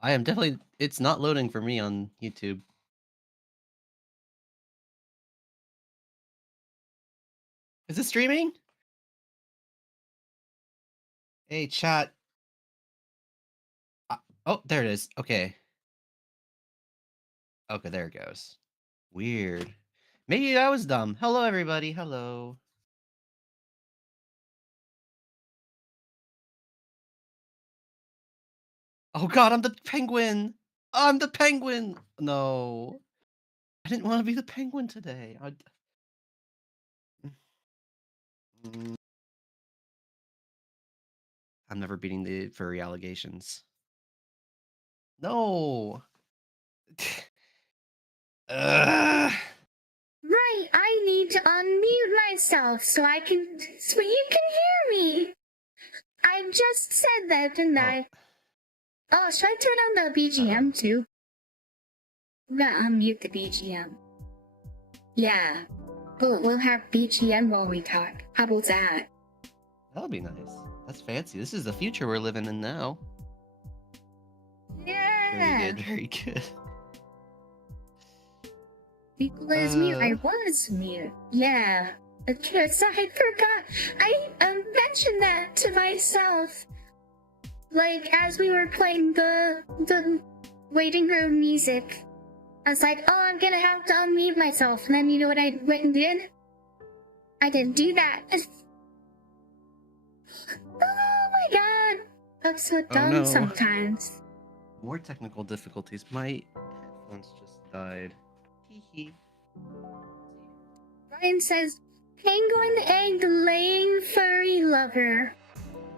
I am definitely it's not loading for me on YouTube. Is it streaming? Hey, chat. Uh, oh, there it is. Okay. Okay, there it goes. Weird. Maybe I was dumb. Hello, everybody. Hello. Oh god, I'm the penguin. I'm the penguin. No. I didn't want to be the penguin today. Mm, I'm never beating the furry allegations. No. Ugh. Right, I need to unmute myself so you can hear me. I just said that, didn't I? Oh, should I turn on the BGM too? I'm gonna unmute the BGM. Yeah. We'll have BGM while we talk. How about that? That'll be nice. That's fancy. This is the future we're living in now. Yeah. Very good, very good. Nicholas mute. I was mute. Yeah. I forgot. I mentioned that to myself. Like, as we were playing the waiting room music. I was like, oh, I'm gonna have to unmute myself. And then you know what I went and did? I didn't do that. Oh my god. I'm so dumb sometimes. More technical difficulties. My headphones just died. Hee. Ryan says, penguin egg laying furry lover.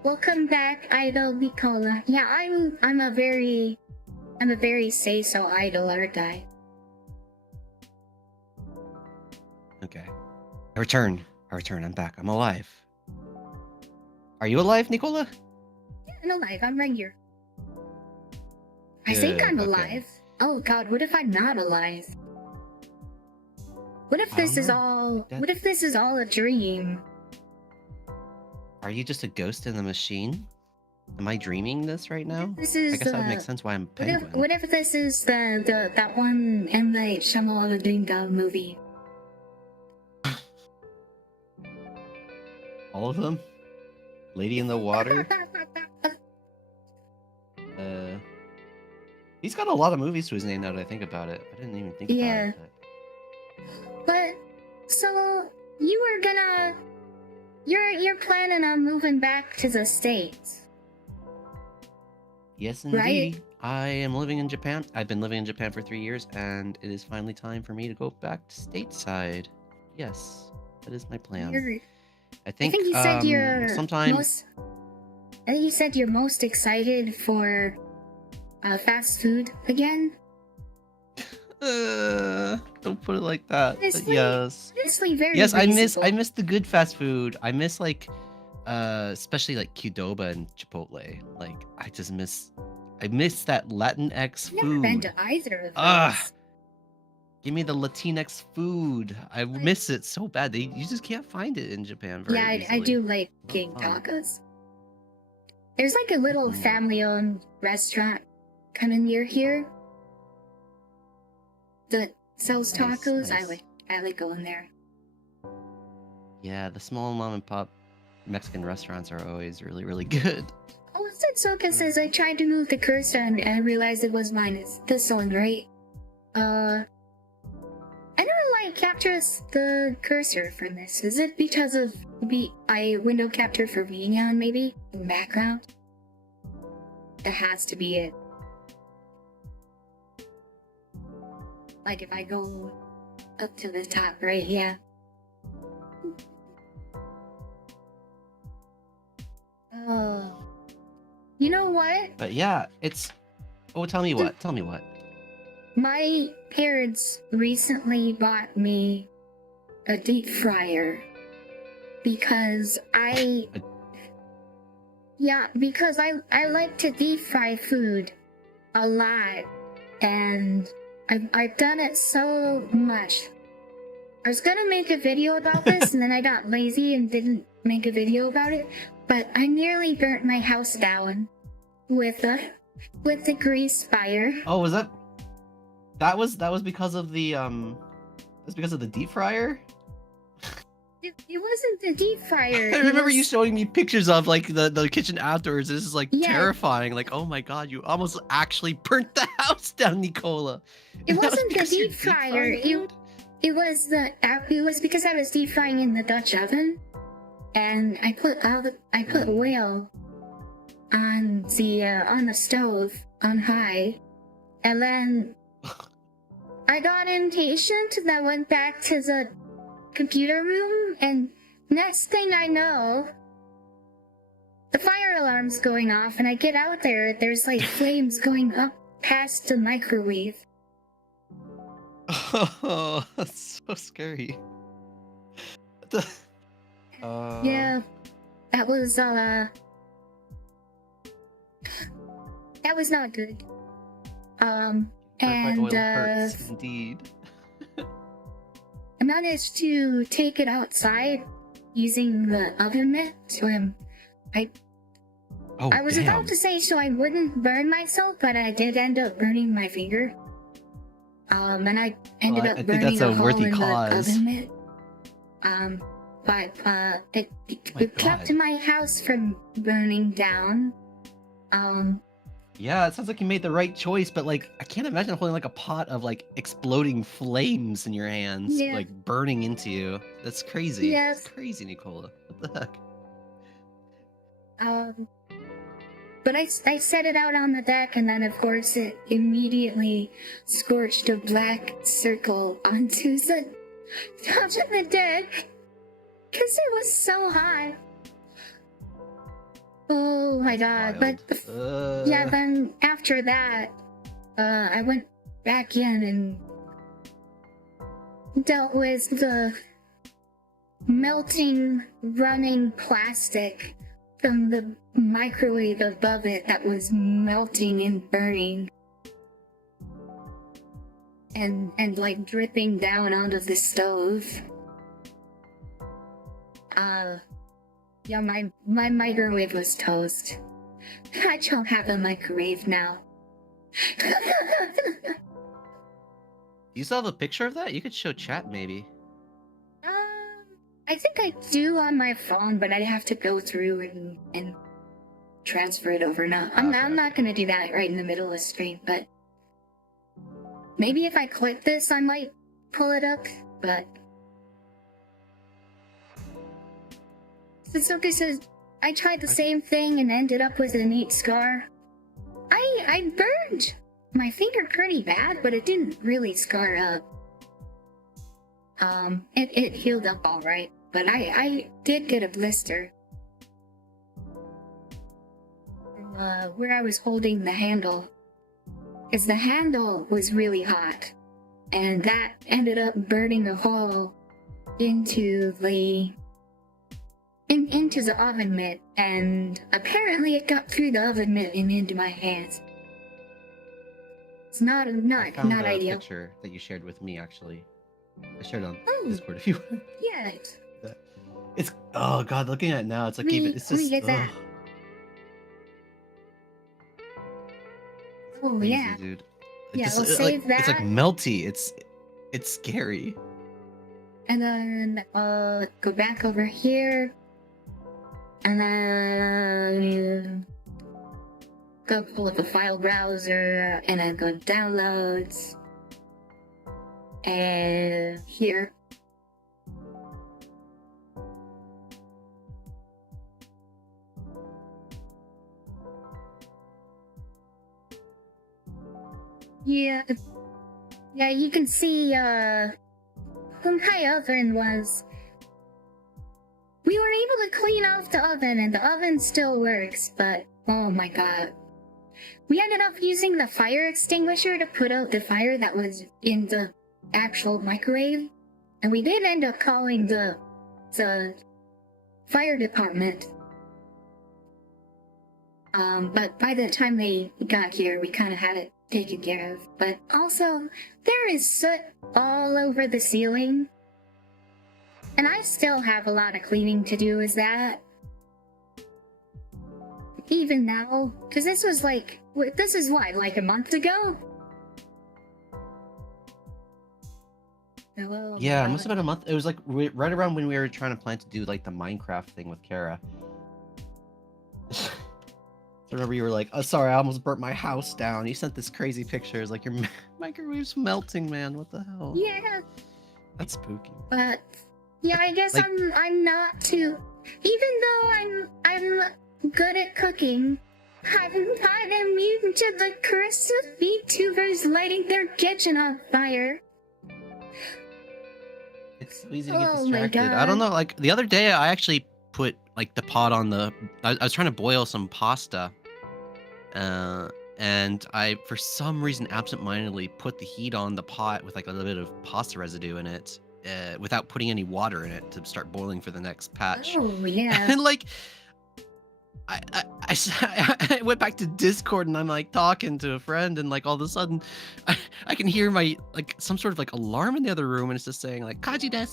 Welcome back, Idol Nicola. Yeah, I'm a very say so idol, aren't I? Okay. I return. I'm back. I'm alive. Are you alive, Nicola? Yeah, I'm alive. I'm right here. I think I'm alive. Oh god, what if I'm not alive? What if this is all a dream? Are you just a ghost in the machine? Am I dreaming this right now? This is, I guess that would make sense why I'm penguin. What if this is that one M. Night Shyamalan movie? All of them? Lady in the Water? He's got a lot of movies to his name now that I think about it. I didn't even think about it. But so you're planning on moving back to the States. Yes, indeed. Right? I am living in Japan. I've been living in Japan for 3 years, and it is finally time for me to go back to stateside. Yes, that is my plan. I think you said I think you said you're most excited for fast food again. Don't put it like that. Honestly, yes. Honestly, very yes, reasonable. I miss the good fast food. I miss especially like Qdoba and Chipotle. Like I miss that Latinx food. Never been to either of those. Give me the Latinx food. I miss it so bad. You just can't find it in Japan very easily. I do like king tacos. There's like a little family-owned restaurant kind of near here that sells tacos. Nice. I like going there. Yeah, the small mom and pop Mexican restaurants are always really, really good. Oh, Setsuka says I tried to move the cursor and I realized it was mine. It's this one, right? I never captured the cursor from this. Is it because of I window captured for Neon maybe in the background? That has to be it. Like if I go up to the top, right? Yeah. Oh. You know what? But yeah, it's... Oh, tell me what. My parents recently bought me a deep fryer because I like to deep fry food a lot, and I've done it so much. I was gonna make a video about this and then I got lazy and didn't make a video about it, but I nearly burnt my house down with with the grease fire. Oh, was that? That was because of the That's because of the deep fryer. It wasn't the deep fryer. I remember you showing me pictures of like the kitchen afterwards. This is like Yeah. terrifying. Like, oh my god, you almost actually burnt the house down, Nicola. It And that was wasn't the because you deep fryer. deep fried It was because I was deep frying in the Dutch oven, and I put oil on the stove on high, and then I got impatient and I went back to the computer room, and next thing I know, the fire alarm's going off, and I get out there, there's like flames going up past the microwave. Oh, that's so scary. Yeah, that was not good. Burnt by oil hurts, indeed. I managed to take it outside using the oven mitt, so I was about to say so I wouldn't burn myself, but I did end up burning my finger. And I ended up burning a hole in the oven mitt. But it kept my house from burning down. Yeah, it sounds like you made the right choice, but like I can't imagine holding like a pot of like exploding flames in your hands, Yeah. like burning into you. That's crazy. Yes. That's crazy, Nicola. What the heck? But I set it out on the deck, and then of course it immediately scorched a black circle onto the top of the deck, because it was so hot. Oh my god. Wild. But yeah, then after that, I went back in and dealt with the melting, running plastic from the microwave above it that was melting and burning. And like dripping down onto the stove. Yeah, my microwave was toast. I don't have a microwave now. You still have a picture of that? You could show chat maybe. I think I do on my phone, but I'd have to go through and transfer it over now. I'm not gonna do that right in the middle of the stream, but maybe if I click this, I might pull it up, but Suzuki says, I tried the same thing and ended up with a neat scar. I burned my finger pretty bad, but it didn't really scar up. It healed up alright, but I did get a blister. Where I was holding the handle. Because the handle was really hot. And that ended up burning a hole into the oven mitt, and apparently it got through the oven mitt and into my hands. It's not I found the ideal. picture that you shared with me actually. I shared it on Discord if you want. Yeah. It's oh god, looking at it now, it's like it's let me just get that. Oh crazy, yeah. dude. Yeah, Just, we'll it's save like, It's like that. melty. It's scary. And then go back over here. And then go pull up a file browser, and then go downloads. And here. Yeah. Yeah, you can see who my oven was. We were able to clean off the oven, and the oven still works, but oh my god. We ended up using the fire extinguisher to put out the fire that was in the actual microwave, and we did end up calling the fire department. But by the time they got here, we kind of had it taken care of. But also, there is soot all over the ceiling. And I still have a lot of cleaning to do with that. even now, because this was like, this is what, like a month ago? Hello, Yeah, it must have been a month. It was like right around when we were trying to plan to do like the Minecraft thing with Kara. I remember you were like, "Oh, sorry, I almost burnt my house down." You sent this crazy picture. It's like your microwave's melting, man. What the hell? Yeah. That's spooky. But yeah, I guess like, I'm not too. Even though I'm good at cooking, I'm immune to the curse of VTubers lighting their kitchen on fire. It's so easy to get distracted. I don't know. Like the other day, I actually put like the pot on the. I was trying to boil some pasta, and I, for some reason, absentmindedly put the heat on the pot with like a little bit of pasta residue in it, without putting any water in it to start boiling for the next patch. Oh yeah. And like, I went back to Discord and I'm like talking to a friend, and like all of a sudden I can hear my like some sort of like alarm in the other room, and it's just saying like Kaji des.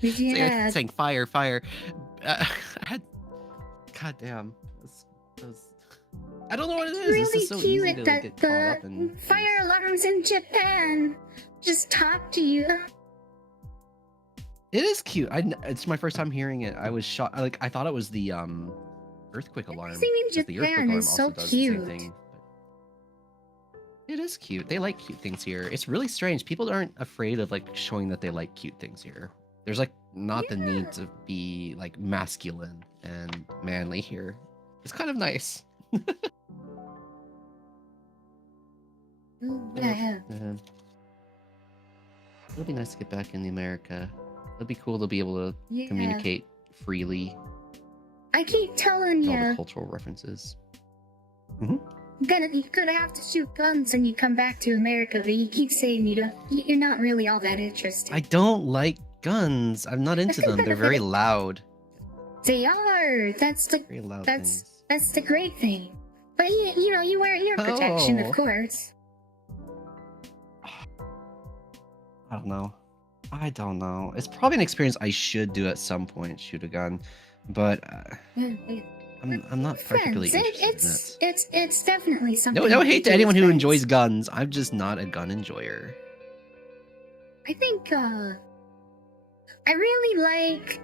Yeah. Saying fire. I had, god damn. I don't know what it is. Really it's just so cute easy to that get caught up in fire alarms in Japan just talk to you. It is cute. It's my first time hearing it. I was shocked. Like I thought it was the earthquake alarm. Everything in The earthquake Japan alarm is also so does cute. the same thing. It is cute. They like cute things here. It's really strange. People aren't afraid of like showing that they like cute things here. There's like not the need to be like masculine and manly here. It's kind of nice. Yeah. It'll be nice to get back in America. It'll be cool to be able to Yeah. communicate freely. I keep telling All the you, cultural references. you're gonna have to shoot guns when you come back to America, but you keep saying you're not really all that interested. I don't like guns. I'm not into them. They're very loud. They are. That's the Very loud that's things. that's the great thing. But you know, you wear ear protection, Oh. of course. I don't know. It's probably an experience I should do at some point, shoot a gun, but I'm not particularly interested in it. It's definitely something. No you hate to do anyone with who friends. enjoys guns. I'm just not a gun enjoyer. I think I really like.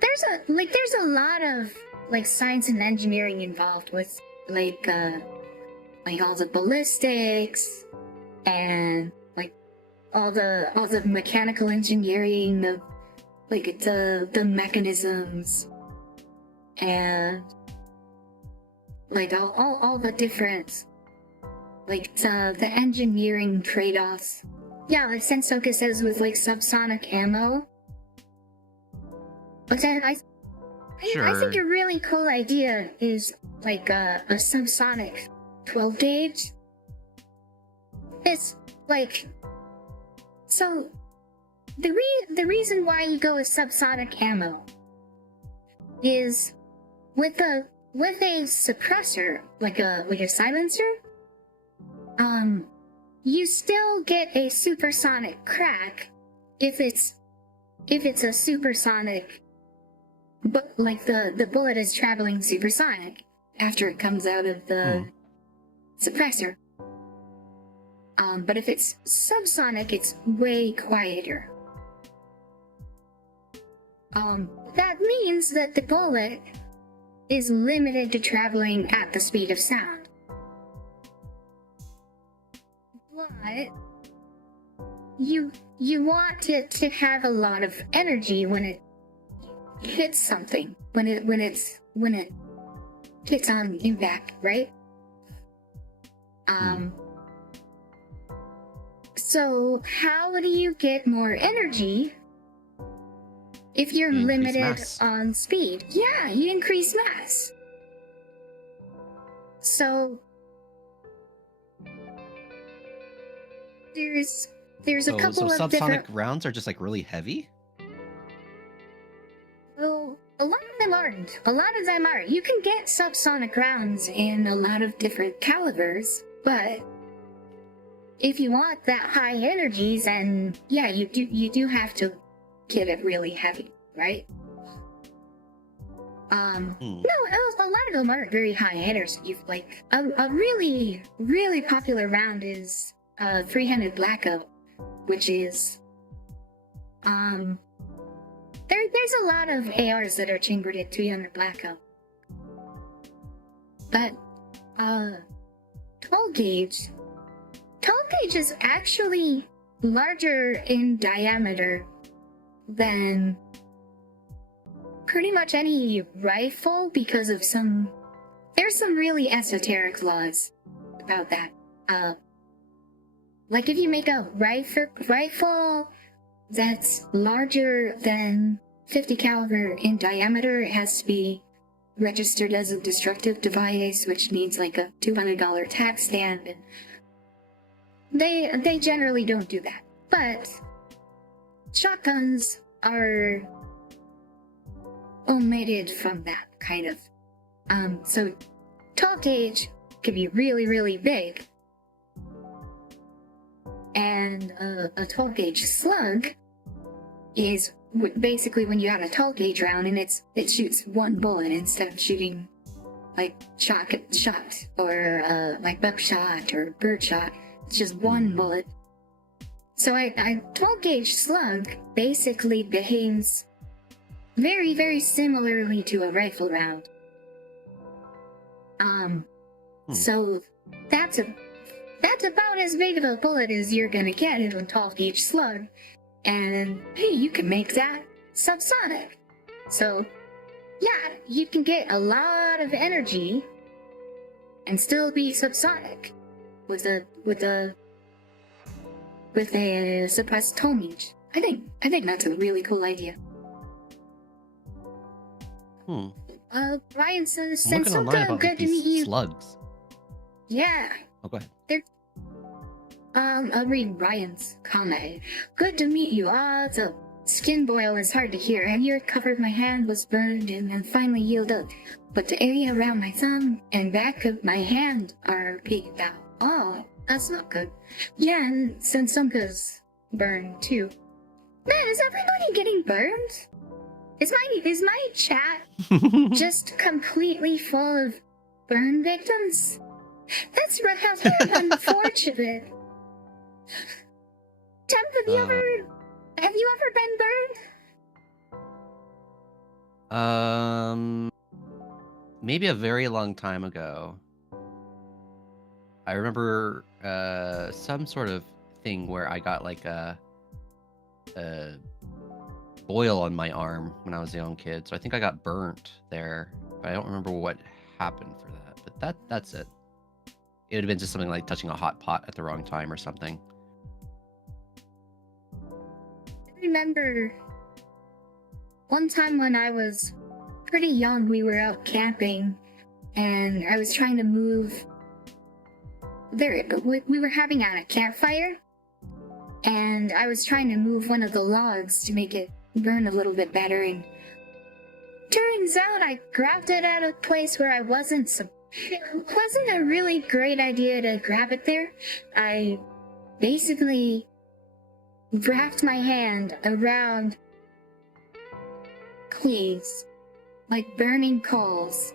There's a lot of like science and engineering involved with like all the ballistics and like all the mechanical engineering, the mechanisms and like all the different like the engineering trade-offs. Yeah, like Sensoka says with like subsonic ammo. But then I think a really cool idea is like a subsonic 12 gauge. It's like, so the reason why you go with subsonic ammo is with a suppressor, like a silencer, you still get a supersonic crack if it's a supersonic. But like the bullet is traveling supersonic after it comes out of the suppressor. But if it's subsonic, it's way quieter. That means that the bullet is limited to traveling at the speed of sound. But you want it to have a lot of energy when it hits something, when it hits on impact, right? So how do you get more energy if you're You increase limited mass. on speed? Yeah, you increase mass. So there's a couple so of subsonic different. rounds are just like really heavy? Well, a lot of them aren't. A lot of them are. You can get subsonic rounds in a lot of different calibers, but if you want that high energies, and yeah, you do have to get it really heavy, right? No, a lot of them aren't very high hitters. You've like a really, really popular round is three-handed blackout, which is there's a lot of ARs that are chambered at 300 blackout, but 12 gauge is actually larger in diameter than pretty much any rifle because of there's some really esoteric laws about that. Like if you make a rifle that's larger than 50 caliber in diameter, it has to be registered as a destructive device, which needs like a $200 tax stamp, and they generally don't do that. But shotguns are omitted from that kind of. So 12 gauge could be really, really big, and a 12 gauge slug is basically when you have a 12 gauge round and it shoots one bullet instead of shooting like shot or like buckshot or birdshot. It's just one bullet. So a 12 gauge slug basically behaves very, very similarly to a rifle round. So that's about as big of a bullet as you're gonna get in a 12 gauge slug. And hey, you can make that subsonic. So yeah, you can get a lot of energy and still be subsonic with a suppressed tonnage. I think that's a really cool idea. Ryan says, I'm looking online about good like, to meet these you. slugs. Yeah. Oh, go ahead. I'll read Ryan's comment. Good to meet you. The skin boil is hard to hear. Have you recovered? My hand was burned and then finally healed up, but the area around my thumb and back of my hand are peaked out. Oh, that's not good. Yeah, and Sensunka's burned too. Man, is everybody getting burned? Is my chat just completely full of burn victims? That's unfortunate. Temp, have you ever been burned? Maybe a very long time ago. I remember some sort of thing where I got like a boil on my arm when I was a young kid, so I think I got burnt there, but I don't remember what happened for that. But that's it. It would have been just something like touching a hot pot at the wrong time or something. I remember one time when I was pretty young, we were out camping, and I was trying to move. We were having a campfire, and I was trying to move one of the logs to make it burn a little bit better, and turns out I grabbed it at a place where it wasn't a really great idea to grab it there. I basically wrapped my hand around cleaves, like burning coals,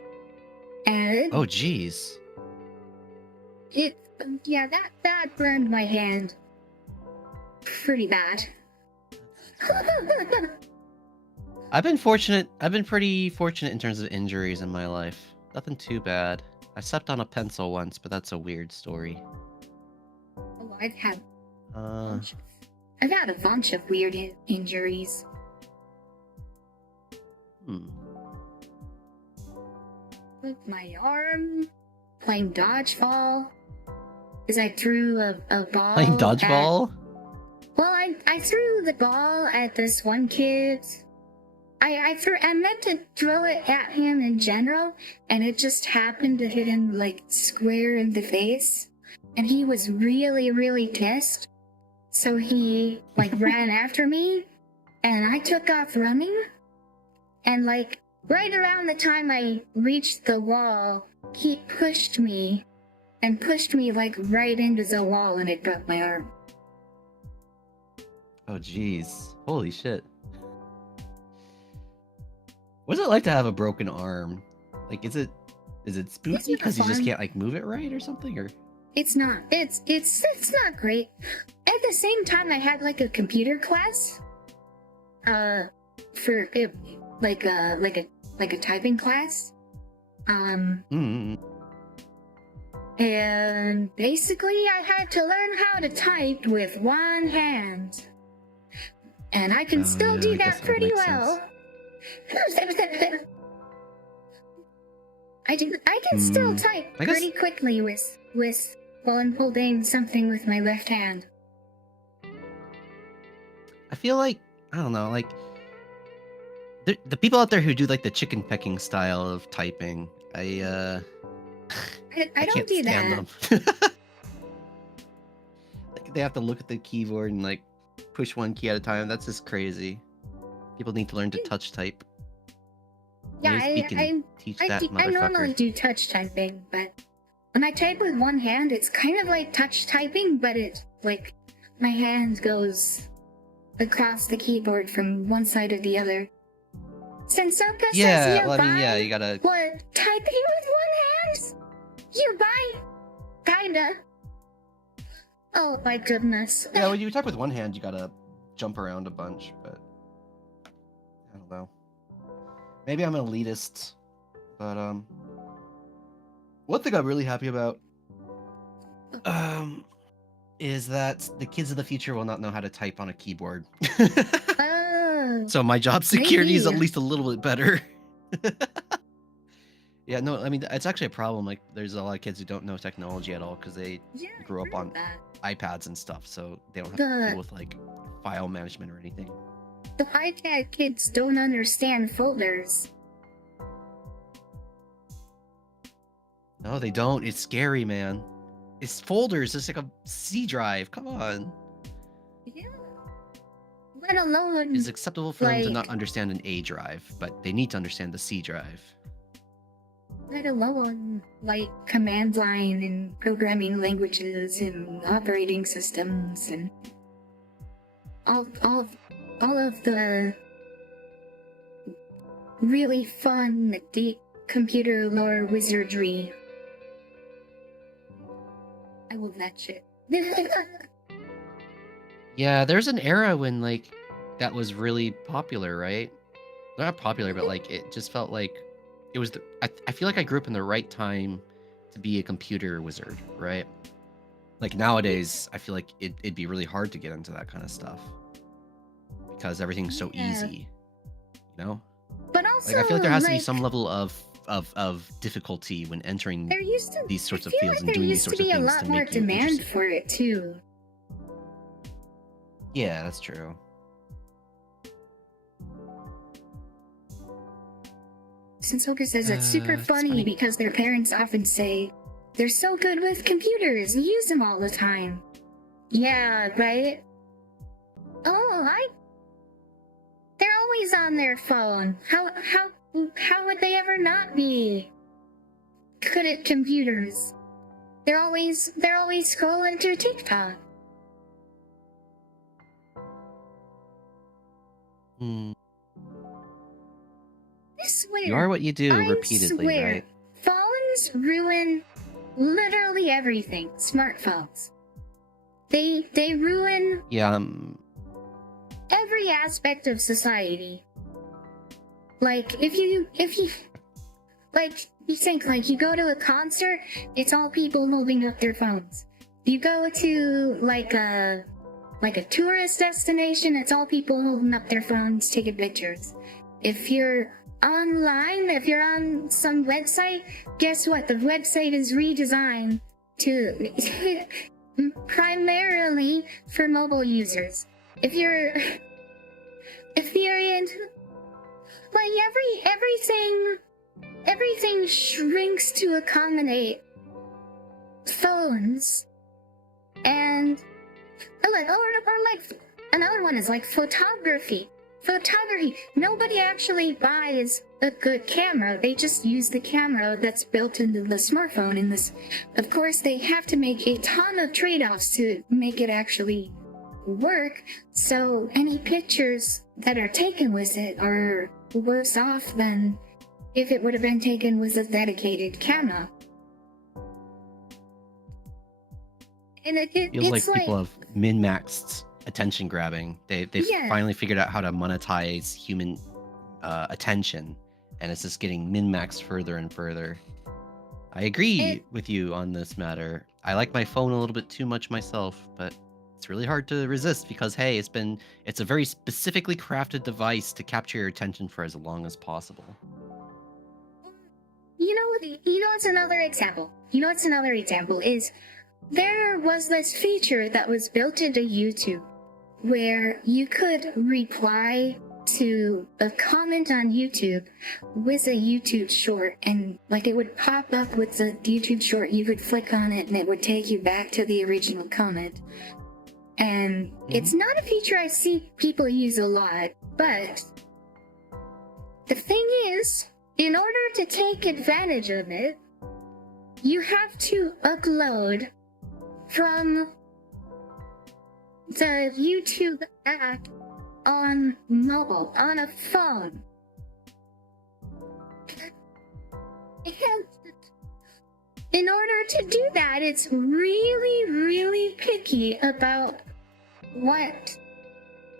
and Oh, geez. that burned my hand pretty bad. I've been pretty fortunate in terms of injuries in my life. Nothing too bad. I stepped on a pencil once, but that's a weird story. Oh, I've had Uh, a bunch of weird injuries. With my arm, playing dodgeball, because I threw a ball. Playing dodgeball? Well, I threw the ball at this one kid. I meant to throw it at him in general, and it just happened to hit him like square in the face, and he was really, really pissed. So he like ran after me, and I took off running, and like right around the time I reached the wall, he pushed me like right into the wall, and it broke my arm. Oh, geez. Holy shit. What's it like to have a broken arm? Like, is it spooky not because you just fun. can't like move it right or something? Or It's not. It's not great. At the same time, I had like a computer class, for it, like a typing class, mm, and basically I had to learn how to type with one hand, and I can still yeah, do I guess that that would pretty make well. I can still type I guess pretty quickly with while I'm holding something with my left hand. I feel like I don't know, like the people out there who do like the chicken pecking style of typing, I I don't can't do stand that. them. Like they have to look at the keyboard and like push one key at a time. That's just crazy. People need to learn to touch type. Yeah, Maybe we can teach that I normally motherfucker. do touch typing, but when I type with one hand, it's kind of like touch typing, but it's like my hand goes across the keyboard from one side to the other. Sensoka says Yeah, you well, I buy mean, yeah, you gotta. what? Typing with one hand? You buy? Kinda. Oh my goodness. Yeah, when you type with one hand, you gotta jump around a bunch, but I don't know. Maybe I'm an elitist, but one thing I'm really happy about is that the kids of the future will not know how to type on a keyboard. Oh, So my job security is at maybe. least a little bit better. Yeah, no, I mean it's actually a problem. Like, there's a lot of kids who don't know technology at all because they Yeah, grew up I on heard that. iPads and stuff, so they don't have to The deal with like file management or anything. the high-tech kids don't understand folders. No, they don't. It's scary, man. It's folders. It's like a C drive. Come on. Yeah. Let alone It's acceptable for them to not like understand an A drive, but they need to understand the C drive. let alone like command line and programming languages and operating systems and all of the really fun deep computer lore wizardry. I love that shit. Yeah, there's an era when like that was really popular, right? Not popular, but like it just felt like it was. I feel like I grew up in the right time to be a computer wizard, right? Like nowadays, I feel like it'd be really hard to get into that kind of stuff because everything's so Yeah. easy, you know? But also, Like I feel like there has to be like, some level of difficulty when entering there used to these sorts I of feel fields like and there doing these used to sorts of be a things lot to more make you demand interesting. for it too. Yeah, that's true. Sensoka says it's super It's funny funny. because their parents often say, they're so good with computers, they use them all the time. Yeah, right? Oh, they're always on their phone. How would they ever not be good at computers? They're always scrolling through TikTok. Hmm. I swear. You are what you do I repeatedly, swear, right? phones ruin literally everything. Smartphones. They ruin Yeah, every aspect of society. Like if you like you think like you go to a concert, it's all people holding up their phones. You go to like a tourist destination, it's all people holding up their phones taking pictures. If you're online, if you're on some website, guess what? The website is redesigned to primarily for mobile users. If you're in like everything shrinks to accommodate phones. And or like another one is like photography. Nobody actually buys a good camera. They just use the camera that's built into the smartphone. In this, of course, they have to make a ton of trade-offs to make it actually work. So any pictures that are taken with it are worse off than if it would have been taken with a dedicated camera. And Feels like it's people have min-maxed attention grabbing. They've Yeah. finally figured out how to monetize human attention, and it's just getting min-maxed further and further. I agree with you on this matter. I like my phone a little bit too much myself, but it's really hard to resist because hey, it's a very specifically crafted device to capture your attention for as long as possible. You know what's another example? You know what's another example is there was this feature that was built into YouTube where you could reply to a comment on YouTube with a YouTube short, and like it would pop up with the YouTube short, you could flick on it and it would take you back to the original comment. And it's not a feature I see people use a lot, but the thing is, in order to take advantage of it, you have to upload from the YouTube app on mobile, on a phone. And in order to do that, it's really, really picky about what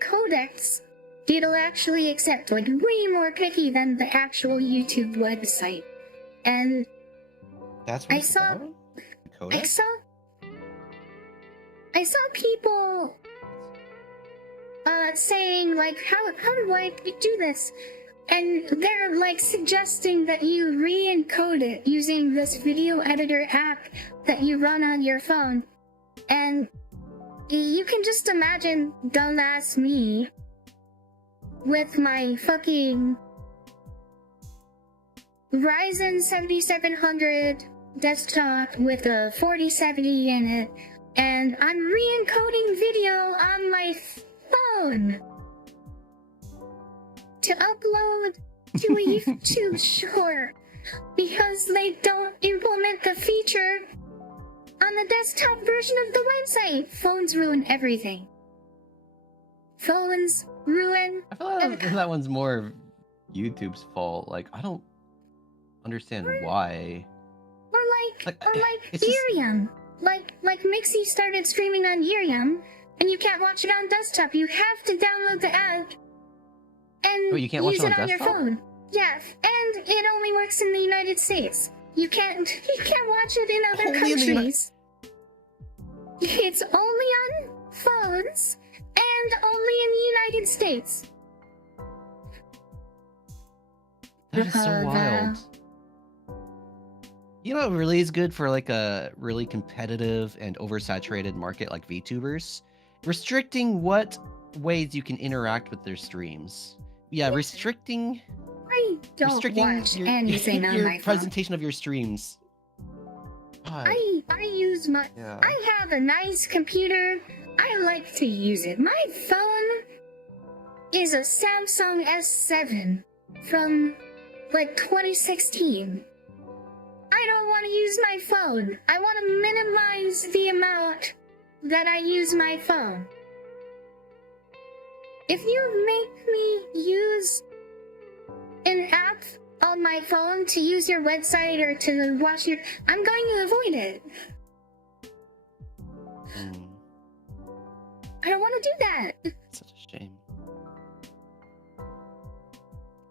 codecs it'll actually accept, like way more picky than the actual YouTube website. And That's what I it's saw- about? I Codec? saw people saying like, how do I do this? And they're like suggesting that you re-encode it using this video editor app that you run on your phone. And you can just imagine dumbass me with my fucking Ryzen 7700 desktop with a 4070 in it, and I'm re-encoding video on my phone to upload to a YouTube short because they don't implement the feature on the desktop version of the website. Phones ruin everything. Phones ruin. I feel like that one's more YouTube's fault. Like, I don't understand why. Or like it's just- Eerium. Like Mixie started streaming on Eerium, and you can't watch it on desktop. You have to download the app and Wait, you can't watch use it on your desktop? phone. Yeah, and it only works in the United States. You can't watch it in other Only in the countries. It's only on phones and only in the United States. That is so wild. You know what really is good for like a really competitive and oversaturated market like VTubers? Restricting what ways you can interact with their streams. Yeah, restricting I don't watch anything on your my phone. presentation of your streams. God. I use my. Yeah. I have a nice computer. I like to use it. My phone is a Samsung S7 from like 2016. I don't want to use my phone. I want to minimize the amount that I use my phone. If you make me use an app on my phone to use your website or to watch your, I'm going to avoid it. Mm, I don't want to do that. such a shame.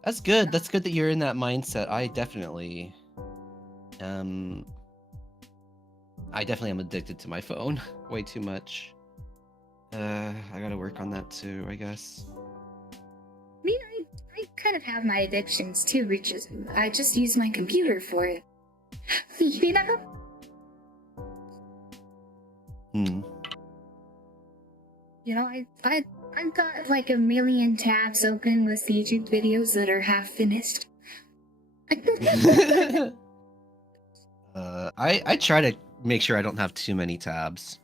That's good. That's good that you're in that mindset. I definitely am addicted to my phone way too much. I gotta work on that too, I guess. I mean, I kind of have my addictions too, Riches. I just use my computer for it. You know? Hmm. You know, I've got like a million tabs open with YouTube videos that are half finished. I try to make sure I don't have too many tabs.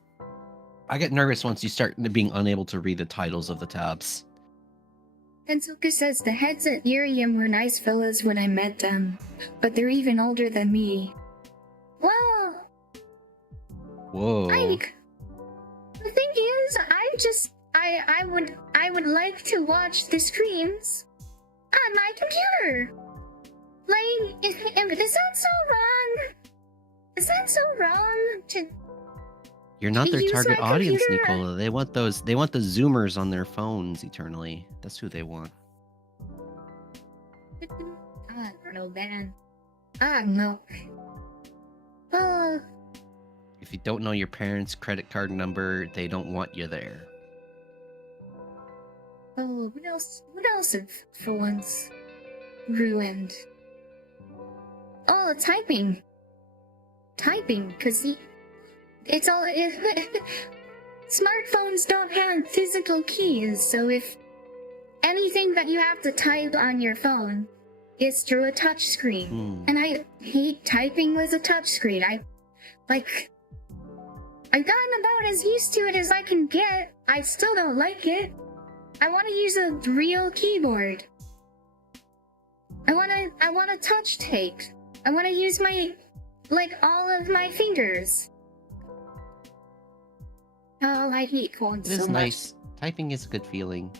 I get nervous once you start being unable to read the titles of the tabs. Tensoka says the heads at Irium were nice fellas when I met them, but they're even older than me. Well, Whoa. the thing is, I would like to watch the streams on my computer. Like, is that so wrong? Is that so wrong to You're not their use target my audience, computer? Nicola. They want the Zoomers on their phones eternally. That's who they want. I don't know, man. I don't know. Oh, If you don't know your parents' credit card number, they don't want you there. oh, what else? What else have phones ruined? Oh, typing. Because it's all. Smartphones don't have physical keys, so if anything that you have to type on your phone is through a touch screen. And I hate typing with a touch screen. I've gotten about as used to it as I can get. I still don't like it. I want to use a real keyboard. I want to touch tape. I want to use all of my fingers. Oh, I hate phones It so is much. nice. Typing is a good feeling.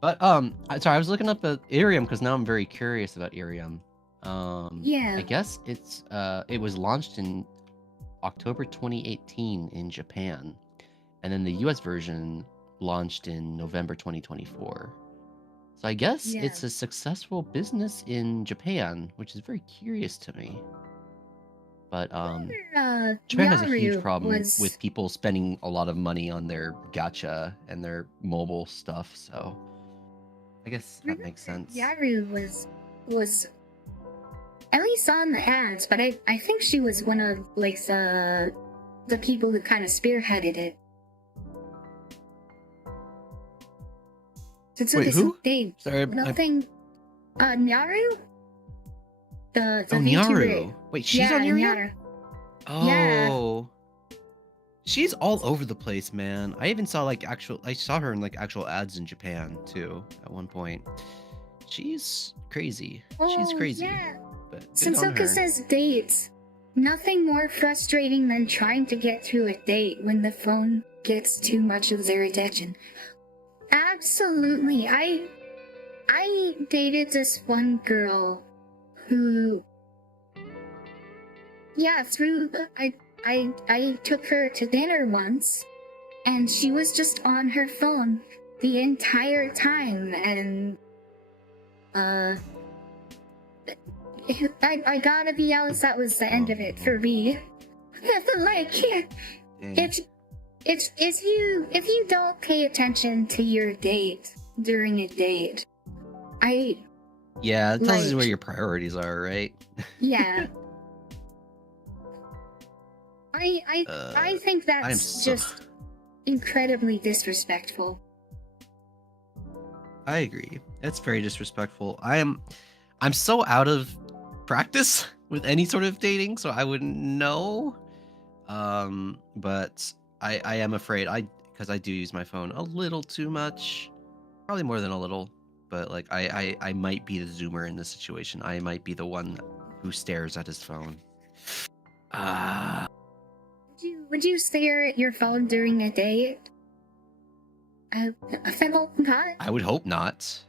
But sorry, I was looking up at Irium because now I'm very curious about Irium. Yeah. I guess it was launched in October 2018 in Japan, and then the US version launched in November 2024. So I guess Yeah. it's a successful business in Japan, which is very curious to me. But Japan has a huge Yaru problem was- with people spending a lot of money on their gacha and their mobile stuff, so I guess that makes sense. Yaru was at least on the ads, but I think she was one of the people who kind of spearheaded it. Wait, who? They Sorry, nothing. Nyaru. The Oh, VTuber. Nyaru. Wait, she's on Irium? Yeah. Oh. She's all over the place, man. I even saw I saw her in actual ads in Japan too at one point. She's crazy. She's Oh, crazy. Yeah. But good on Sensoka her. says dates. Nothing more frustrating than trying to get through a date when the phone gets too much of their attention. Absolutely. I dated this one girl who, I took her to dinner once, and she was just on her phone the entire time, and I gotta be honest, that was the end of it for me. Dang. If you don't pay attention to your date during a date, Yeah, it tells you like- where your priorities are, right? yeah. I think I am that's so just incredibly disrespectful. I agree. It's very disrespectful. I'm so out of practice with any sort of dating, so I wouldn't know. But I am afraid because I do use my phone a little too much, probably more than a little. But I might be the Zoomer in this situation. I might be the one who stares at his phone. Would you stare at your phone during a date? I hope not. I would hope not.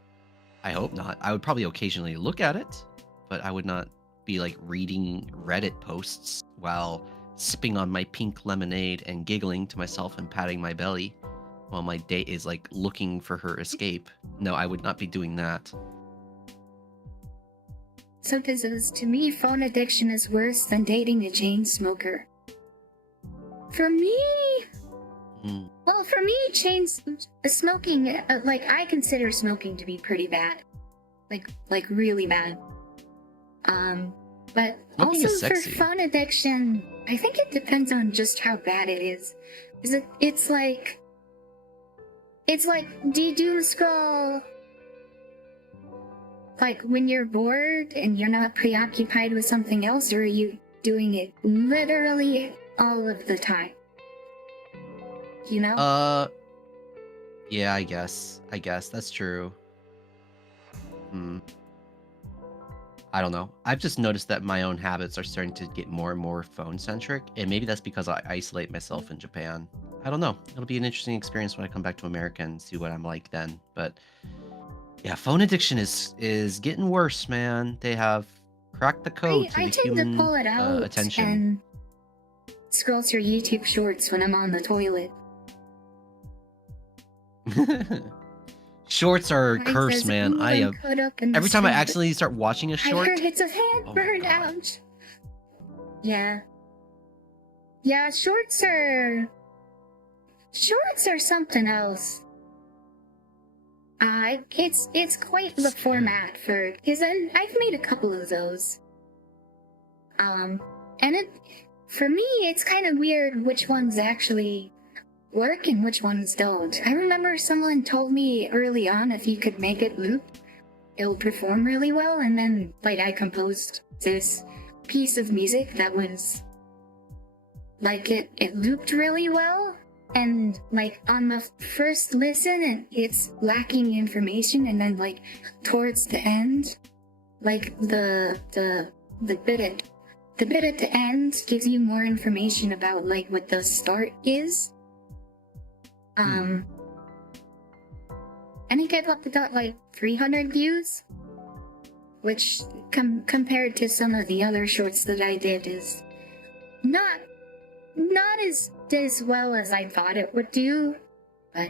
I hope not. I would probably occasionally look at it, but I would not be reading Reddit posts while sipping on my pink lemonade and giggling to myself and patting my belly while my date is looking for her escape. No, I would not be doing that. So to me, phone addiction is worse than dating a chain smoker. For me, Mm. well, for me, smoking, I consider smoking to be pretty bad, like really bad. But Smoking also is for sexy. phone addiction, I think it depends on just how bad it is. It's like do you doom scroll when you're bored and you're not preoccupied with something else, or are you doing it literally all of the time? You know? Yeah, I guess that's true. I don't know. I've just noticed that my own habits are starting to get more and more phone centric, and maybe that's because I isolate myself in Japan. I don't know. It'll be an interesting experience when I come back to America and see what I'm like then. But Yeah, phone addiction is getting worse, man. They have cracked the code to I the tend to human pull it out attention. and scroll through YouTube Shorts when I'm on the toilet. Shorts are Mine cursed, says, man. "Ooh, I I'm caught up in the every time I stream." accidentally start watching a I short, heard hits of hand oh my burn God. out. Yeah. Yeah, shorts are something else. It's quite the format for, because I've made a couple of those. And for me, it's kind of weird which ones actually work and which ones don't. I remember someone told me early on if you could make it loop, it'll perform really well, and then, like, I composed this piece of music that was, like, it looped really well, and, like, on the first listen, it's lacking information, and then, like, towards the end, like, the bit at the end gives you more information about, like, what the start is. And it gave up to like 300 views, which compared to some of the other shorts that I did is not as well as I thought it would do, but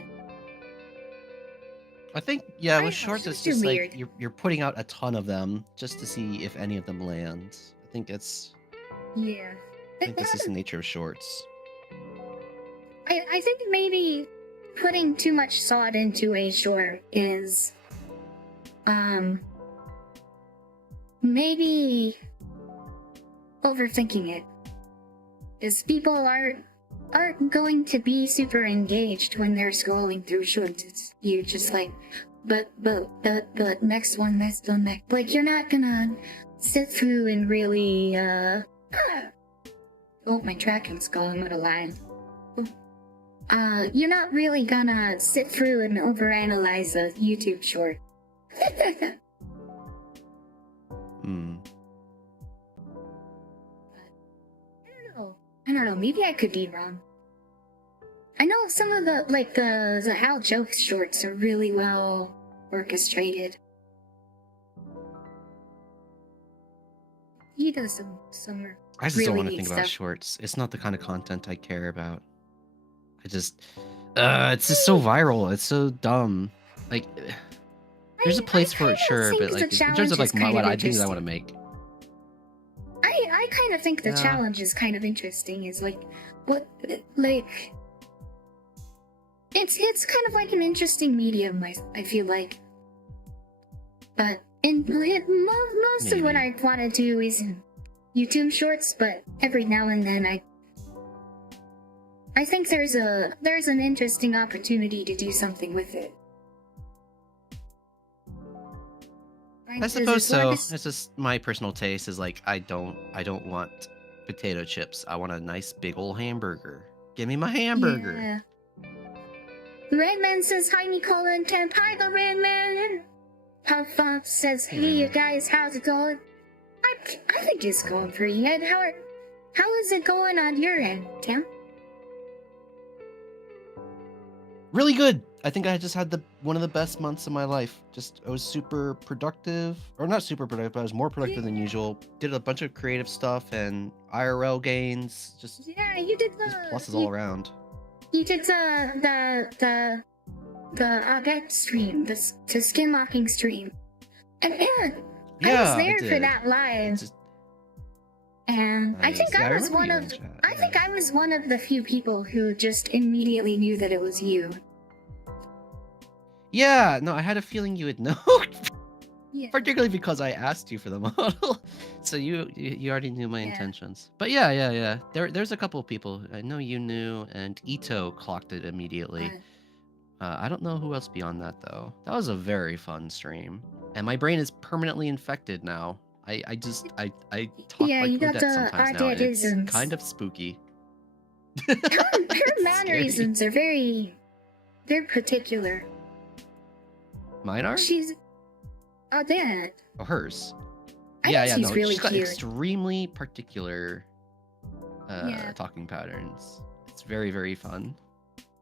I think I yeah, don't with know, shorts it's shorts are just like weird. you're putting out a ton of them just to see if any of them land. I think Yeah. this is the nature of shorts. I think maybe putting too much thought into a short is maybe overthinking it. Because people aren't going to be super engaged when they're scrolling through shorts. It's, you're just like, but next one, next. Like, you're not gonna sit through and really oh, my tracking's going out of line. You're not really gonna sit through and overanalyze a YouTube short. I don't know, maybe I could be wrong. I know some of the Hal Jokes shorts are really well orchestrated. He does some I just really don't want to neat think stuff. about shorts. It's not the kind of content I care about. I just it's just so viral. It's so dumb. Like there's a place for it, sure, but like in terms of like what I do that I want to make. I kind of think the challenge is kind of interesting. Is like what like it's kind of like an interesting medium. I feel like, but most of what I want to do is YouTube shorts. But every now and then I think there's an interesting opportunity to do something with it. I suppose so. It's just my personal taste is like I don't want potato chips. I want a nice big old hamburger. Give me my hamburger. Yeah. Redman says hi, Nicole and Temp. Hi, the Redman. Puff Puff says, hey, you guys, how's it going? I think it's going pretty good. How is it going on your end, Tim? Really good. I think I just had one of the best months of my life. Just I was super productive, or not super productive, but I was more productive than usual. Did a bunch of creative stuff and IRL gains. Just yeah, you did just pluses all around. You did the August stream, the skinlocking stream, and I was there for that live. And nice. I think I was one of the few people who just immediately knew that it was you. Yeah, no, I had a feeling you would know. Yeah. Particularly because I asked you for the model. So you already knew my intentions. But yeah. There's a couple of people. I know you knew, and Ito clocked it immediately. I don't know who else beyond that though. That was a very fun stream. And my brain is permanently infected now. I talk like Odette sometimes now. It's kind of spooky. Her mannerisms are very particular. Mine are? She's Odette. Oh, hers. She's really she's got cute. Extremely particular talking patterns. It's very, very fun.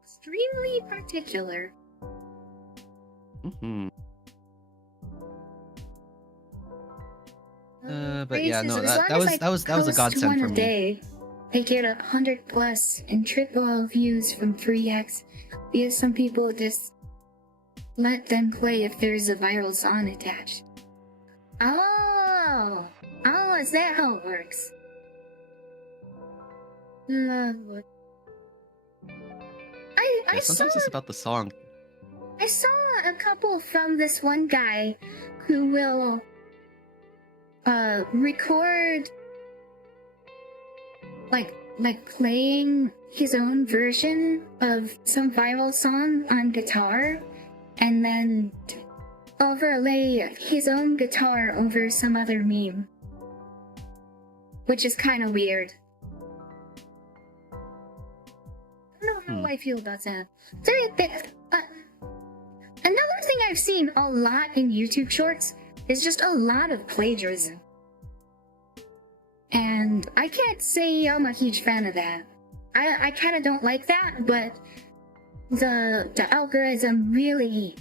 Extremely particular. Mm-hmm. But yeah, Races, no, as long that as was I that was a post godsend one for a me. day, I get 100 plus and triple views from free hacks because some people just let them play if there's a viral song attached. Oh, is that how it works? Lovely. Yeah, sometimes it's about the song. I saw a couple from this one guy who will record like playing his own version of some viral song on guitar and then overlay his own guitar over some other meme, which is kind of weird. I don't know how I feel about that. Another thing I've seen a lot in YouTube Shorts is just a lot of plagiarism. And I can't say I'm a huge fan of that. I kind of don't like that, but the algorithm really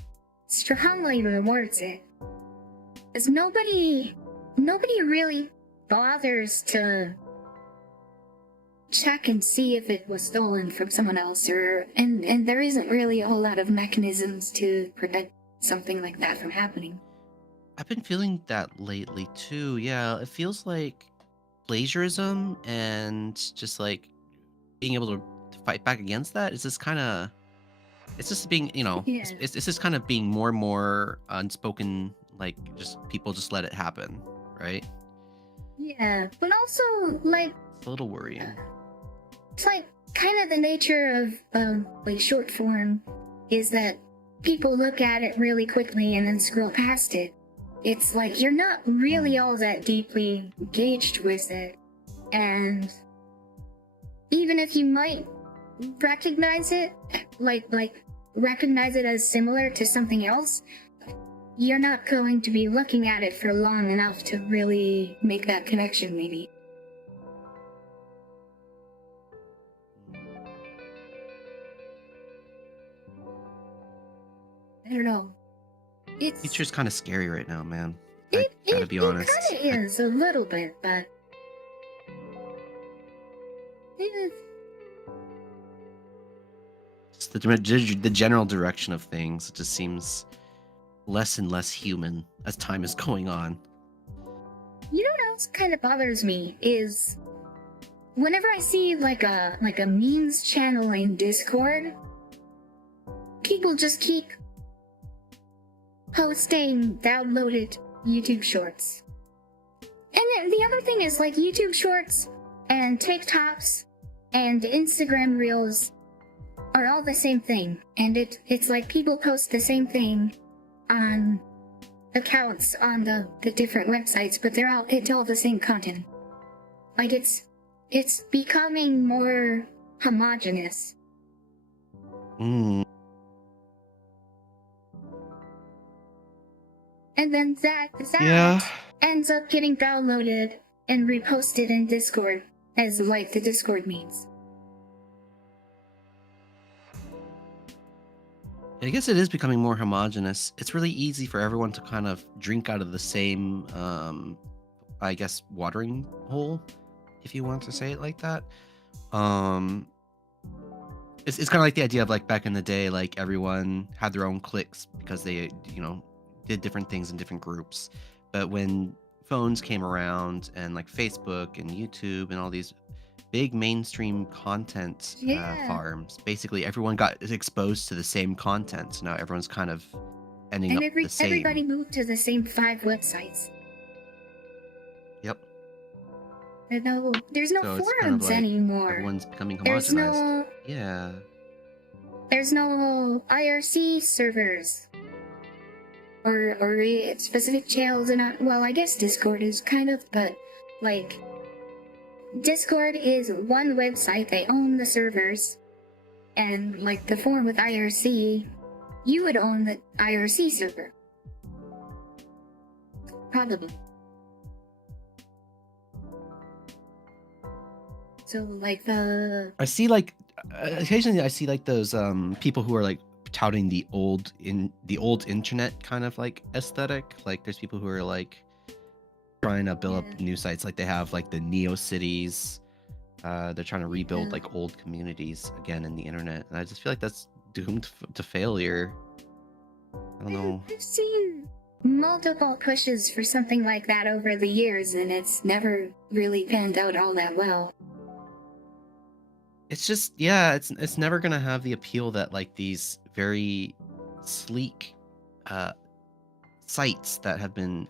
strongly rewards it. Because nobody really bothers to check and see if it was stolen from someone else, and there isn't really a whole lot of mechanisms to prevent something like that from happening. I've been feeling that lately too. Yeah, it feels like plagiarism and just like being able to fight back against that is just kind of it's just being Yeah. it's just kind of being more and more unspoken, like just people just let it happen, right? Yeah, but also like It's a little worrying. it's like kind of the nature of like short form is that people look at it really quickly and then scroll past it. It's like you're not really all that deeply engaged with it, and even if you might recognize it, like recognize it as similar to something else, you're not going to be looking at it for long enough to really make that connection, maybe. I don't know. It's Future's kind of scary right now, man. it gotta be honest. It kind of is a little bit, but Just the general direction of things, it just seems less and less human as time is going on. you know what else kind of bothers me is whenever I see like a memes channel in Discord, people just keep posting downloaded YouTube Shorts. And then the other thing is like YouTube Shorts and TikToks and Instagram Reels are all the same thing, and it's like people post the same thing on accounts on the different websites, but it's all the same content. Like it's becoming more homogenous. Mm. And then that Yeah. ends up getting downloaded and reposted in Discord as like the Discord memes. I guess it is becoming more homogenous. It's really easy for everyone to kind of drink out of the same, I guess, watering hole, if you want to say it like that. Um, it's kind of like the idea of like back in the day, like everyone had their own cliques because they, did different things in different groups. But when phones came around and like Facebook and YouTube and all these big mainstream content Yeah. farms, basically everyone got exposed to the same content. So now everyone's kind of ending And up the same. everybody moved to the same 5 websites. Yep. There's no So it's kind of forums like anymore. everyone's becoming There's homogenized. no Yeah. there's no IRC servers or specific channels, and well, I guess Discord is kind of, but like Discord is one website, they own the servers, and like the forum with IRC, you would own the IRC server. Probably. So like I see like occasionally I see like those people who are like touting the old internet kind of like aesthetic. Like there's people who are like trying to build Yeah. up new sites. Like they have like the Neo Cities. They're trying to rebuild Yeah. like old communities again in the internet, and I just feel like that's doomed to failure. I don't know. I've seen multiple pushes for something like that over the years, and it's never really panned out all that well. It's just, yeah, it's never gonna have the appeal that like these very sleek sites that have been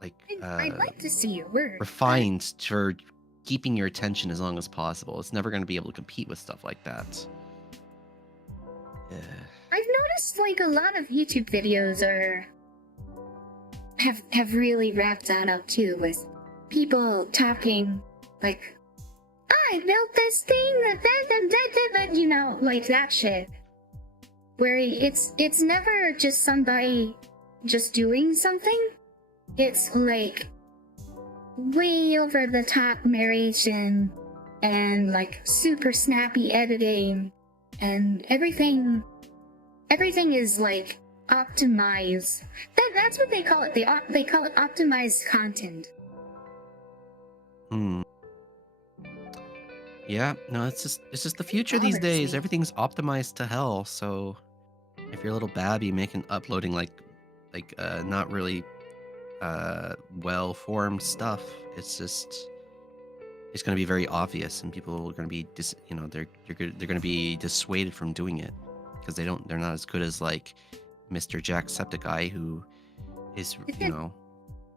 like I'd like to see your work. refined for keeping your attention as long as possible. It's never gonna be able to compete with stuff like that. Yeah. I've noticed like a lot of YouTube videos have really wrapped that up too, with people talking like, I built this thing that you know, like that shit. Where it's never just somebody just doing something. It's like way over the top narration and like super snappy editing, and everything is like optimized. That's what they call it. They call it optimized content. Hmm. Yeah, no, it's just the future these Bothers days. me. Everything's optimized to hell. So if you're a little babby making uploading like not really well formed stuff, it's going to be very obvious, and people are going to be they're going to be dissuaded from doing it because they're not as good as like Mr. Jacksepticeye, who is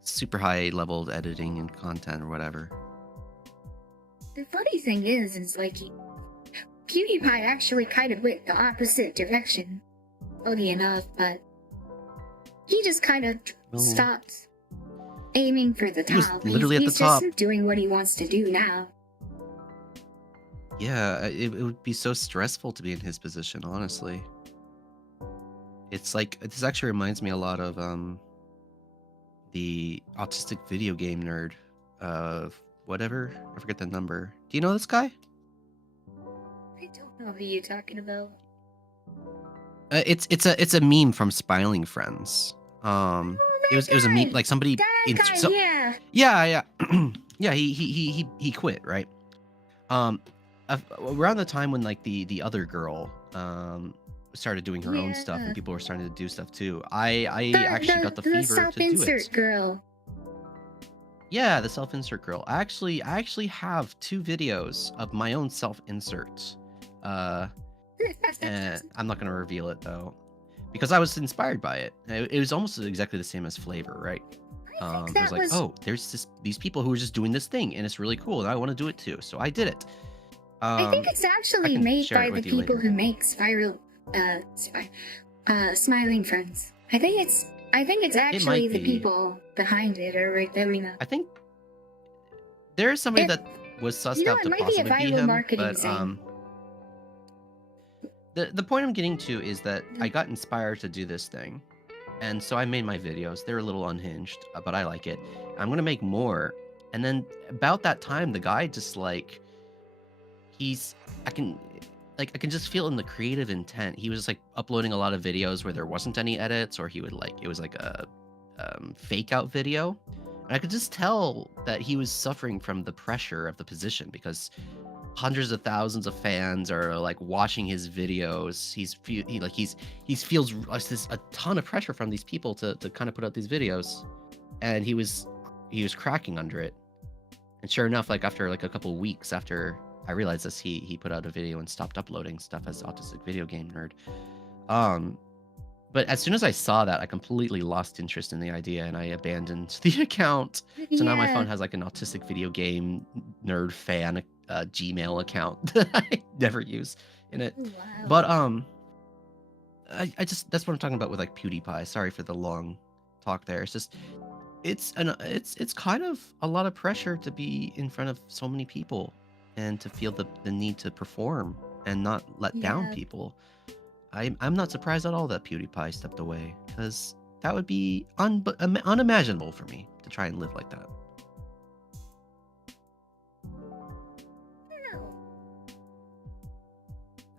super high leveled editing and content or whatever. The funny thing is like PewDiePie actually kind of went the opposite direction. Funny enough, but he just kind of stopped aiming for the top. He was literally at the top. He's just doing what he wants to do now. Yeah, it would be so stressful to be in his position, honestly. It's like, this actually reminds me a lot of the autistic video game nerd of whatever. I forget the number. Do you know this guy? I don't know who you're talking about. It's a meme from Smiling Friends. It was a meme, like somebody Yeah. yeah yeah, he quit, right? Around the time when like the other girl started doing her own stuff and people were starting to do stuff too, I actually got the fever to do self-insert it. girl. Yeah, the self-insert girl. I actually have 2 videos of my own self-insert. And I'm not gonna reveal it though, because I was inspired by it. It was almost exactly the same as Flavor, right? It was like, oh, there's these people who are just doing this thing, and it's really cool, and I want to do it too, so I did it. I think it's actually can made share it by the with you people later. who make Smiling Friends. I think it's actually the be. people behind it are doing that. I think there is somebody that was sussed out it to might be a possibly be viral him, marketing but thing. the point I'm getting to is that I got inspired to do this thing, and so I made my videos. They're a little unhinged, but I like it. I'm gonna make more, and then about that time, the guy just like I can just feel in the creative intent. He was just like uploading a lot of videos where there wasn't any edits, or he would like it was like a fake out video, and I could just tell that he was suffering from the pressure of the position because hundreds of thousands of fans are like watching his videos. He feels a ton of pressure from these people to kind of put out these videos, and he was cracking under it. And sure enough, like after like a couple of weeks after I realized this, he put out a video and stopped uploading stuff as Autistic Video Game Nerd. But as soon as I saw that, I completely lost interest in the idea and I abandoned the account. So now my phone has like an Autistic Video Game Nerd fan Gmail account that I never use in it. Wow. But I just, that's what I'm talking about with like PewDiePie. Sorry for the long talk there. It's just it's kind of a lot of pressure to be in front of so many people and to feel the need to perform and not let down people. I'm not surprised at all that PewDiePie stepped away, because that would be unimaginable for me to try and live like that.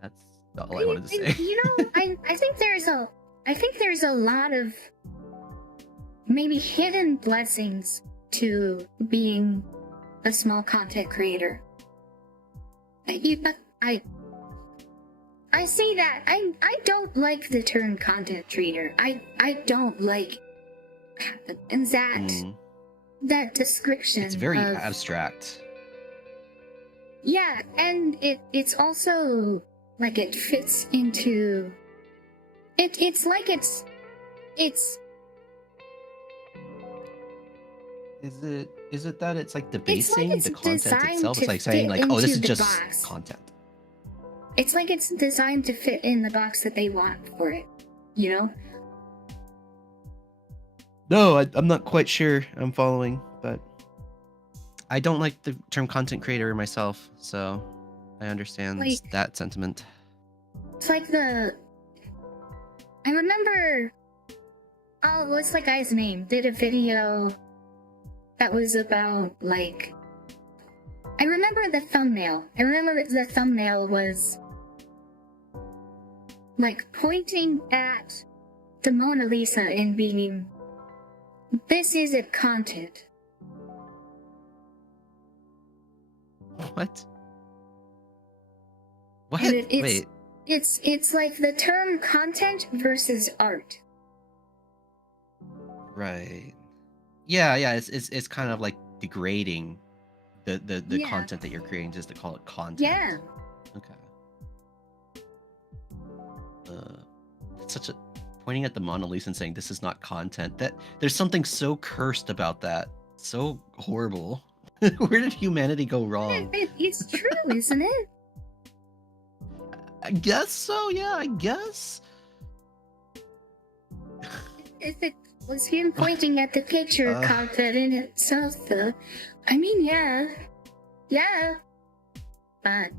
That's all I wanted to say. You know, I think there's a lot of maybe hidden blessings to being a small content creator. I say that I don't like the term content creator. I don't like that description. It's very abstract. Yeah, and it's also like it fits into it's like it's Is it that it's like debasing it's the content designed itself? It's to like saying fit like, oh, this is into the just box. content. It's like it's designed to fit in the box that they want for it, you know? No, I'm not quite sure I'm following, but I don't like the term content creator myself, so I understand Like- that sentiment. It's like I remember, oh, what's the guy's name? Did a video that was about, like, I remember the thumbnail. I remember the thumbnail was, like, pointing at the Mona Lisa and being, this isn't content. What? What? And it's, Wait. It's like the term content versus art. Right. Yeah. It's kind of like degrading the Yeah. content that you're creating just to call it content. Yeah. Okay. It's such a pointing at the Mona Lisa and saying this is not content. That there's something so cursed about that. So horrible. Where did humanity go wrong? It's true, isn't it? I guess so. Yeah, I guess. If it was him pointing at the picture content in itself, though, I mean, yeah, but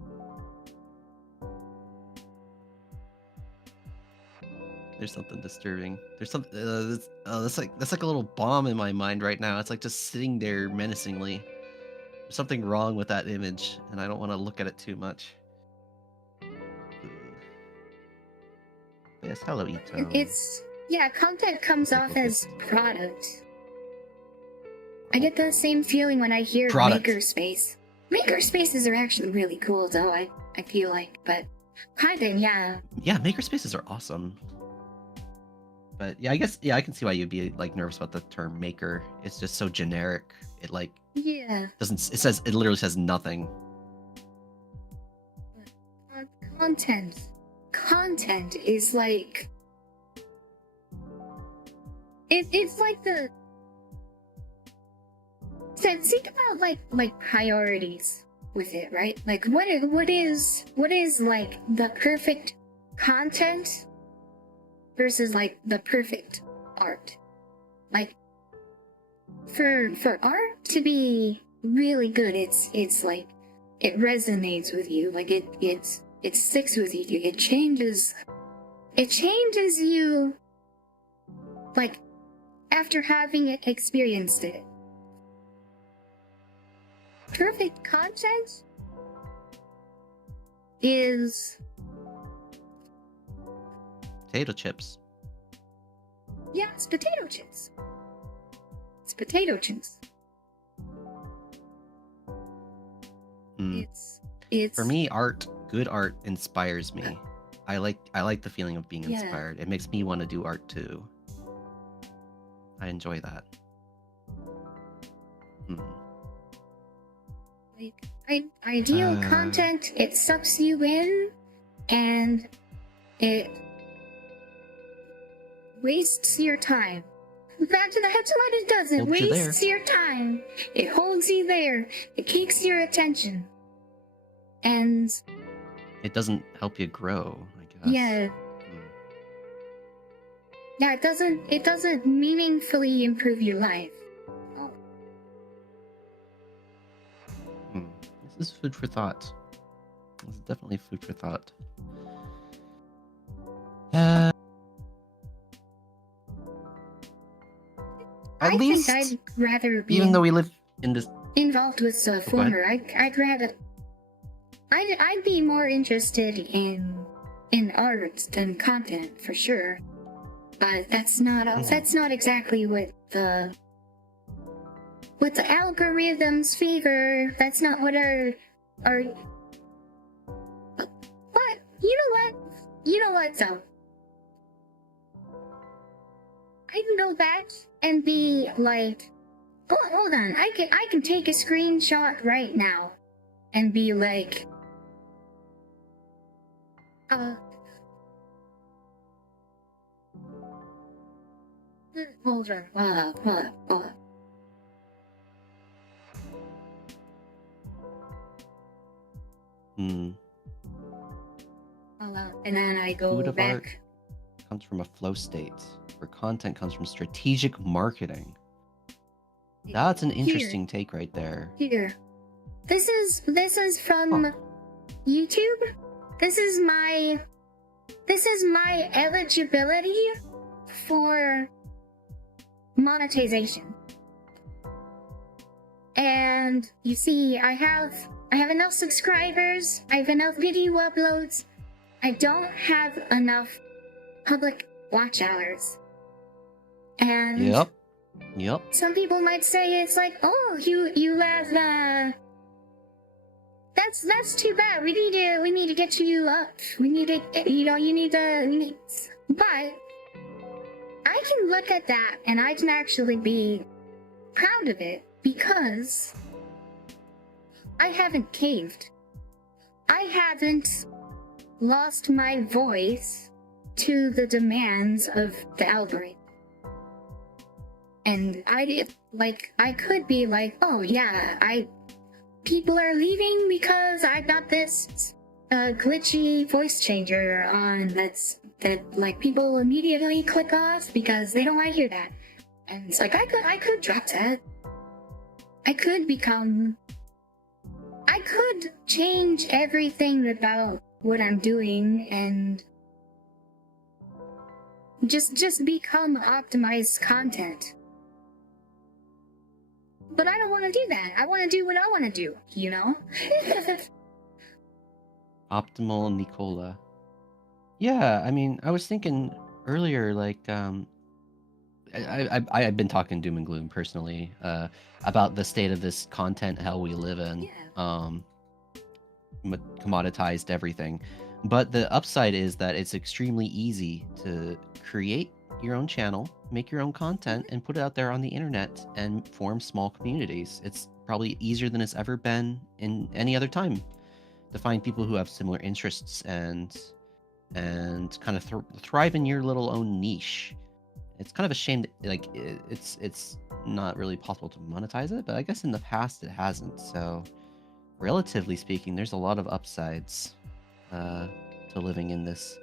There's something disturbing. There's something. That's like a little bomb in my mind right now. It's like just sitting there menacingly. There's something wrong with that image, and I don't want to look at it too much. Yes, hello, Ito. it's content comes off as product. I get the same feeling when I hear Product. Makerspace. Makerspaces are actually really cool, though. I feel like, but content, yeah. Yeah, makerspaces are awesome. But yeah, I guess I can see why you'd be like nervous about the term maker. It's just so generic. It like Yeah. doesn't. It literally says nothing. Content is like it's like the think about like priorities with it, right? Like what is like the perfect content versus like the perfect art. Like for art to be really good, it's like it resonates with you, like it sticks with you. It changes you, like, after having experienced it. Perfect content is, Potato chips. yeah, it's potato chips. It's potato chips. Hmm. It's For me, good art inspires me. I like the feeling of being Yeah. inspired. It makes me want to do art too. I enjoy that. Hmm. like ideal content. It sucks you in, and it wastes your time. That's what it does. It Holds you there. wastes your time. It holds you there. It keeps your attention. And It doesn't help you grow, I guess. yeah, Hmm. yeah, it doesn't meaningfully improve your life. Oh, Hmm. This is food for thought. This is definitely food for thought. At I least, think I'd rather be even though we live in this, involved with the Go ahead. former. I'd rather. I'd be more interested in art than content for sure. But that's not exactly what the with the algorithms fever. That's not what our what? You know what? You know what though? I can go back and be like, oh, hold on, I can take a screenshot right now and be like, hold on, hold on. Hmm. And then I go Food of art back. comes from a flow state, where content comes from strategic marketing. That's an interesting take right there. Here. This is from YouTube. This is my eligibility for monetization. And you see, I have enough subscribers, I have enough video uploads. I don't have enough public watch hours. And Yep. some people might say it's like, oh, you have that's too bad. We need to get you up. We need to but I can look at that and I can actually be proud of it because I haven't caved. I haven't lost my voice to the demands of the algorithm. And I could be like, oh yeah, people are leaving because I got this glitchy voice changer on that like people immediately click off because they don't want to hear that. And it's like I could drop that. I could change everything about what I'm doing and just become optimized content. But I don't want to do that. I want to do what I want to do, you know? Optimal Nicola. Yeah, I mean, I was thinking earlier, like, I've been talking doom and gloom personally, about the state of this content hell we live in. Yeah. Commoditized everything. But the upside is that it's extremely easy to create your own channel, make your own content, and put it out there on the internet and form small communities. It's probably easier than it's ever been in any other time to find people who have similar interests and kind of thrive in your little own niche. It's kind of a shame that, like, it's not really possible to monetize it, but I guess in the past it hasn't. So relatively speaking, there's a lot of upsides to living in this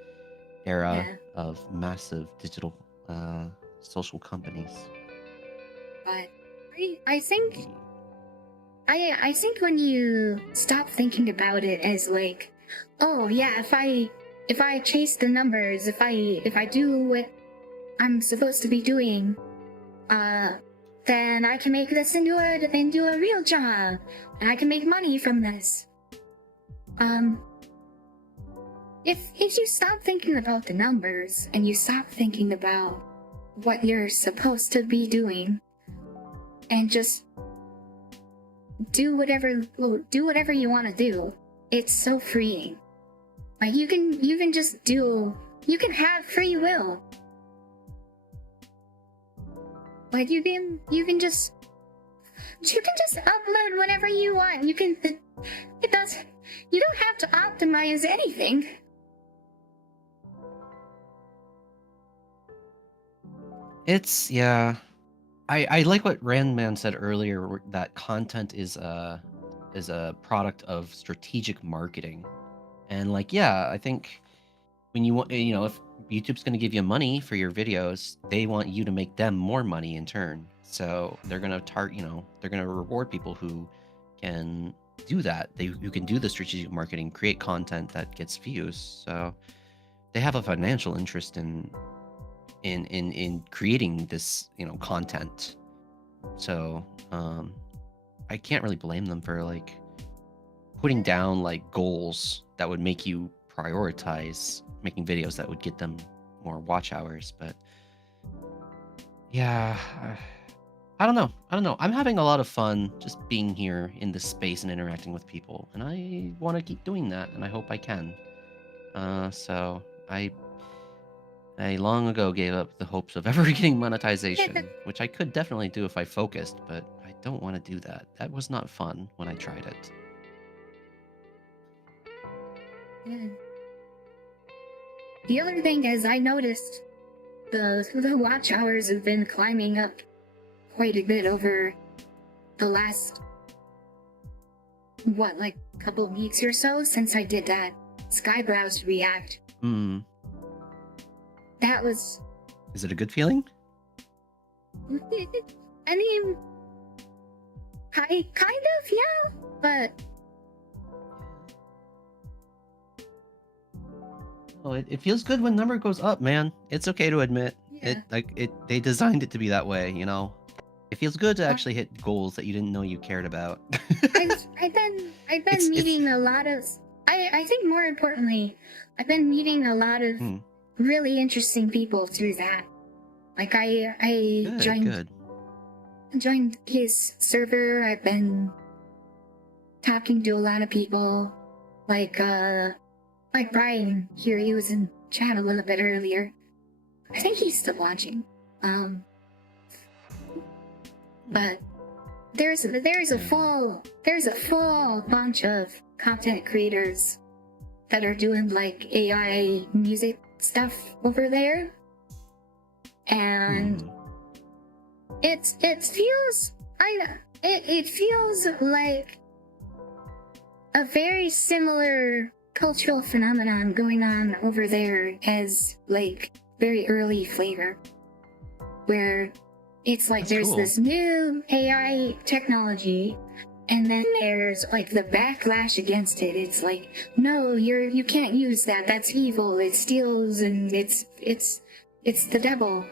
era of massive digital social companies. But I think when you stop thinking about it as like, oh yeah, if I chase the numbers, if I do what I'm supposed to be doing, then I can make this into a real job, and I can make money from this. If you stop thinking about the numbers and you stop thinking about what you're supposed to be doing, and just do whatever you want to do, it's so freeing. Like you can have free will. Like you can just upload whatever you want. You don't have to optimize anything. It's I like what Randman said earlier, that content is a product of strategic marketing. And like, yeah, I think when you want, if YouTube's going to give you money for your videos, they want you to make them more money in turn. So they're going to they're going to reward people who can do that. Who can do the strategic marketing, create content that gets views. So they have a financial interest in creating this, content. So I can't really blame them for like putting down like goals that would make you prioritize making videos that would get them more watch hours. But yeah, I don't know. I don't know. I'm having a lot of fun just being here in this space and interacting with people, and I want to keep doing that, and I hope I can. So I long ago gave up the hopes of ever getting monetization, which I could definitely do if I focused, but I don't want to do that. That was not fun when I tried it. Yeah. The other thing is, I noticed the watch hours have been climbing up quite a bit over the last, what, like couple weeks or so since I did that Skybrowse React. Hmm. That was. Is it a good feeling? I mean, I kind of, yeah, but. Oh, it feels good when number goes up, man. It's okay to admit. Yeah. They designed it to be that way, you know. It feels good to actually hit goals that you didn't know you cared about. I've been meeting a lot of. I think more importantly, I've been meeting a lot of really interesting people through that. Like I joined his server. I've been talking to a lot of people, like Brian here. He was in chat a little bit earlier. I think he's still watching. But there's a full bunch of content creators that are doing like AI music stuff over there, and it feels like a very similar cultural phenomenon going on over there as like very early Flavor, where it's like there's this new AI technology, and then there's like the backlash against it. It's like, no, you can't use that. That's evil. It steals, and it's the devil.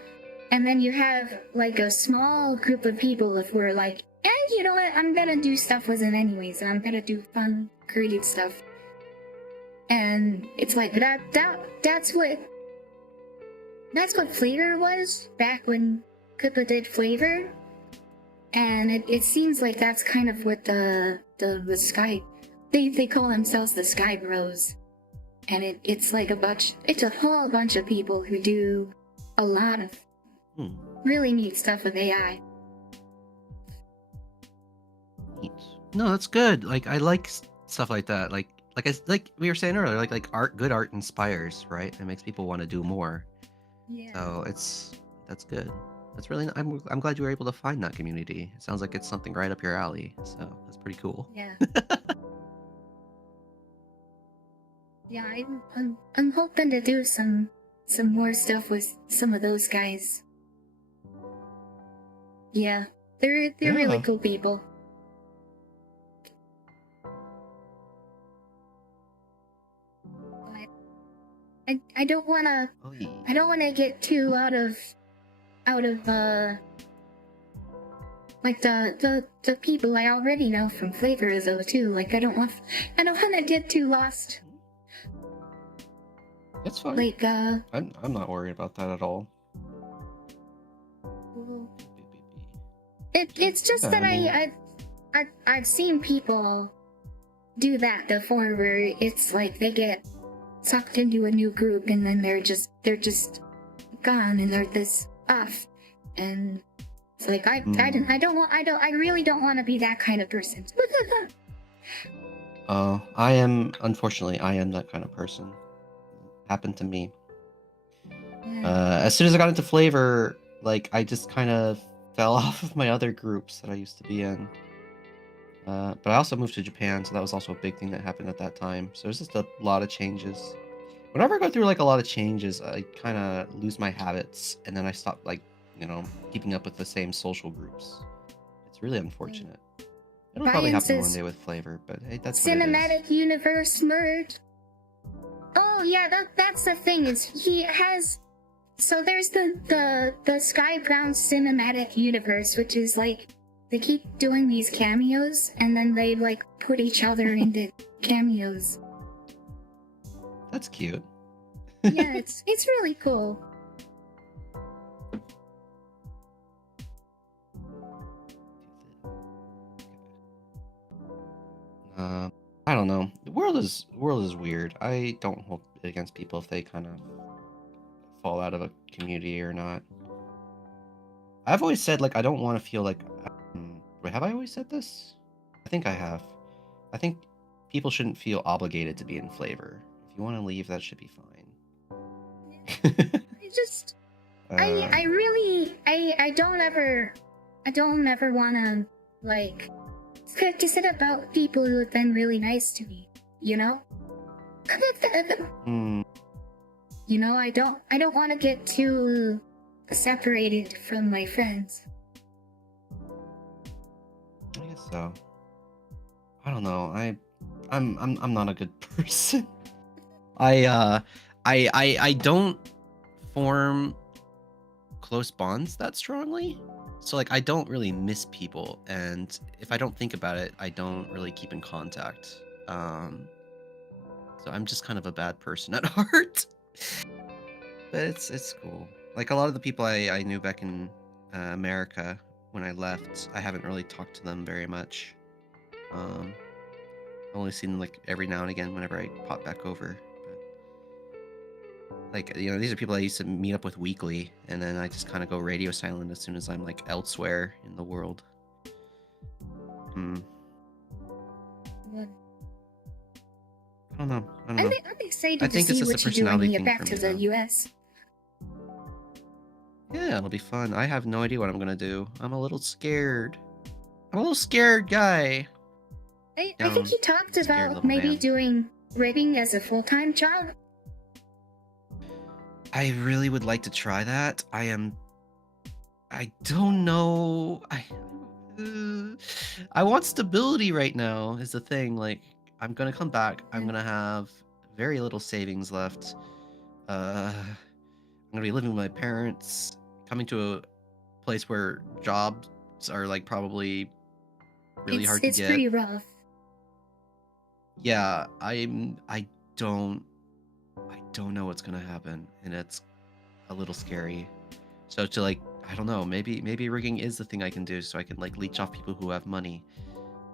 And then you have like a small group of people who are like, you know what? I'm gonna do stuff with it anyways, and I'm gonna do fun, creative stuff. And it's like that's what Flavor was back when Koopa did Flavor, and it seems like that's kind of what the Sky, they call themselves the Sky Bros, and it's like it's a whole bunch of people who do a lot of really neat stuff with AI. Neat. No, that's good. Like I like stuff like that. Like we were saying earlier, like good art inspires, right? It makes people want to do more. Yeah. So that's good. That's really. I'm glad you were able to find that community. It sounds like it's something right up your alley. So that's pretty cool. Yeah. Yeah, I'm hoping to do some more stuff with some of those guys. Yeah, they're really cool people. I don't wanna get too out of like the people I already know from Flavor though too. Like I don't wanna get too lost. It's fine. Like I'm not worried about that at all. It's just that I've seen people do that before, where it's like they get sucked into a new group and then they're just gone and they're this off, and it's like I really don't want to be that kind of person. Unfortunately I am that kind of person. Happened to me. Yeah. As soon as I got into Flavor, like I just kind of fell off of my other groups that I used to be in. But I also moved to Japan, so that was also a big thing that happened at that time. So there's just a lot of changes. Whenever I go through like a lot of changes, I kind of lose my habits, and then I stop like, keeping up with the same social groups. It's really unfortunate. It'll probably happen one day with Flavor, but hey, that's cinematic universe merge. Oh yeah, that's the thing, is he has. So there's the Skybrowse cinematic universe, which is like they keep doing these cameos, and then they like put each other into cameos. That's cute. Yeah, it's really cool. I don't know. The world is weird. I don't hold it against people if they kind of fall out of a community or not. I've always said like I don't want to feel like. Wait, have I always said this? I think I have. I think people shouldn't feel obligated to be in flavor. If you want to leave, that should be fine. I just, I really, I don't ever want to, like, say about people who have been really nice to me, you know? You know, I don't want to get too separated from my friends. I guess so. I don't know. I'm not a good person. I don't form close bonds that strongly. So like I don't really miss people, and if I don't think about it, I don't really keep in contact. So I'm just kind of a bad person at heart. But it's cool. Like a lot of the people I knew back in America when I left, I haven't really talked to them very much. I've only seen them like every now and again whenever I pop back over. But, like, you know, these are people I used to meet up with weekly, and then I just kind of go radio silent as soon as I'm like elsewhere in the world. I don't know. I'm excited to see what you do when you get back to the US. Yeah, it'll be fun. I have no idea what I'm gonna do. I'm a little scared. I'm a little scared guy. I think you talked about maybe doing rigging as a full-time job. I really would like to try that. I don't know. I want stability right now is the thing. Like, I'm gonna come back. I'm gonna have very little savings left. I'm gonna be living with my parents, coming to a place where jobs are like probably really hard to get. It's pretty rough. Yeah, I don't know what's gonna happen, and it's a little scary. So to like, I don't know, maybe rigging is the thing I can do, so I can like leech off people who have money.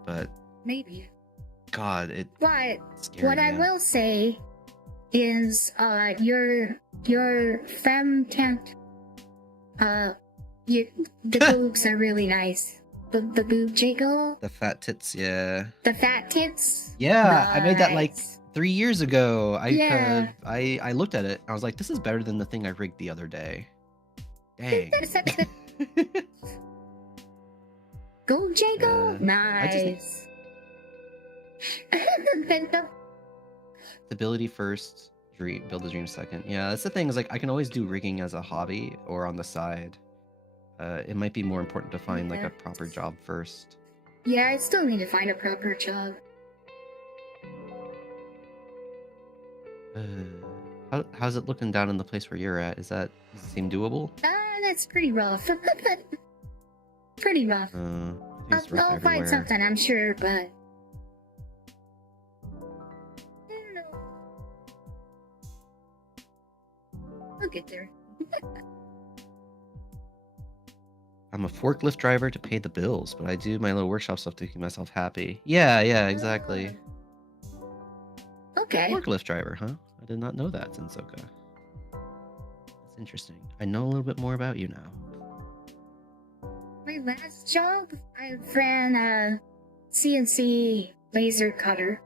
But maybe. God, But scary, what man. I will say is, your femme tent, the boobs are really nice. The boob jiggle. The fat tits, yeah. The fat tits. Yeah, nice. I made that like 3 years ago. Yeah. I looked at it. I was like, this is better than the thing I rigged the other day. Dang. Go jiggle. Nice. Stability first, build the dream second. Yeah, that's the thing. Is like I can always do rigging as a hobby or on the side. It might be more important to find like a proper job first. Yeah, I still need to find a proper job. How's it looking down in the place where you're at? Does it seem doable? That's pretty rough. Pretty rough. It's rough I'll find something, I'm sure, but I don't know. I'll get there. I'm a forklift driver to pay the bills, but I do my little workshop stuff to keep myself happy. Yeah, exactly. Okay. Forklift driver, huh? I did not know that, Sensoka. That's interesting. I know a little bit more about you now. My last job, I ran a CNC laser cutter.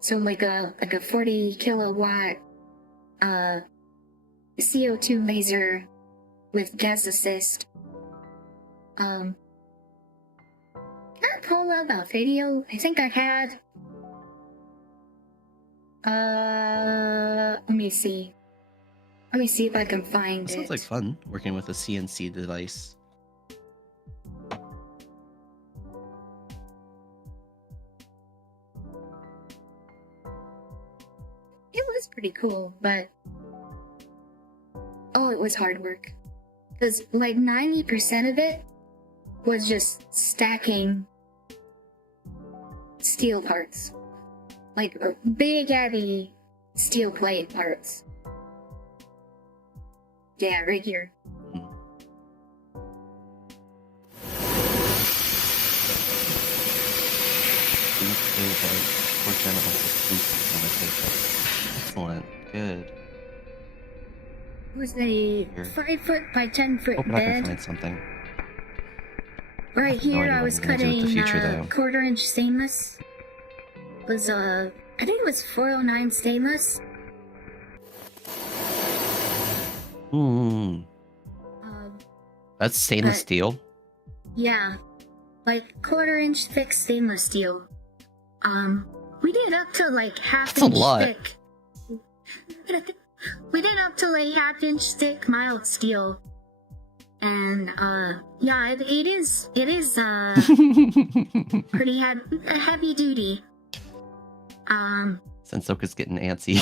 So like a 40 kilowatt CO2 laser with gas assist. Can I pull up a video? I think I had. Let me see. Let me see if I can find That it. sounds like fun, working with a CNC device. It was pretty cool, but oh, it was hard work. Because like 90% of it was just stacking steel parts. Like big heavy steel plate parts. Yeah, right here. Janet wants to boost on the table. Excellent. Good. It was a Here. 5 foot by 10 foot Hoping I can bed. find something. Right no here, idea I what was I'm gonna do with the cutting future, though. 1/4 inch stainless. It was I think it was 409 stainless. Hmm. Um, That's stainless But- steel. yeah, like 1/4 inch thick stainless steel. We did up to like half That's a inch lot. thick. We did up to like half inch thick mild steel. And yeah, it is pretty heavy duty. Sensoka's getting antsy.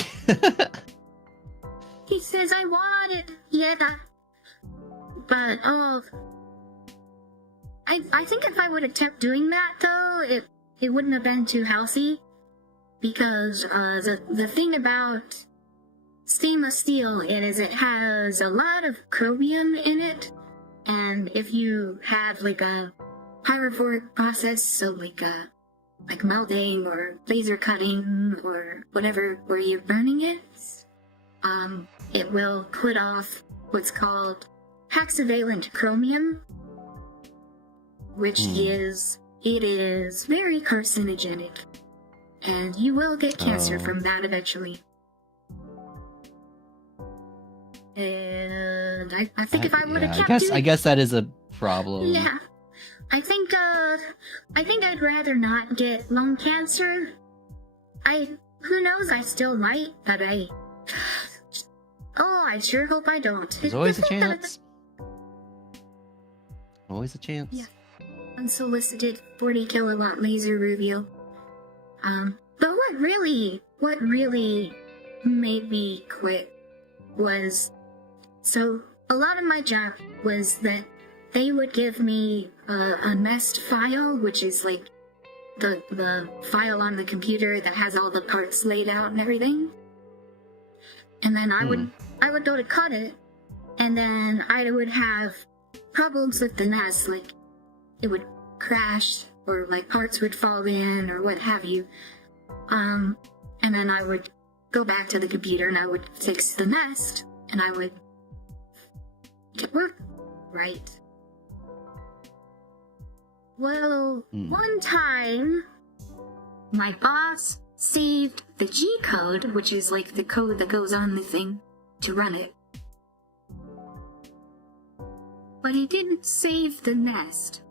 He says I want it. Yeah, but I think if I would have kept doing that though, it wouldn't have been too healthy, because the thing about stainless steel is it has a lot of chromium in it, and if you have like a pyrophoric process, so like melting or laser cutting or whatever where you're burning it, it will put off what's called hexavalent chromium, which is very carcinogenic, and you will get cancer from that eventually. And I think if I would have kept I guess that is a problem. yeah, I think I'd rather not get lung cancer. Who knows, I still might, but I sure hope I don't. There's always a chance. Always a chance. Yeah. Unsolicited 40 kilowatt laser reveal. But what really made me quit was, so a lot of my job was that they would give me a nest file, which is like the file on the computer that has all the parts laid out and everything. And then I would go to cut it, and then I would have problems with the nest, like it would crash, or like parts would fall in, or what have you. And then I would go back to the computer and I would fix the nest, and I would get work right. Well, one time, my boss saved the G code, which is like the code that goes on the thing to run it. But he didn't save the nest.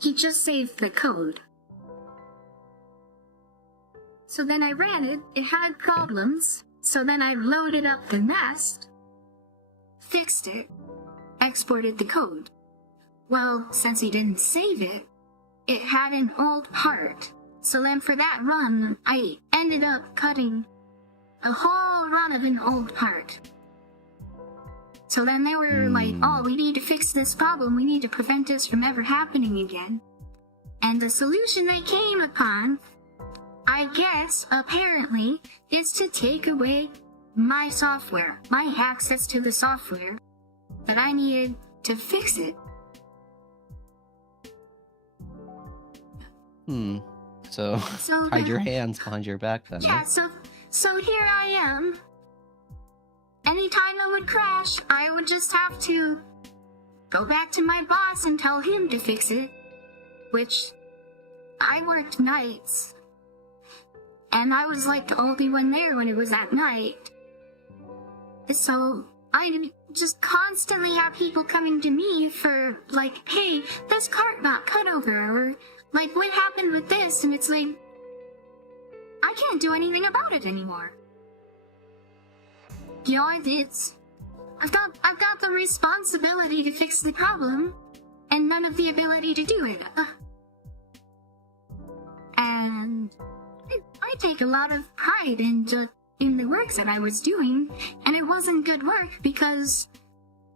He just saved the code. So then I ran it, it had problems, so then I loaded up the nest, fixed it, exported the code. Well, since he didn't save it, it had an old part. So then for that run, I ended up cutting a whole run of an old part. So then they were like, oh, we need to fix this problem. We need to prevent this from ever happening again. And the solution they came upon, I guess, apparently, is to take away my software, my access to the software that I needed to fix it. So hide your hands behind your back then. Yeah, Huh? so here I am. Anytime it would crash, I would just have to go back to my boss and tell him to fix it, which I worked nights, and I was like the only one there when it was at night. So I just constantly have people coming to me for like, hey, this cart got cut over, or like, what happened with this? And it's like, I can't do anything about it anymore. You know, I've got the responsibility to fix the problem, and none of the ability to do it. And I take a lot of pride in the work that I was doing, and it wasn't good work because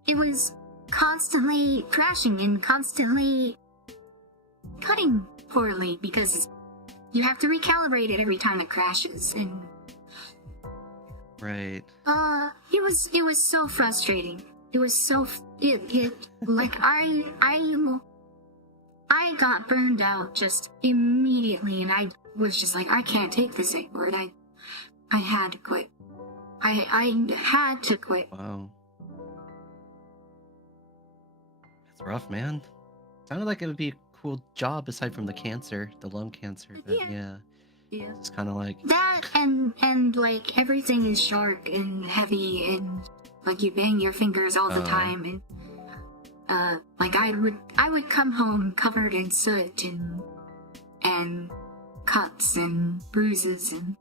it was constantly crashing and constantly cutting poorly, because you have to recalibrate it every time it crashes, and Right. it was so frustrating. It was so like I got burned out just immediately, and was just like, I can't take this anymore, and I had to quit. I had to quit. Wow. That's rough, man. Sounded like it would be a cool job aside from the cancer, the lung cancer. But Yeah. Yeah. it's kind of like That and like everything is sharp and heavy and like you bang your fingers all the time and like I would come home covered in soot and cuts and bruises and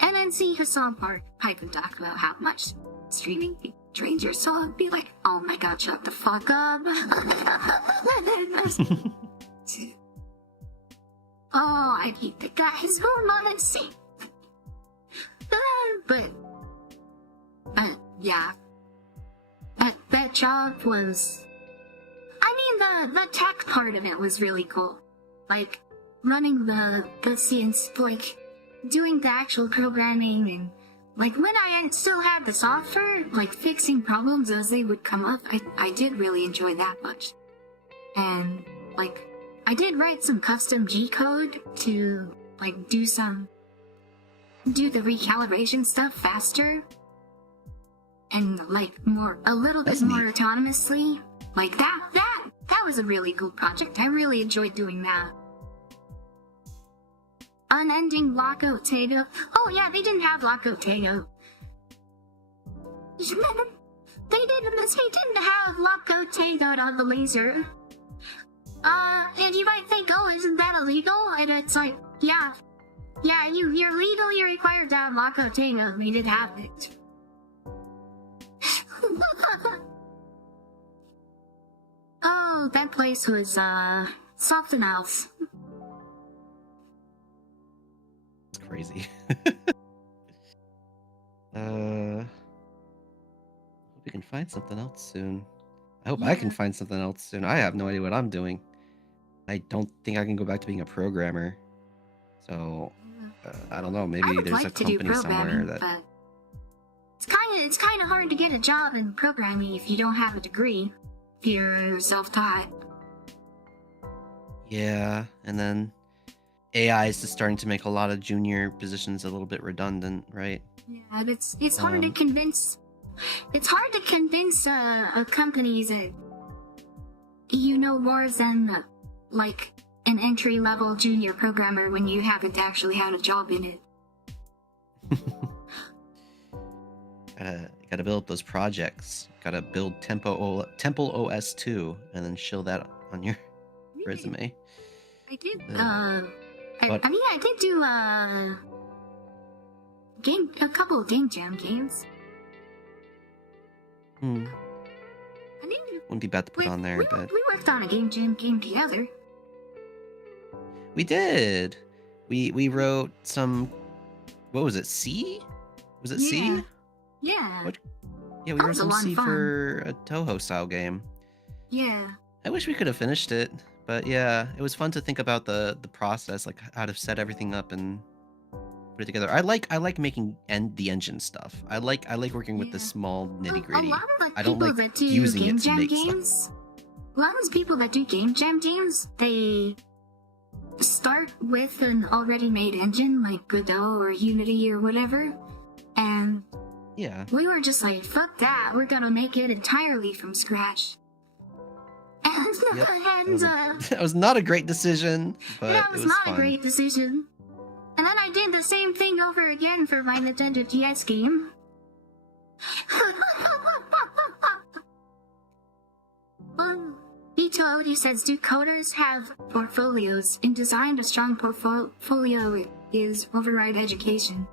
then see Hassan Pipe and talk about how much streaming drains your soul and be like, oh my god, shut the fuck up. Oh, I hate the guys who are not insane. But yeah. That job was... I mean, the tech part of it was really cool. Like, running the scenes, like, doing the actual programming and... Like, when I still had the software, like, fixing problems as they would come up, I did really enjoy that much. And, like... I did write some custom G-code to, like, do the recalibration stuff faster. And, like, a little bit more autonomously. Like, that was a really cool project. I really enjoyed doing that. Unending Lockout Tego. Oh, yeah, they didn't have Lockout Tego. They didn't have Lockout Tego on the laser. And you might think, oh, isn't that illegal? And it's like, yeah, you're legally required to have Lockout Tango. We did have it. Oh, that place was, something else. it's crazy. Hope we can find something else soon. I hope I can find something else soon. I have no idea what I'm doing. I don't think I can go back to being a programmer. So, I don't know. Maybe there's a company somewhere that... But it's kind of hard to get a job in programming if you don't have a degree. If you're self-taught. Yeah, and then AI is just starting to make a lot of junior positions a little bit redundant, right? Yeah, it's hard to convince... It's hard to convince companies that you know more than like an entry-level junior programmer when you haven't actually had a job in it. Gotta build up those projects. Gotta build Temple OS 2 and then show that on your resume. I did. I mean, I did do a couple of Game Jam games. I mean, wouldn't be bad to put on there, but we worked on a Game Jam game together. We did. We wrote some. What was it? C? Was it C? Yeah. What? Yeah, we wrote some C for a Toho style game. Yeah. I wish we could have finished it, but yeah, it was fun to think about the process, like how to set everything up and put it together. I like making the engine stuff. I like working with the small nitty gritty. I don't like using it to make stuff. A lot of those people that do Game Jam games, they start with an already made engine like Godot or Unity or whatever, and yeah, we were just like, fuck that, we're gonna make it entirely from scratch. And, that was not a great decision, but that was not fun. a great decision. And then I did the same thing over again for my Nintendo DS game. Vito Odi says, do coders have portfolios? In design, a strong portfolio is override education.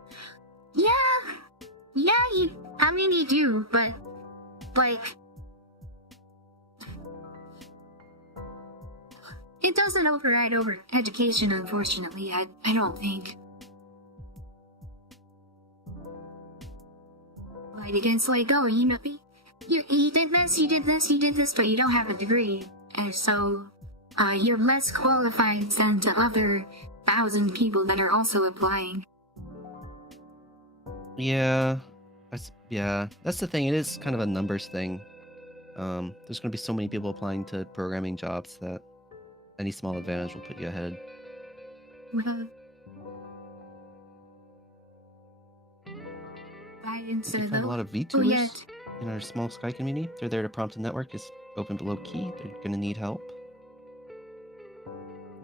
Yeah, you do, but, like, it doesn't override education, unfortunately, I don't think. Like, against, like, oh, you know, you did this, but you don't have a degree, and so, you're less qualified than the other 1,000 people that are also applying. Yeah, that's the thing, it is kind of a numbers thing. There's going to be so many people applying to programming jobs that any small advantage will put you ahead. Well, guidance We can find a lot of Oh, VTubers yeah. in our small Sky community. They're there to prompt a network. It's open below key. They're gonna need help.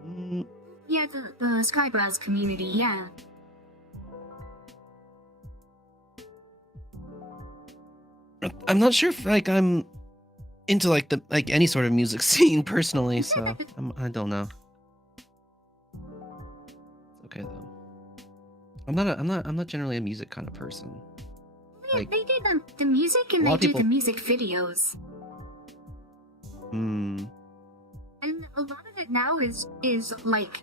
Mm, Yeah, the Skybrowse community, yeah. I'm not sure if like I'm into like the like any sort of music scene personally, so I don't know. It's okay though. I'm not generally a music kind of person. Yeah, Like, they did the music and a they lot of do people- the music videos. Hmm. And a lot of it now is like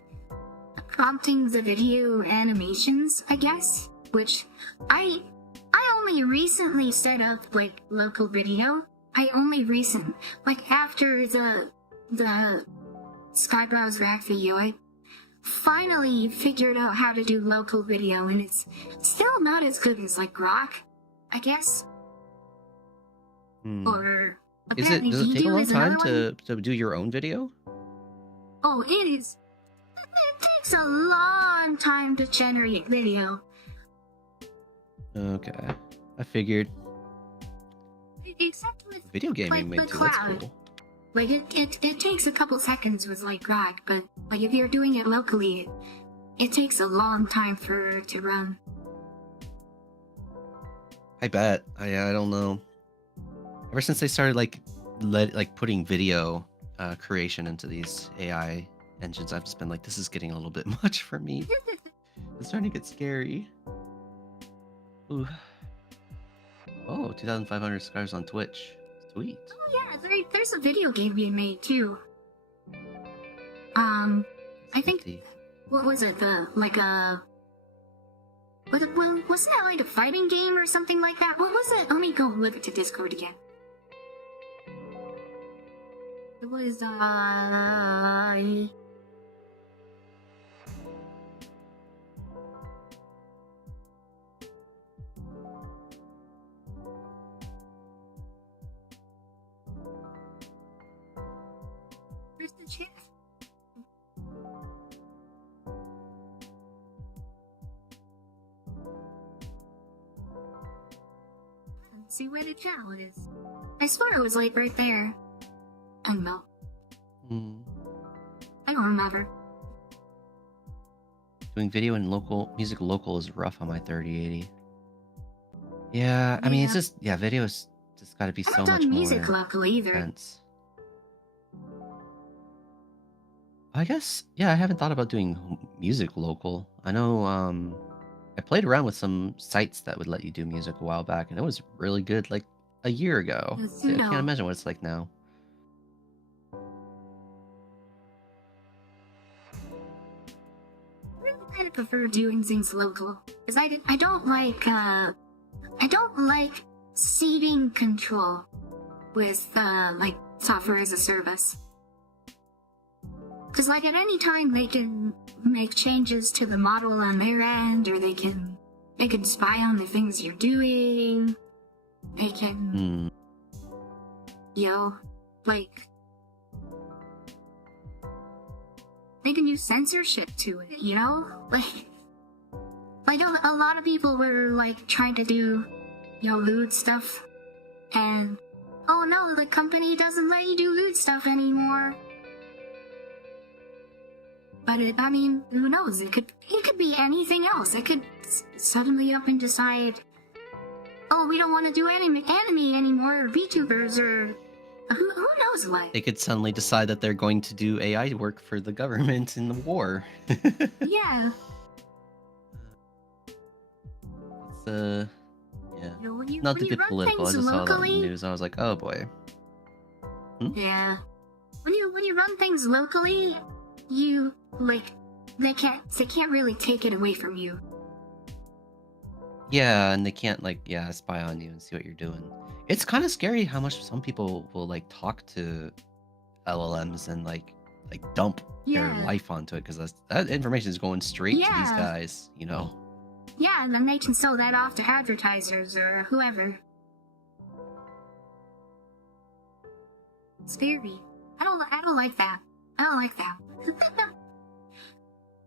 prompting the video animations, I guess. Which I only recently set up like local video. Like after the Skybrowse Rack video, I finally figured out how to do local video, and it's still not as good as like Grok, I guess. Hmm. Or Does it apparently take a Video long is time another one. to do your own video? Oh, it is. It takes a long time to generate video. Okay, I figured. Except with Video gaming like, made the too. That's cloud. cool. Like it takes a couple seconds with like Grok, but like if you're doing it locally, it takes a long time for it to run. I bet. I don't know. Ever since they started like putting video creation into these AI engines, I've just been like, this is getting a little bit much for me. It's starting to get scary. Ooh. Oh, 2,500 subscribers on Twitch. Sweet. Oh yeah, there's a video game being made too. I think 50. what was it? Wasn't that like a fighting game or something like that? What was it? Let me go look into Discord again. It was where's the chat? Let's see where the channel is. I swear it was like right there. I don't know. Hmm. I don't remember. Doing video and music local is rough on my 3080. Yeah, I mean, it's Yeah. just video's just got to be I so haven't much done more music local either. intense. I guess, yeah, I haven't thought about doing music local. I know, I played around with some sites that would let you do music a while back, and it was really good, like a year ago. Yes, I you can't know. imagine what it's like now. I really kind of prefer doing things local because I don't like seeding control with like software as a service. Because like at any time they can make changes to the model on their end, or they can spy on the things you're doing. They can, Hmm. like they can use censorship to it, like a lot of people were like trying to do lewd stuff, and oh no, the company doesn't let you do lewd stuff anymore. But I mean, who knows? It could be anything else. It could suddenly up and decide, oh, we don't want to do anime anymore, or VTubers, or who knows what. They could suddenly decide that they're going to do AI work for the government in the war. Yeah. It's yeah. When you, Not when to you be run political, I things just saw that on the locally, news. I was like, oh boy. yeah. When you run things locally, you they can't really take it away from you. Yeah, and they can't spy on you and see what you're doing. It's kind of scary how much some people will like talk to LLMs and like dump their Yeah. life onto it because that information is going straight to these Yeah. guys. Yeah, and then they can sell that off to advertisers or whoever. Scary. I don't like that. I don't like that.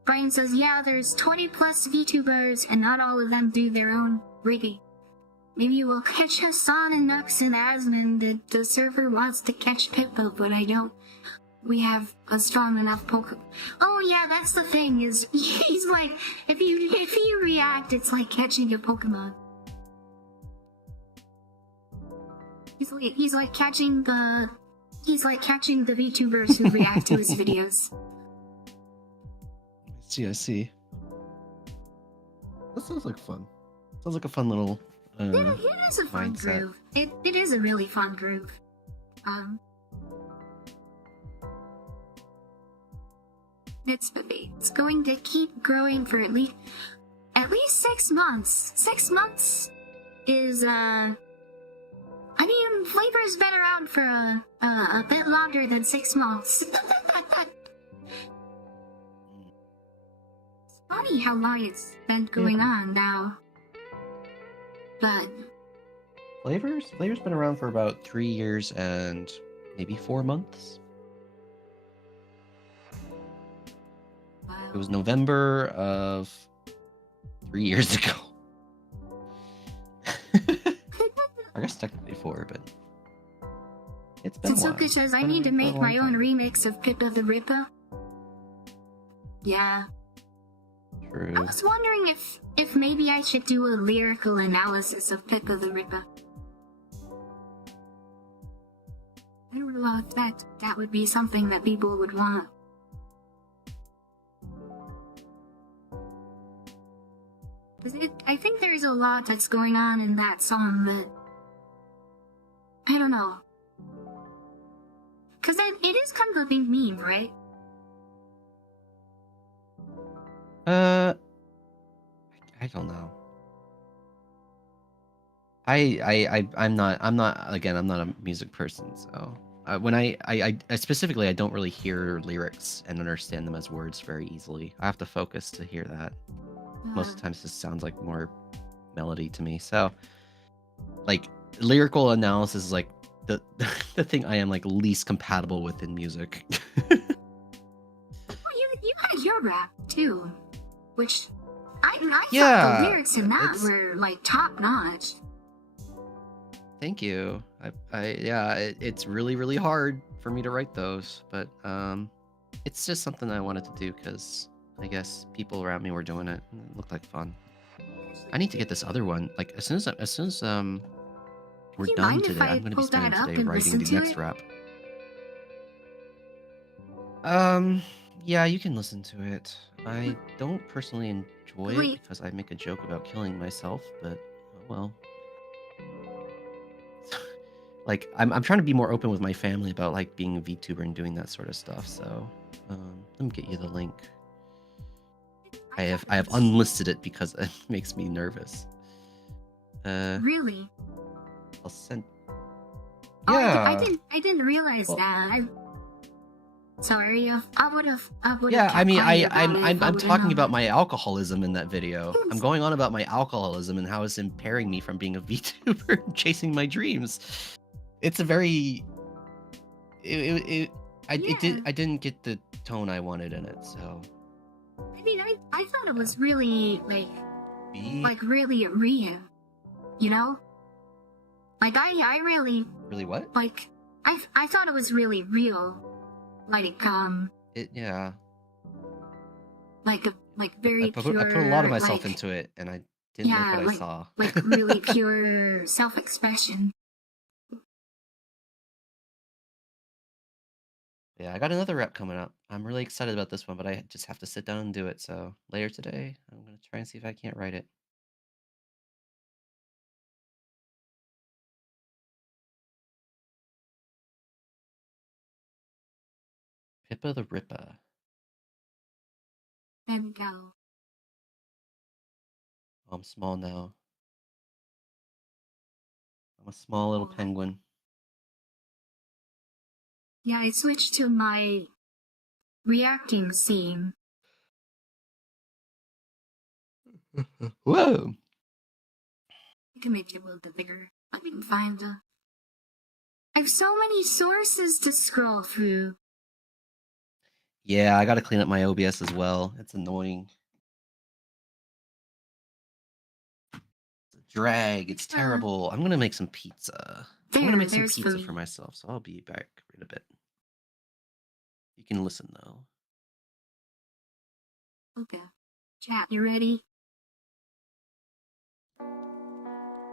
Brian says, yeah, there's 20 plus VTubers, and not all of them do their own rigging. Maybe we'll catch Hassan and Nux and Asmon. The server wants to catch Pippa, but I don't. We have a strong enough Pokemon. Oh yeah, that's the thing, is he's like, if you react, it's like catching a Pokemon. He's like catching the VTubers who react to his videos. I see. That sounds like fun. Sounds like a fun little It is a fun mindset. groove. It is a really fun groove. It's going to keep growing for at least 6 months. 6 months is I mean, Flavor's been around for a bit longer than 6 months. It's funny how long it's been going on now. But Flavor's been around for about 3 years and maybe 4 months. It was November of 3 years ago. I guess technically 4, but it's been a while. Satsuka says, I Been need to around for a make long my own time. remix of Pippa the Ripper. Yeah. True. I was wondering if maybe I should do a lyrical analysis of Pippa the Ripper. I don't know if that would be something that people would want. I think there's a lot that's going on in that song that I don't know. Cause it is kind of a big meme, right? I don't know. I'm not again, I'm not a music person, so when I specifically, I don't really hear lyrics and understand them as words very easily. I have to focus to hear that. Most of the times it just sounds like more melody to me. So like lyrical analysis is like the the thing I am like least compatible with in music. Well, you had your rap too, which I thought the lyrics in that were like top notch. Thank you. It's really hard for me to write those, but it's just something I wanted to do because I guess people around me were doing it and it looked like fun. I need to get this other one. Like as soon as we're Do you done mind if today, I I'm going to be pull spending that up today and writing listen the to next it? rap. Yeah, you can listen to it. I don't personally enjoy Wait. it because I make a joke about killing myself, but oh well. Like I'm trying to be more open with my family about like being a VTuber and doing that sort of stuff. So let me get you the link. I have unlisted it because it makes me nervous. Really? I'll send. Oh, Yeah. I didn't realize Well- that. Sorry, I would have. Yeah, I mean, I'm would've talking known. about my alcoholism in that video. I'm going on about my alcoholism and how it's impairing me from being a VTuber and chasing my dreams. It's a very. I didn't get the tone I wanted in it, so. I mean, I thought it was really like really real, you know? Like I really Really what? like I thought it was really real, like Yeah. like very I put pure. a lot of myself like, into it, and I didn't like what I like, saw. like really pure self-expression. Yeah, I got another rep coming up. I'm really excited about this one, but I just have to sit down and do it. So later today, I'm gonna try and see if I can't write it. Pippa the Ripper. There we go. Oh, I'm small now. I'm a small little Oh. penguin. Yeah, I switched to my reacting scene. Whoa! I can make it a little bit bigger. Let me find I have so many sources to scroll through. Yeah, I gotta clean up my OBS as well. It's annoying. It's a drag. It's terrible. I'm gonna make some pizza. I'm gonna make some there's pizza food. for myself, so I'll be back in a bit. You can listen though. Okay. Chat, you ready?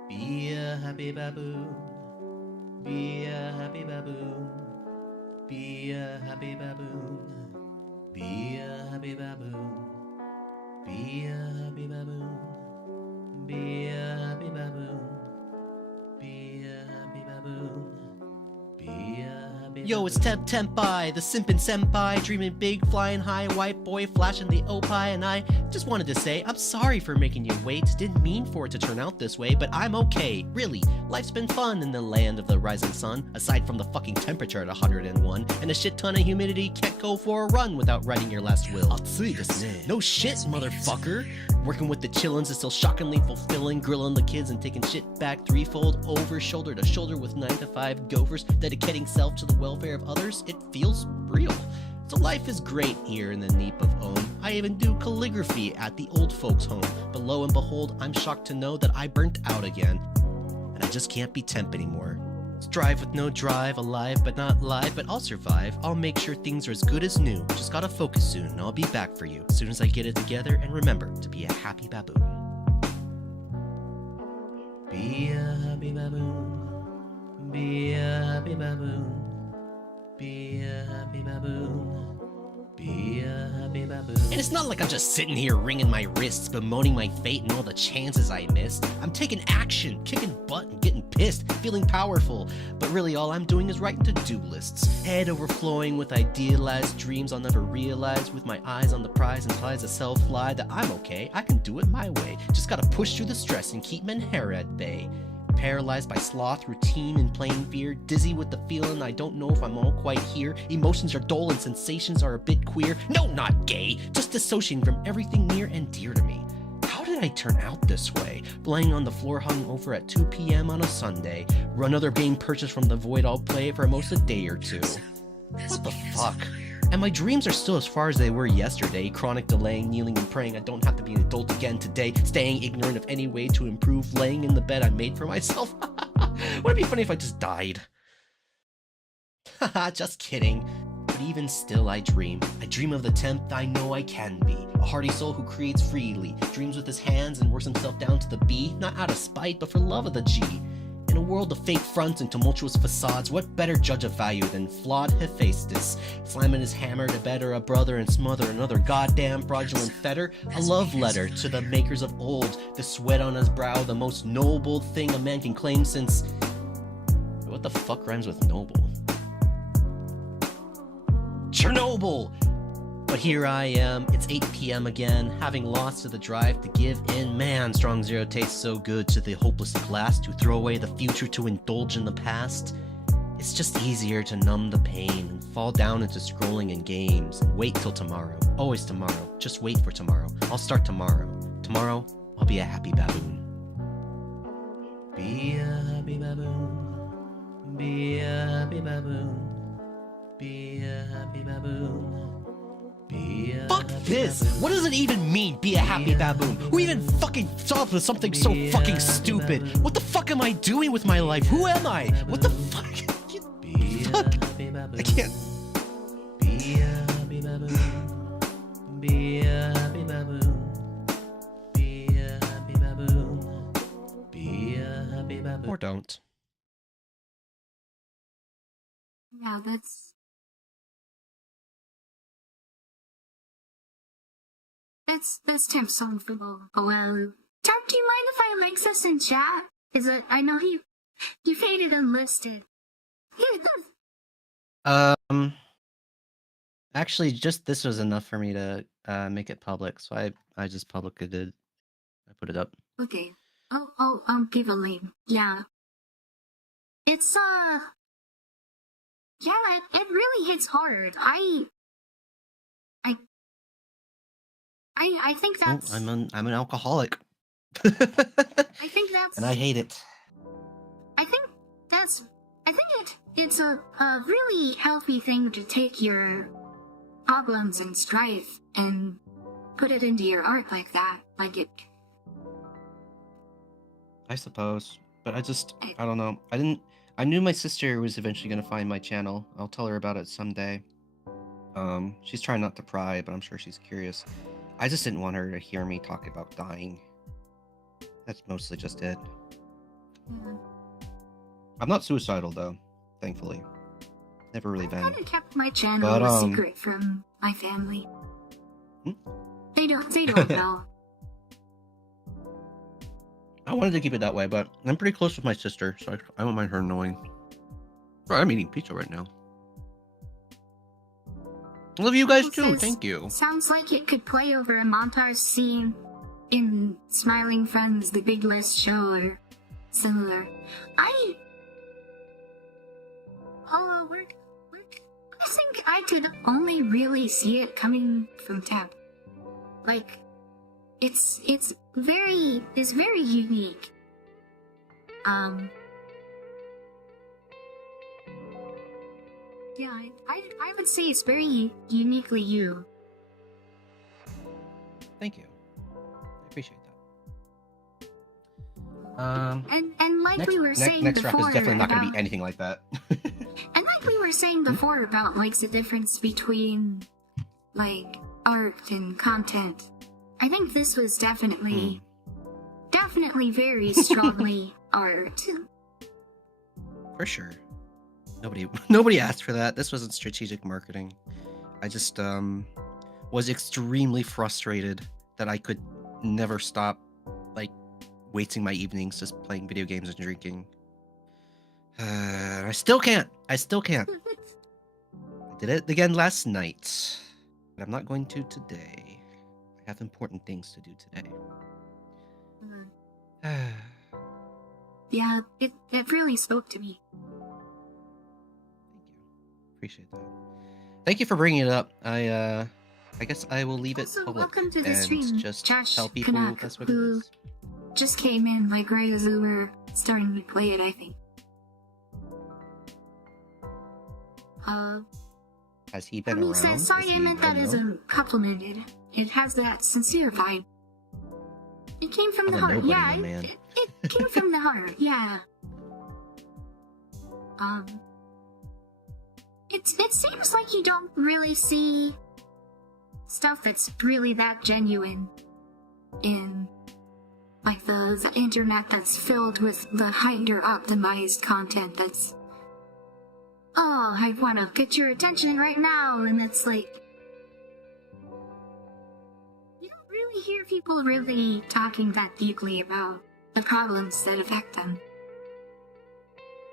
Be a happy baboon. Be a happy baboon. Be a happy baboon. Be a happy baboon. Be a happy baboon. Be a happy baboon. Be a happy baboon. Be a happy Yo, it's Tempai, the simpin' senpai, dreaming big, flying high, white boy, flashing the opie, and I just wanted to say I'm sorry for making you wait. Didn't mean for it to turn out this way, but I'm okay. Really, life's been fun in the land of the rising sun. Aside from the fucking temperature at 101 and a shit ton of humidity, can't go for a run without writing your last will. No shit, motherfucker. Working with the chillins is still shockingly fulfilling, grilling the kids and taking shit back threefold over, shoulder to shoulder with 9 to 5 gophers, dedicating self to the welfare of others. It feels real. So life is great here in the Neep of Ohm. I even do calligraphy at the old folks' home. But lo and behold, I'm shocked to know that I burnt out again. And I just can't be temp anymore. Strive with no drive, alive but not live, but I'll survive. I'll make sure things are as good as new. Just gotta focus soon, and I'll be back for you as soon as I get it together. And remember to be a happy baboon. Be a happy baboon. Be a happy baboon. Be a happy baboon. Be a happy baboon. And it's not like I'm just sitting here wringing my wrists, bemoaning my fate and all the chances I missed. I'm taking action, kicking butt and getting pissed, feeling powerful. But really all I'm doing is writing to-do lists. Head overflowing with idealized dreams I'll never realize. With my eyes on the prize implies a self-lie that I'm okay, I can do it my way. Just gotta push through the stress and keep Menhera at bay. Paralyzed by sloth, routine, and plain fear. Dizzy with the feeling I don't know if I'm all quite here. Emotions are dull and sensations are a bit queer. No, not gay, just dissociating from everything near and dear to me. How did I turn out this way? Laying on the floor hung over at 2 p.m. on a Sunday. Another game purchased from the void, I'll play for almost a day or two. What the fuck? And my dreams are still as far as they were yesterday. Chronic delaying, kneeling and praying I don't have to be an adult again today. Staying ignorant of any way to improve. Laying in the bed I made for myself. Would it be funny if I just died? Haha, just kidding. But even still I dream. I dream of the temp I know I can be. A hearty soul who creates freely. Dreams with his hands and works himself down to the B. Not out of spite, but for love of the G. In a world of fake fronts and tumultuous facades, what better judge of value than flawed Hephaestus? Slamming his hammer to better a brother and smother another goddamn fraudulent fetter? A love letter to the makers of old, the sweat on his brow, the most noble thing a man can claim since... What the fuck rhymes with noble? Chernobyl! But here I am, it's 8 p.m. again, having lost to the drive to give in. Man, Strong Zero tastes so good to the hopeless at last, to throw away the future to indulge in the past. It's just easier to numb the pain and fall down into scrolling in games and wait till tomorrow. Always tomorrow. Just wait for tomorrow. I'll start tomorrow. Tomorrow, I'll be a happy baboon. Be a happy baboon. Be a happy baboon. Be a happy baboon. Fuck this! What does it even mean, be a happy baboon? Who even fucking thought of something so fucking stupid? What the fuck am I doing with my life? Who am I? What the fuck? Fuck. I can't. Be a happy baboon. Be a happy baboon. Be a happy baboon. Be a happy baboon. Or don't. Yeah, that's Tim's song for a while. Tarp, do you mind if I links us in chat? I know he faded unlisted. Actually, just this was enough for me to make it public, so I just publicly did. I put it up. Okay. Give a link. Yeah. It's yeah, it really hits hard. I think that's... Oh, I'm an alcoholic. I think that's... And I hate it. I think it's a really healthy thing to take your problems and strife and put it into your art like that. Like it. I suppose, but I don't know. I knew my sister was eventually gonna find my channel. I'll tell her about it someday. She's trying not to pry, but I'm sure she's curious. I just didn't want her to hear me talk about dying. That's mostly just it. Yeah. I'm not suicidal though, thankfully. Never really I been. kind of kept my channel But, a secret from my family. Hmm? They don't know. I wanted to keep it that way, but I'm pretty close with my sister, so I don't mind her knowing. Bro, I'm eating pizza right now. I love you guys It too. says, Thank you. Sounds like it could play over a montage scene in Smiling Friends, The Big List Show, or similar. I think I could only really see it coming from Temp. Like, it's very unique. Yeah, I would say it's very uniquely you. Thank you. I appreciate that. And like we were saying next before, rap is definitely not going to about- be anything like that. And like we were saying before about like the difference between like art and content, I think this was definitely very strongly art. For sure. Nobody asked for that. This wasn't strategic marketing. I just was extremely frustrated that I could never stop like wasting my evenings just playing video games and drinking. I still can't. I did it again last night, but I'm not going to today. I have important things to do today. Yeah, it really spoke to me. Appreciate that. Thank you for bringing it up. I guess I will leave it Also, public welcome to the and stream, just Josh tell people Canuck, that's what it who is. just came in like right as we were starting to play it, I think. Has he been He around? says, Is sorry, he I meant that as well-known? a compliment. It has that sincere vibe. It came from I'm the a heart. nobody, Yeah, my man. it came from the heart. Yeah. It seems like you don't really see stuff that's really that genuine in like the internet that's filled with the hyper optimized content that's, oh, I want to get your attention right now, and it's like you don't really hear people really talking that deeply about the problems that affect them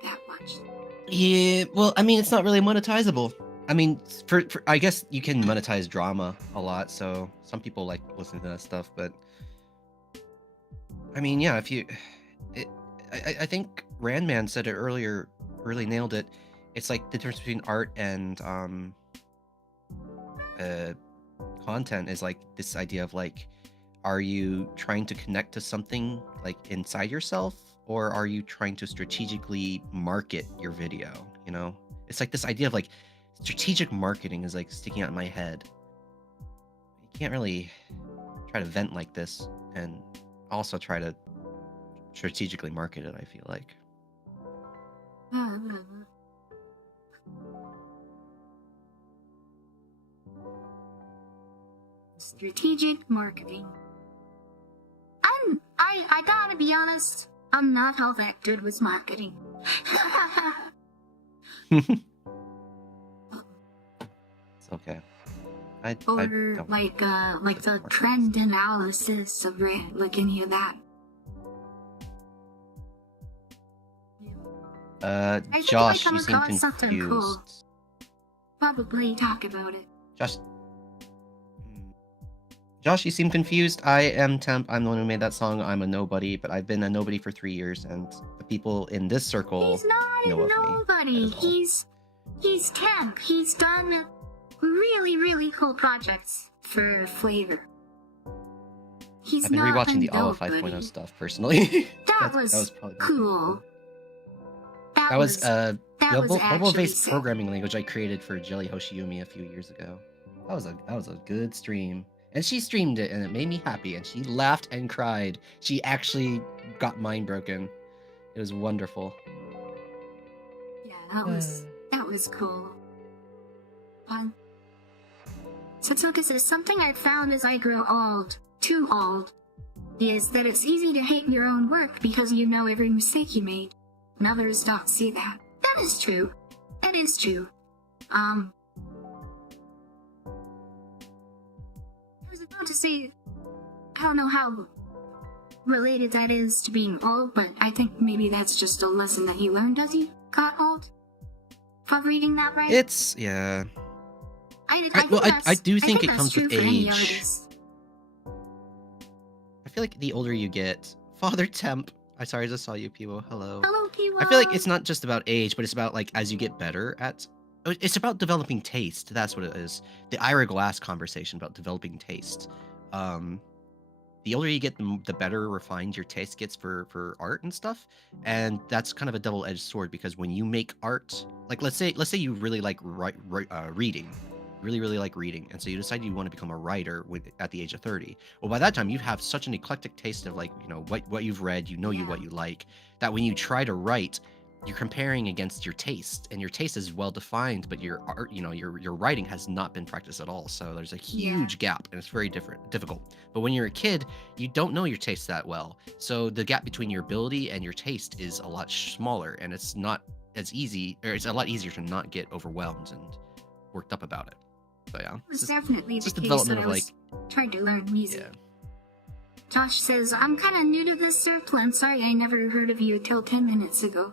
that much. Yeah, well, I mean, it's not really monetizable. I mean, for I guess you can monetize drama a lot, so some people like listen to that stuff. But I mean, yeah, I think Randman said it earlier, really nailed it. It's like the difference between art and content is like this idea of like, are you trying to connect to something like inside yourself, or are you trying to strategically market your video? You know, it's like this idea of like strategic marketing is like sticking out in my head. You can't really try to vent like this and also try to strategically market it, I feel like. Strategic marketing. I gotta be honest, I'm not all that good with marketing. It's okay. I Or don't like the trend analysis of it, like any of that. think Josh, if I come you seem across something confused. cool, probably talk about it. Josh, you seem confused. I am Temp. I'm the one who made that song. I'm a nobody, but I've been a nobody for 3 years, and the people in this circle He's not know a of me. nobody. That is all. He's Temp. He's done really, really cool projects for Flavor. He's I've been not rewatching a the Alpha nobody. 5.0 stuff personally. That was probably my cool. That was that was mobile-based actually sick. programming language I created for Jelly Hoshiyumi a few years ago. That was a good stream. And she streamed it and it made me happy and she laughed and cried. She actually got mind broken. It was wonderful. Yeah, that was cool. Satsuka says, something I've found as I grow old, too old, is that it's easy to hate your own work because you know every mistake you made. And others don't see that. That is true. That is true. I was about to say, I don't know how related that is to being old, but I think maybe that's just a lesson that he learned as he got old. If I'm reading that right? It's yeah. I do think it comes with age. I feel like the older you get, Father Temp. I sorry, I just saw you, Piwo. Hello. Hello, Piwo. I feel like it's not just about age, but it's about like as you get better at. It's about developing taste. That's what it is. The Ira Glass conversation about developing taste. The older you get, the better refined your taste gets for art and stuff. And that's kind of a double-edged sword because when you make art, like let's say you really like reading. Really like reading, and so you decide you want to become a writer at the age of 30. Well, by that time you have such an eclectic taste of like what you've read, what you like, that when you try to write, you're comparing against your taste, and your taste is well defined, but your art, your writing has not been practiced at all. So there's a huge gap, and it's very difficult. But when you're a kid, you don't know your taste that well, so the gap between your ability and your taste is a lot smaller, and it's not as easy, or it's a lot easier to not get overwhelmed and worked up about it. So yeah, it's definitely the case that I was trying to learn music. Yeah. Josh says, I'm kind of new to this Surplan. Sorry, I never heard of you till 10 minutes ago.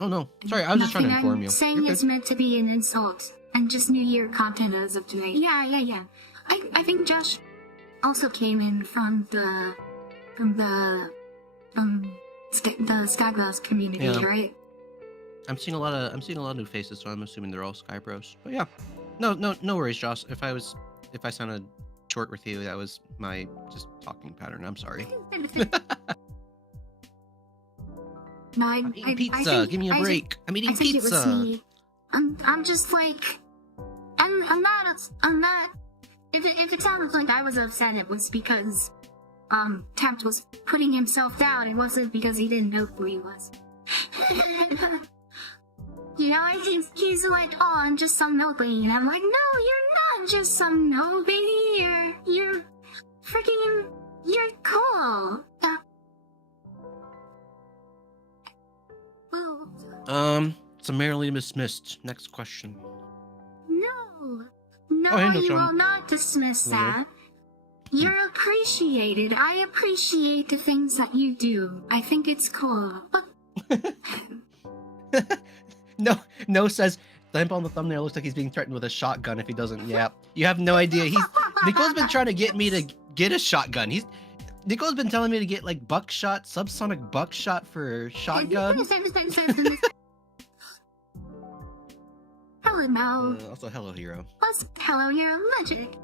Oh no, sorry, I was just trying to inform you. Saying it's meant to be an insult, and just New Year content as of tonight. Yeah. I think Josh also came in from the Skyglass community, right? I'm seeing a lot of new faces, so I'm assuming they're all Sky Bros. But yeah, no worries, Josh. If I sounded short with you, that was my just talking pattern. I'm sorry. No, I'm eating pizza. Give me a break. I'm eating pizza. It was me. I'm just like, I'm not. If it sounded like I was upset, it was because Tempt was putting himself down. It wasn't because he didn't know who he was. I think he's like, oh, I'm just some nobody, and I'm like, no, you're not just some nobody. You're freaking, you're cool. Summarily dismissed. Next question. No, you will not dismiss that. You're appreciated. I appreciate the things that you do. I think it's cool. But No says Lamp on the thumbnail looks like he's being threatened with a shotgun if he doesn't yap. You have no idea. Nicole's been trying to get me to get a shotgun. Nicole's been telling me to get like buckshot, subsonic buckshot for shotgun. Hello, Mel. Also, hello, Hero. Hello, Hero Magic.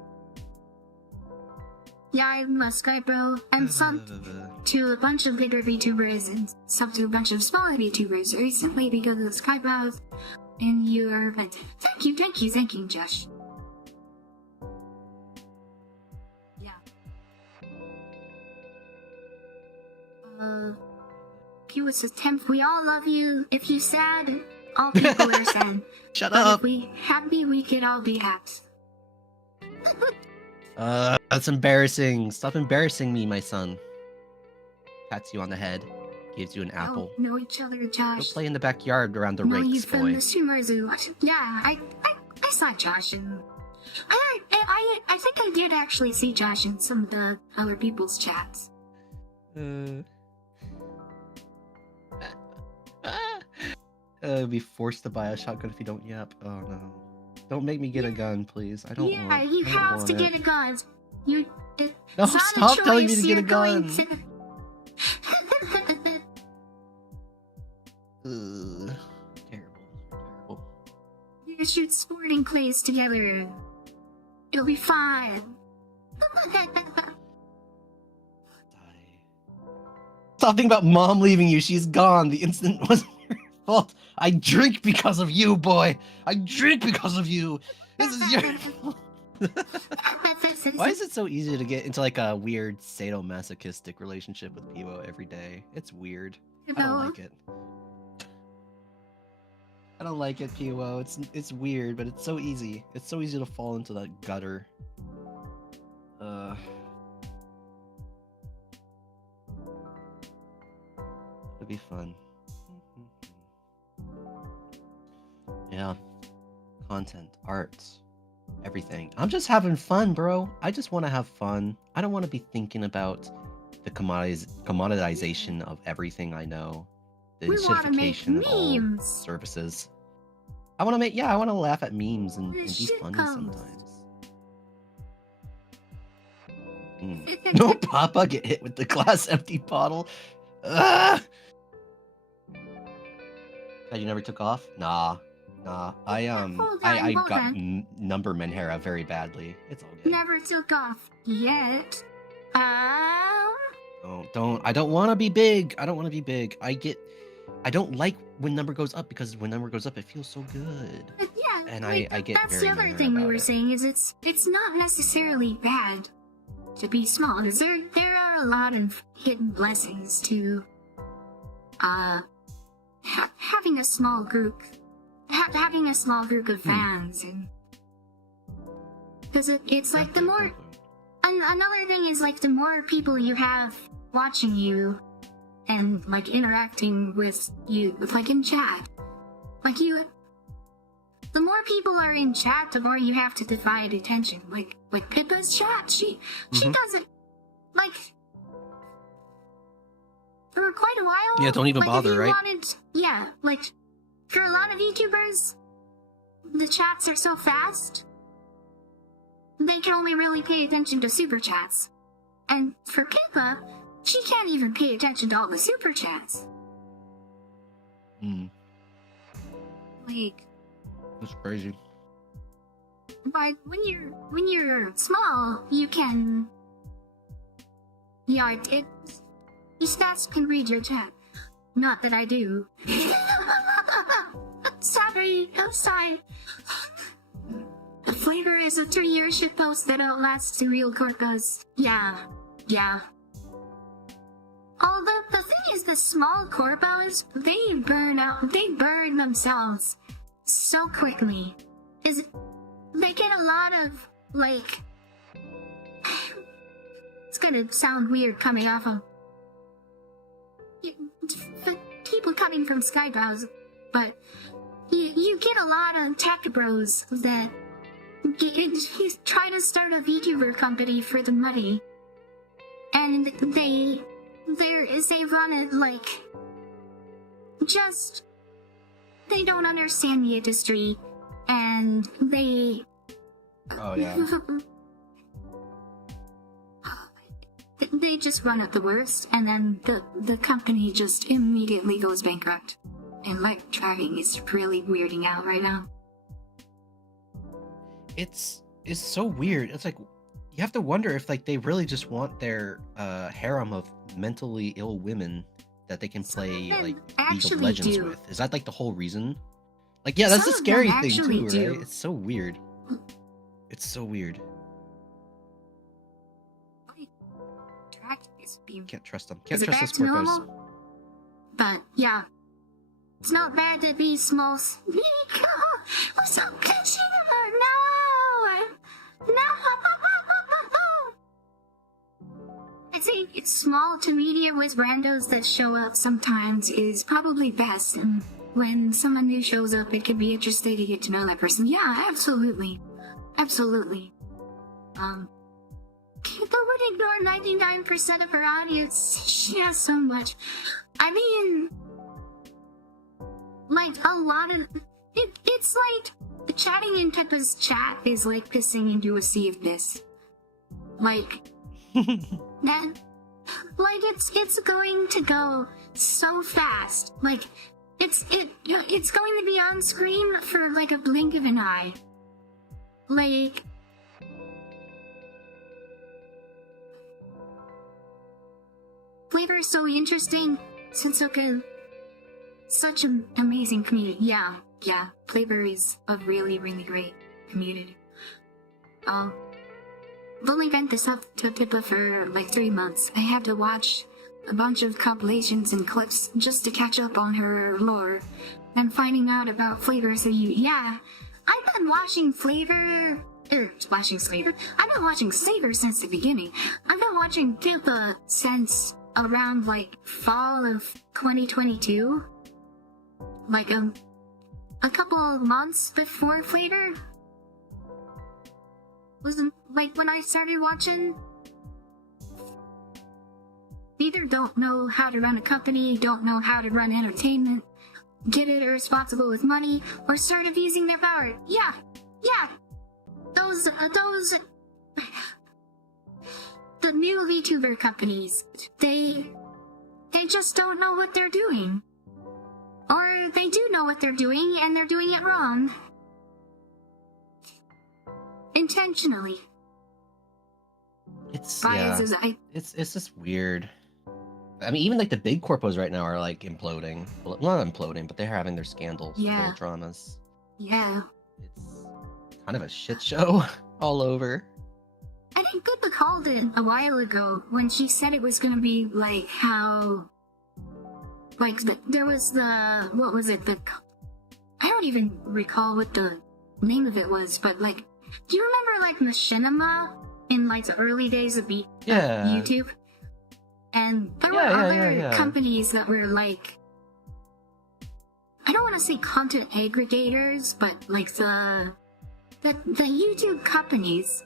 Yeah, I'm a Sky Bro. I'm sub to a bunch of bigger VTubers and sub to a bunch of smaller VTubers recently because of Sky Bros. And you are thank you, Josh. Yeah. Pew says, Temp, we all love you. If you sad, all people are sad. Shut but up. If we happy, we could all be happy. That's embarrassing. Stop embarrassing me, my son. Pats you on the head, gives you an apple. Know each other, Josh. Go play in the backyard around the rakes, from boy. the Sumaru. Yeah, I saw Josh, and I think I did actually see Josh in some of the other people's chats. Be forced to buy a shotgun if you don't yap. Oh no. Don't make me get a gun, please. I don't want it. You have to get a gun. No, stop telling me to get a gun. Terrible. You shoot sporting clays together. It'll be fine. Stop thinking about mom leaving you. She's gone. The incident wasn't your fault. I drink because of you, boy. I drink because of you. This is your. Why is it so easy to get into like a weird sadomasochistic relationship with Pivo every day? It's weird. I don't like it. I don't like it, Pivo. It's weird, but it's so easy. It's so easy to fall into that gutter. It'd be fun. Yeah. Content, arts, everything. I'm just having fun, bro. I just want to have fun. I don't want to be thinking about the commoditization of everything I know. The We want to make acidification of all memes. services. I want to laugh at memes and be Shit funny comes. sometimes. No, Papa, get hit with the glass empty bottle. Ah! That you never took off? Nah. I Hold I on. got number Menhera very badly. It's all good. Never took off yet. Don't. I don't want to be big. I don't want to be big. I don't like when number goes up because when number goes up, it feels so good. Yeah. And like, I get that's very the other Menhera thing we about were it. saying is it's not necessarily bad to be small. Because there are a lot of hidden blessings to having a small group. Having a small group of fans, and because it's like the more another thing is like the more people you have watching you and like interacting with you, like in chat, like you, the more people are in chat, the more you have to divide attention. Like Pippa's chat, she doesn't like for quite a while. Yeah, don't even like, bother, if you right? Yeah, like. For a lot of YouTubers, the chats are so fast, they can only really pay attention to super chats. And for Pippa, she can't even pay attention to all the super chats. Like, That's crazy. but when you're small, you can. Yeah, these stats can read your chat. Not that I do. Sorry, I'm sorry. The flavor is a 3-year shitpost that outlasts the real Corpus. Yeah. Oh, the thing is, the small Corpus, they burn themselves so quickly. They get a lot of, like... It's gonna sound weird coming off of... people coming from Skybrowse, but you get a lot of tech bros that try to start a VTuber company for the money, and they run it like just they don't understand the industry, and they Oh yeah. They just run at the worst, and then the company just immediately goes bankrupt. And live dragging is really weirding out right now. It's so weird. It's like you have to wonder if like they really just want their harem of mentally ill women that they can play them like League of actually Legends do. with. Is that like the whole reason? Like yeah, that's Some the of them scary thing actually too, do. right? It's so weird. It's so weird. Dragging is being Can't trust them. Is Can't it trust back those to Corpos. normal? But yeah, it's not bad to be small. What's so catchy? No. I'd say it's small to medium with randos that show up sometimes is probably best. And when someone new shows up, it can be interesting to get to know that person. Yeah, absolutely. People would ignore 99% of her audience. She has so much. I mean, like a lot of it's like chatting in Peppa's chat is like pissing into a sea of piss. Like that, like it's going to go so fast. Like it's going to be on screen for like a blink of an eye. Like. Flavor is so interesting. Sensoka, such an amazing community. Yeah. Flavor is a really, really great community. I've only been this up to Pippa for like 3 months. I had to watch a bunch of compilations and clips just to catch up on her lore and finding out about Flavor. So yeah, I've been watching Flavor. I've been watching Savor since the beginning. I've been watching Pippa since around like fall of 2022. Like a couple of months before Flavor. Wasn't like when I started watching. Either don't know how to run a company, don't know how to run entertainment, get it irresponsible with money, or start abusing their power. Yeah. Those, the new VTuber companies, they just don't know what they're doing. Or they do know what they're doing, and they're doing it wrong. Intentionally. It's Biases, it's just weird. I mean, even like the big corpos right now are like imploding. Well, not imploding, but they're having their scandals, Yeah. little dramas. Yeah. It's kind of a shit show all over. I think Pippa called it a while ago when she said it was gonna be like how, like there was the, what was it? I don't even recall what the name of it was, but like, do you remember like Machinima in like the early days of YouTube? And there were other companies that were like, I don't want to say content aggregators, but like the YouTube companies,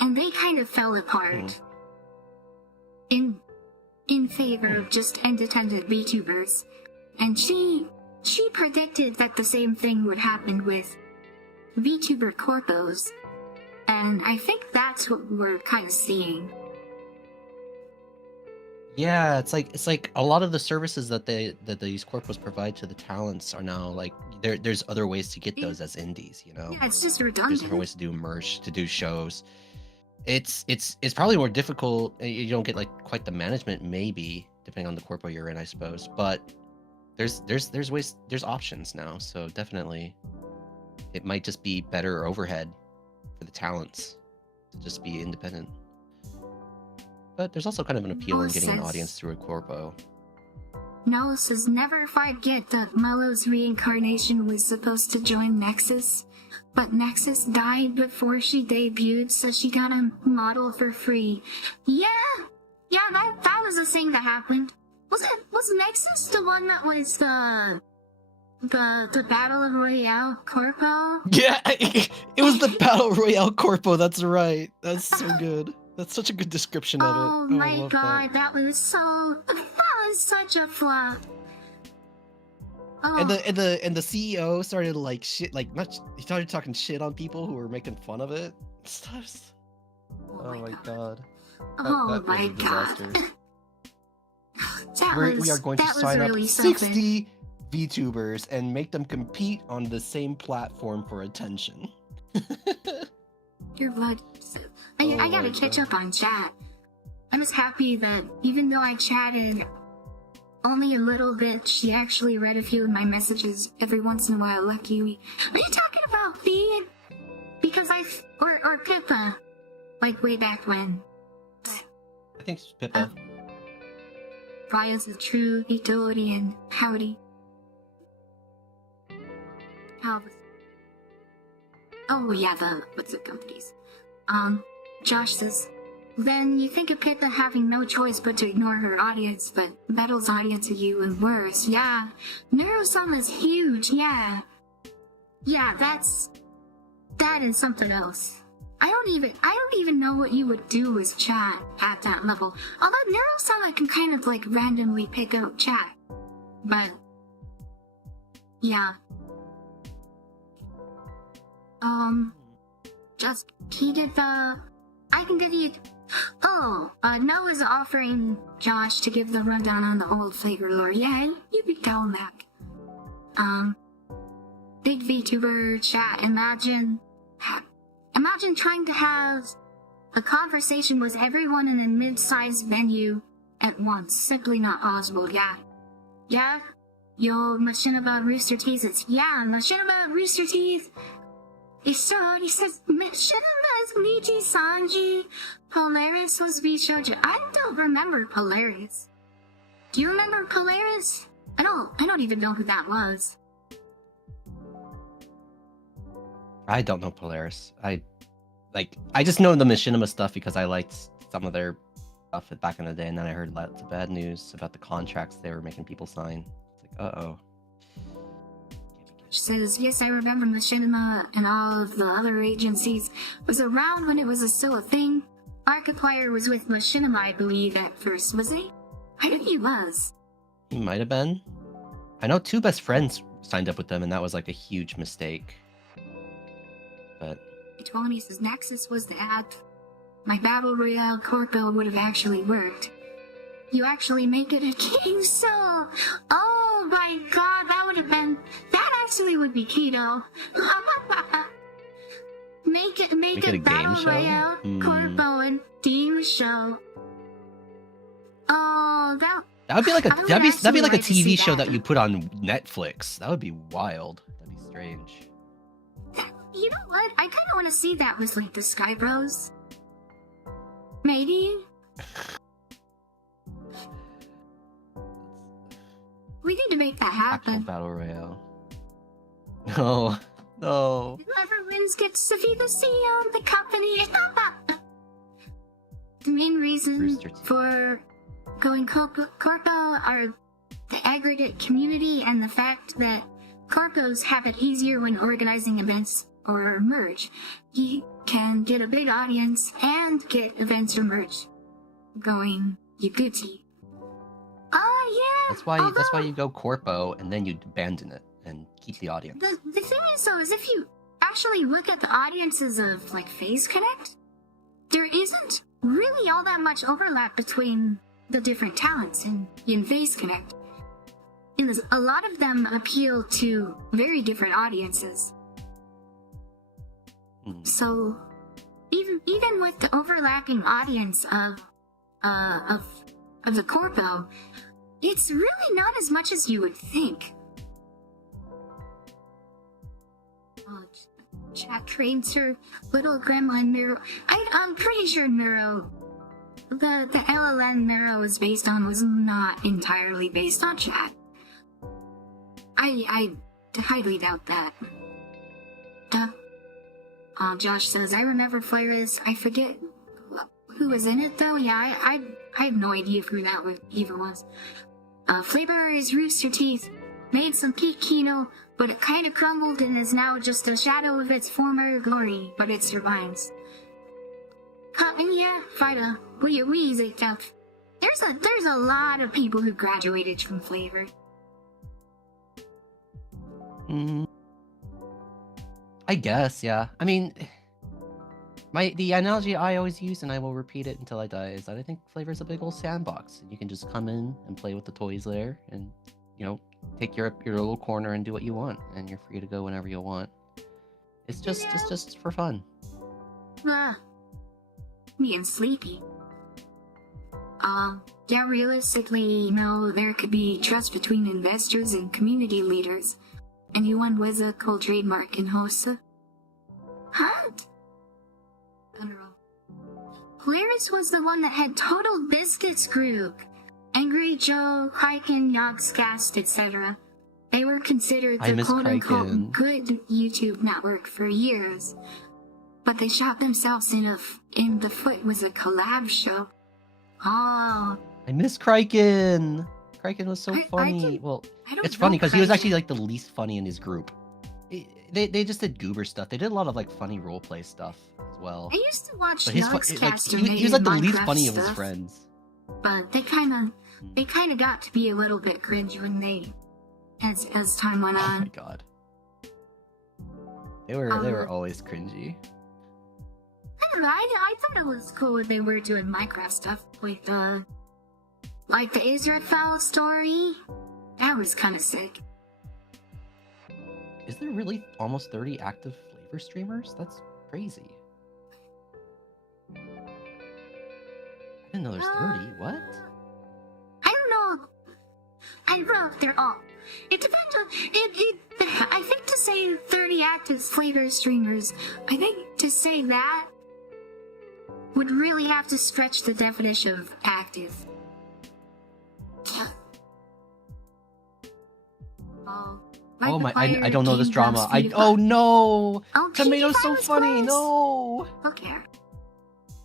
and they kind of fell apart in favor of just independent VTubers. And she predicted that the same thing would happen with VTuber corpos, and I think that's what we're kind of seeing. Yeah, it's like a lot of the services that these corpos provide to the talents are now like there's other ways to get those as indies, you know. Yeah, it's just There's redundant. different ways to do merch, to do shows. It's probably more difficult. You don't get like quite the management, maybe, depending on the corpo you're in, I suppose. But there's ways, there's options now. So definitely, it might just be better overhead for the talents to just be independent. But there's also kind of an appeal in getting an audience through a corpo. Noah says, never forget that Mellow's reincarnation was supposed to join Nexus, but Nexus died before she debuted, so she got a model for free. Yeah, that was the thing that happened. Was Nexus the one that was the Battle Royale Corpo? Yeah, it was the Battle Royale Corpo, that's right. That's so good. That's such a good description of it. Oh my god, that was such a flop. Oh. And the CEO started like shit, like he started talking shit on people who were making fun of it. Oh my god. Oh my god. We are going to sign up really 60 VTubers and make them compete on the same platform for attention. Your blood. I gotta catch up on chat. I was happy that even though I chatted only a little bit, she actually read a few of my messages every once in a while. Lucky me. Are you talking about me? Because or Pippa, like way back when. I think it's Pippa. Brian's a true Ethiopian. Howdy. Oh yeah, what's the companies? Josh says, then you think of Pippa having no choice but to ignore her audience, but Metal's audience are you and worse. Yeah. Neurosum is huge, yeah. Yeah, that is something else. I don't even know what you would do with chat at that level. Although Neurosum I can kind of like randomly pick out chat. But yeah. Just he did I can give you Noah's offering Josh to give the rundown on the old Flavor lore. Yeah, you can tell him that. Big VTuber chat, imagine trying to have a conversation with everyone in a mid-sized venue at once. Simply not possible, yeah. Yeah? Yo, Machinima Rooster Teeth, yeah, Machinima Rooster Teeth. So he says, Mishina's Niji Sanji, Polaris was Bishojo. I don't remember Polaris. Do you remember Polaris? I don't even know who that was. I don't know Polaris. I just know the Machinima stuff because I liked some of their stuff back in the day, and then I heard lots of bad news about the contracts they were making people sign. It's like, uh-oh. She says, yes, I remember Machinima and all of the other agencies was around when it was still a thing. Markiplier was with Machinima, I believe, at first, was he? I think he was. He might have been. I know 2 best friends signed up with them, and that was like a huge mistake. But 20 says, Nexus was the ad. My Battle Royale Corpo would have actually worked. You actually make it a game show. Oh my god, that would have been... That actually would be keto. Make it a Battle game show? Royale Corpo and team show. Oh, that would be like I would that'd be actually like a like to see TV show that. that you put on Netflix. That would be wild. That'd be strange. You know what? I kind of want to see that with like the Sky Bros. Maybe. We need to make that Actual happen. battle royale. No, no. Whoever wins gets to be the CEO of the company. The main reason Rooster Teeth. for going Corpo are the aggregate community and the fact that Corpos have it easier when organizing events or merge. You can get a big audience and get events or merge going Yaguchi. Oh yeah. That's why you go corpo and then you abandon it and keep the audience. The thing is though, is if you actually look at the audiences of like Phase Connect, there isn't really all that much overlap between the different talents in Phase Connect. And a lot of them appeal to very different audiences. So even with the overlapping audience of the Corpo, it's really not as much as you would think. Chat trains her little gremlin Miro. I'm pretty sure Miro, the LLM Miro was based on was not entirely based on chat. I highly doubt that. Josh says, I remember Flares. I forget who was in it though. Yeah, I have no idea who that even was. Flavor is Rooster Teeth. Made some peak Kino, but it kind of crumbled and is now just a shadow of its former glory, but it survives. Yeah, Fida, we easy tough. There's a lot of people who graduated from Flavor. I guess, yeah. I mean, the analogy I always use, and I will repeat it until I die, is that I think Flavor's a big old sandbox, and you can just come in and play with the toys there, and take your little corner and do what you want, and you're free to go whenever you want. It's just for fun. Me and Sleepy. Yeah, realistically, there could be trust between investors and community leaders. Anyone with a cool trademark in Hosa? Huh? Polaris was the one that had Total Biscuits Group. Angry Joe, Kraken, Yogscast, etc. They were considered I the miss quote-unquote Kraken. good YouTube network for years. But they shot themselves in the foot with a collab show. Oh. I miss Kraken! Kraken was so funny. It's funny because he was actually like the least funny in his group. They just did goober stuff. They did a lot of like funny roleplay stuff as well. I used to watch But Yogscast he was like the least Minecraft funny of his stuff, friends. But they kind of got to be a little bit cringe when as time went Oh my on. god. They were always cringy. I don't know, I thought it was cool when they were doing Minecraft stuff with like the Israel story. That was kind of sick. Is there really almost 30 active Flavor streamers? That's crazy. I didn't know there's 30. What? I don't know. I don't know if they're all. It depends on I think to say 30 active flavor streamers, I think to say that would really have to stretch the definition of active. Oh, Oh my! Markiplier I don't know this Game drama. Grumps PewDiePie. Oh no! Oh, Tomato's PewDiePie so was funny. close. No. Okay.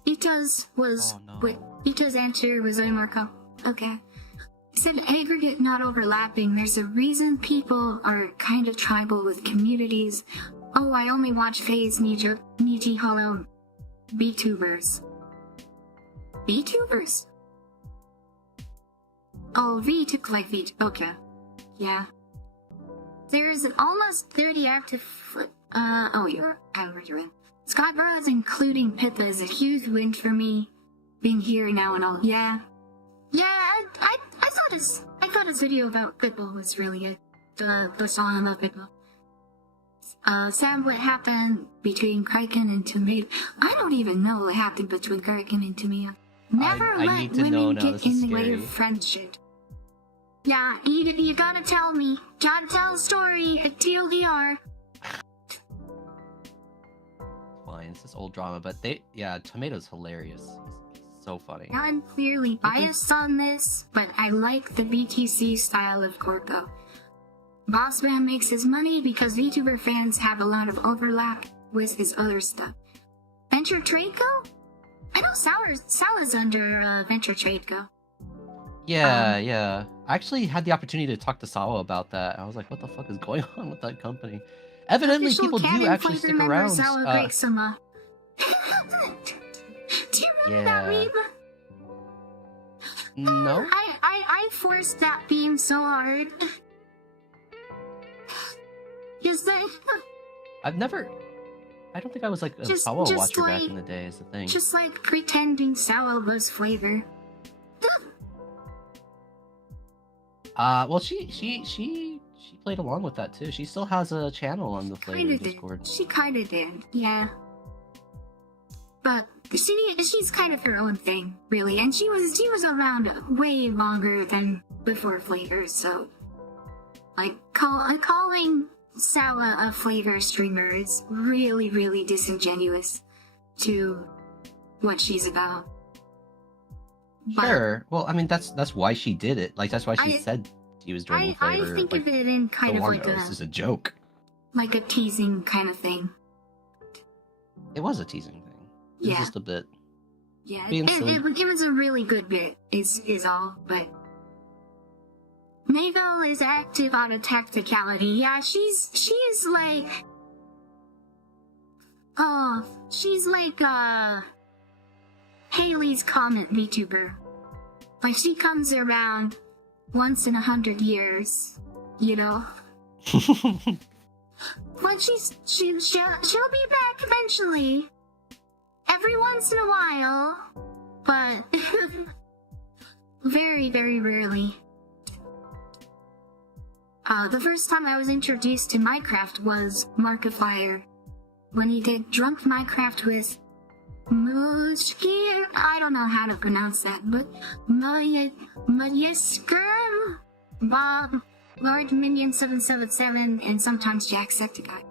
Ita's was Oh, no. wait, Ita's answer was way more okay. He said aggregate not overlapping. There's a reason people are kind of tribal with communities. Oh, I only watch FaZe Niji Hollow VTubers. VTubers? Oh, V took like V. Okay. Yeah. There's almost 30 active. Oh, you're in. Scott Burrows, including Pippa, is a huge win for me. Being here now and all. Yeah. Yeah, I thought his video about Pitbull was really good. The song about Pitbull. Sam, what happened between Kraken and Tomato? I don't even know what happened between Kraken and Tomato. Never I let need to know women now. get This in is the way scary. of friendship. Yeah, you gotta tell me. Gotta tell a story at TLDR. Fine, it's this old drama, but Tomato's hilarious. He's so funny. I'm clearly biased on this, but I like the BTC style of Corpo. Bossman makes his money because VTuber fans have a lot of overlap with his other stuff. Venture Trade Co? I know Sala's under Venture Trade Co. Yeah. I actually had the opportunity to talk to Sawa about that. I was like, what the fuck is going on with that company? Evidently, Official people do canon actually flavor stick member around. Sala breaks some, Do you remember that Yeah. meme? No? I forced that beam so hard. Is that I don't think I was like a Just- Sawa just watcher back like- in the day, is the thing. just like pretending Sala was flavor? Well, she played along with that too. She still has a channel on the Flavor Kinda Discord. did. She kinda did, yeah. But she's kind of her own thing, really, and she was around way longer than before Flavor, so like calling Sala a Flavor streamer is really, really disingenuous to what she's about. But Sure. Well, I mean that's why she did it. Like that's why she I- said she was joining I Flavor. think like, of it in kind so of long like ago. This a is a joke. teasing kind of thing. It was a teasing thing. It was Yeah. just a bit. Yeah, Being it silly. was a really good bit, is all, but Navel is active on a tacticality. Yeah, she's like, she's like, Haley's Comet VTuber. Like, she comes around once in 100 years, you know? But she'll be back eventually. Every once in a while, but very, very rarely. The first time I was introduced to Minecraft was Markiplier, when he did Drunk Minecraft with Mushki. I don't know how to pronounce that, but Mayesker, Bob, Lord Minion 777, and sometimes Jacksepticeye.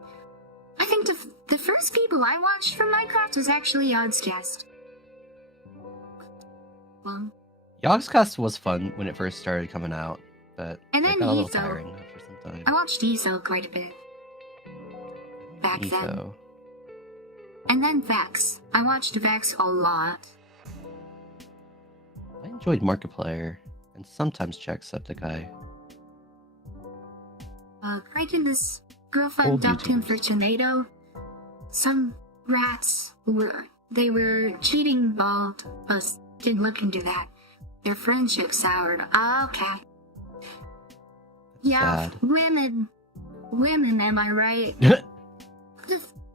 I think the first people I watched from Minecraft was actually Yogscast. Well, Yogscast was fun when it first started coming out, but And it then got a little Etho. tiring after some time. I watched Ezo quite a bit back then. Etho. And then Vex. I watched Vex a lot. I enjoyed Markiplier and sometimes Jacksepticeye. Crichton's girlfriend Old dumped him YouTubers. for Tomato. Some rats were cheating bald, but didn't look into that. Their friendship soured. Okay. Yeah, Sad. women, am I right?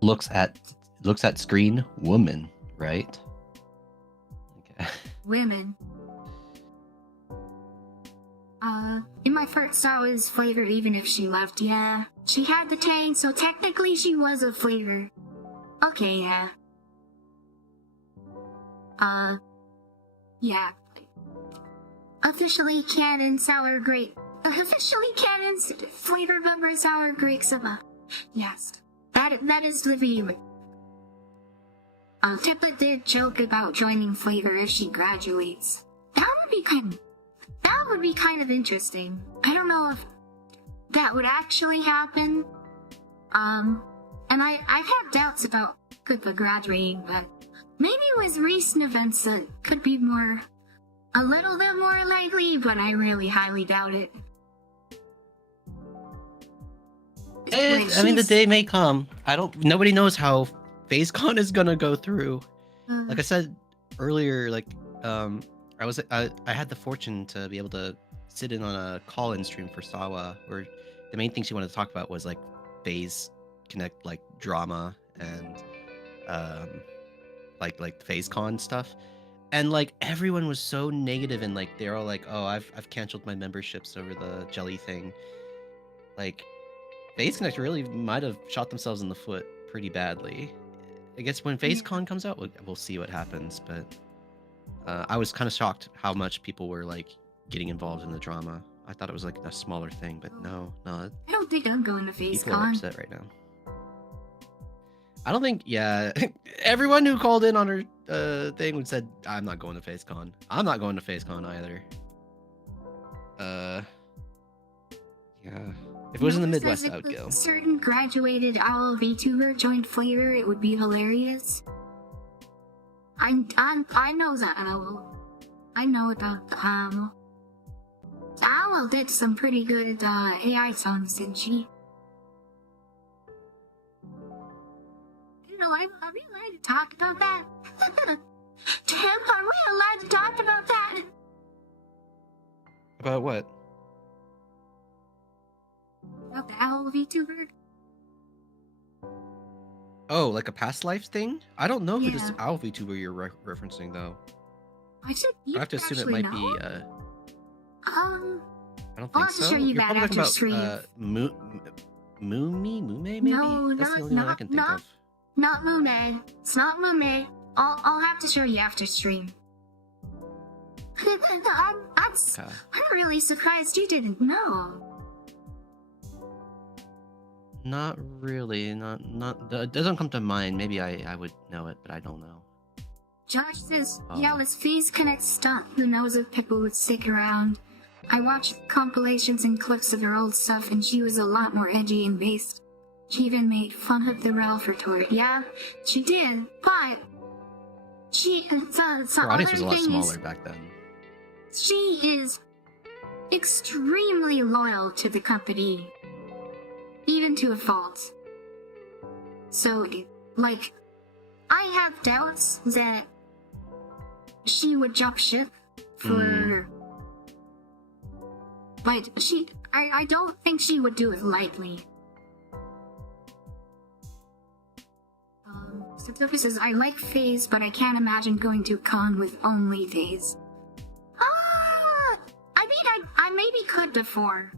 looks at screen woman, right? Okay. Women. In my first I was flavor even if she left, yeah. She had the tang, so technically she was a flavor. Okay, yeah. Yeah. Officially canon sour grape Officially canons, flavor member sour grape soda. Yes, that is the view. Tippa did joke about joining Flavor if she graduates. That would be kind of interesting. I don't know if that would actually happen. And I've had doubts about Pippa graduating, but maybe with recent events it could be a little bit more likely, but I really highly doubt it. I mean, the day may come. Nobody knows how FaZeCon is gonna go through. Like I said earlier, like I had the fortune to be able to sit in on a call-in stream for Sawa, where the main thing she wanted to talk about was like FaZe Connect, like drama and like FaZeCon stuff. And like everyone was so negative, and like they're all like, "Oh, I've canceled my memberships over the jelly thing." Like, FaZe Connect really might have shot themselves in the foot pretty badly. I guess when FaZeCon comes out, we'll see what happens. But I was kind of shocked how much people were like getting involved in the drama. I thought it was like a smaller thing, but no. I don't think I'm going to FaZeCon. People are upset right now. I don't think, yeah, everyone who called in on her thing would said, I'm not going to FaZeCon. I'm not going to FaZeCon either. Yeah. If it was in the Midwest, I would go. If a certain graduated OWL VTuber joined Flavor, it would be hilarious. I know that OWL. I know about OWL did some pretty good AI songs, didn't she? Are we allowed to talk about that? Tim, are we allowed to talk about that? About what? About the OWL VTuber? Oh, like a past life thing? I don't know who this Yeah. OWL VTuber you're referencing, though. I should. I have to assume it might be, Um. I don't I'll think have to so. show you You're that probably after talking about, Mume, maybe? No, That's the not- only one I not- can think not- of. Not Mume. It's not Mume. I'll have to show you after stream. Okay. I'm really surprised you didn't know. Not really. Not. It doesn't come to mind. Maybe I would know it, but I don't know. Josh says, Oh. yeah, with FaZe Connect stuff, who knows if Pippa would stick around. I watched compilations and clips of her old stuff, and she was a lot more edgy and based. She even made fun of the Ralph retort. Yeah, she did, but Her audience was a lot smaller back then. She is extremely loyal to the company, even to a fault. So, like, I have doubts that she would jump ship for... Like, I don't think she would do it lightly. Sophie says, I like FaZe, but I can't imagine going to a con with only FaZe. I mean, I maybe could before.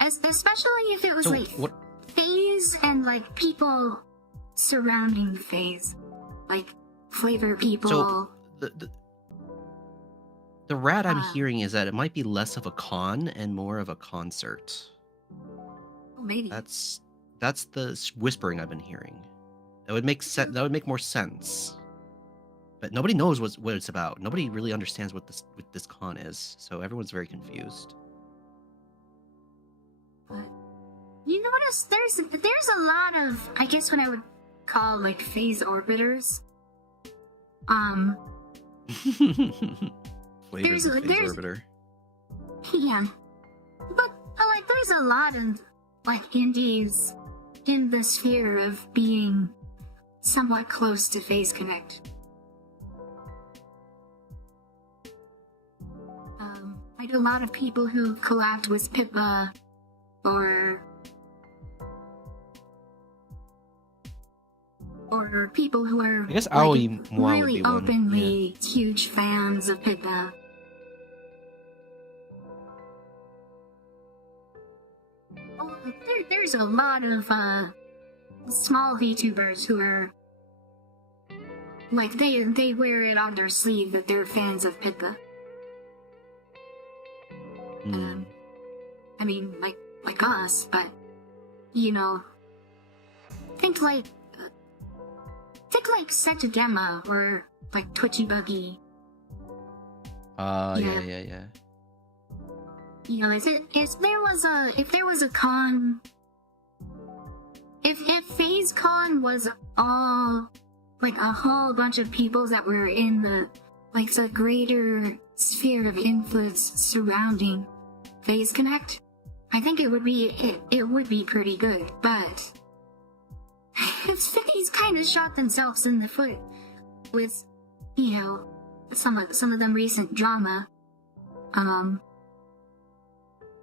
Especially if it was So like what? FaZe and like people surrounding FaZe, like Flavor people. So the rat I'm Uh, hearing is that it might be less of a con and more of a concert. Oh, maybe. That's the whispering I've been hearing. That would make sense. That would make more sense. But nobody knows what it's about. Nobody really understands what this con is. So everyone's very confused. But you notice there's a lot of, I guess, what I would call like FaZe orbiters. Flavors of There's- FaZe Orbiter. Yeah, but like there's a lot of like indies in the sphere of being somewhat close to FaZe Connect. I know a lot of people who collabed with Pippa or people who are I guess like, Aoi Moi would really be one. openly huge fans of Pippa. Oh, there's a lot of small VTubers who are like they wear it on their sleeve that they're fans of Pippa. Mm. I mean, like us, but you know, think like Setagema or like Twitchy Buggy. Yeah, Yeah. yeah, yeah. You know, if there was a con, if FaZe Con was all like a whole bunch of people that were in the greater sphere of influence surrounding FaZe Connect, I think it would be pretty good. But FaZe kind of shot themselves in the foot with, you know, some of them recent drama.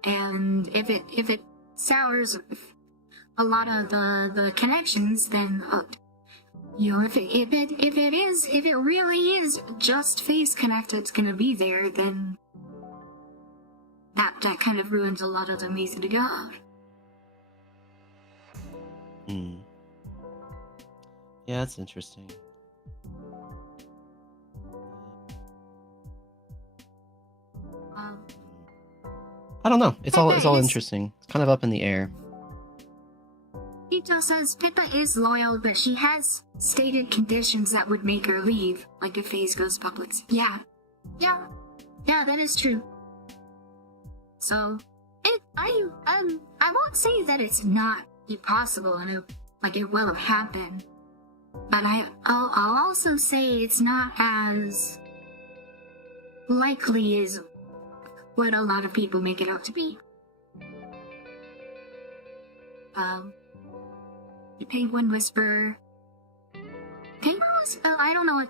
And if it sours a lot of the connections, then you know, if it really is just FaZe Connect that's gonna be there, then that kind of ruins a lot of them easy to go. Mm. Yeah, that's interesting. I don't know. It's all interesting. It's kind of up in the air. Ito says Pippa is loyal, but she has stated conditions that would make her leave, like if FaZe goes public. Yeah, that is true. So, I won't say that it's not impossible and it will have happened, but I'll also say it's not as likely as what a lot of people make it out to be. The Penguin Whisperer. Penguin Whisperer? I don't know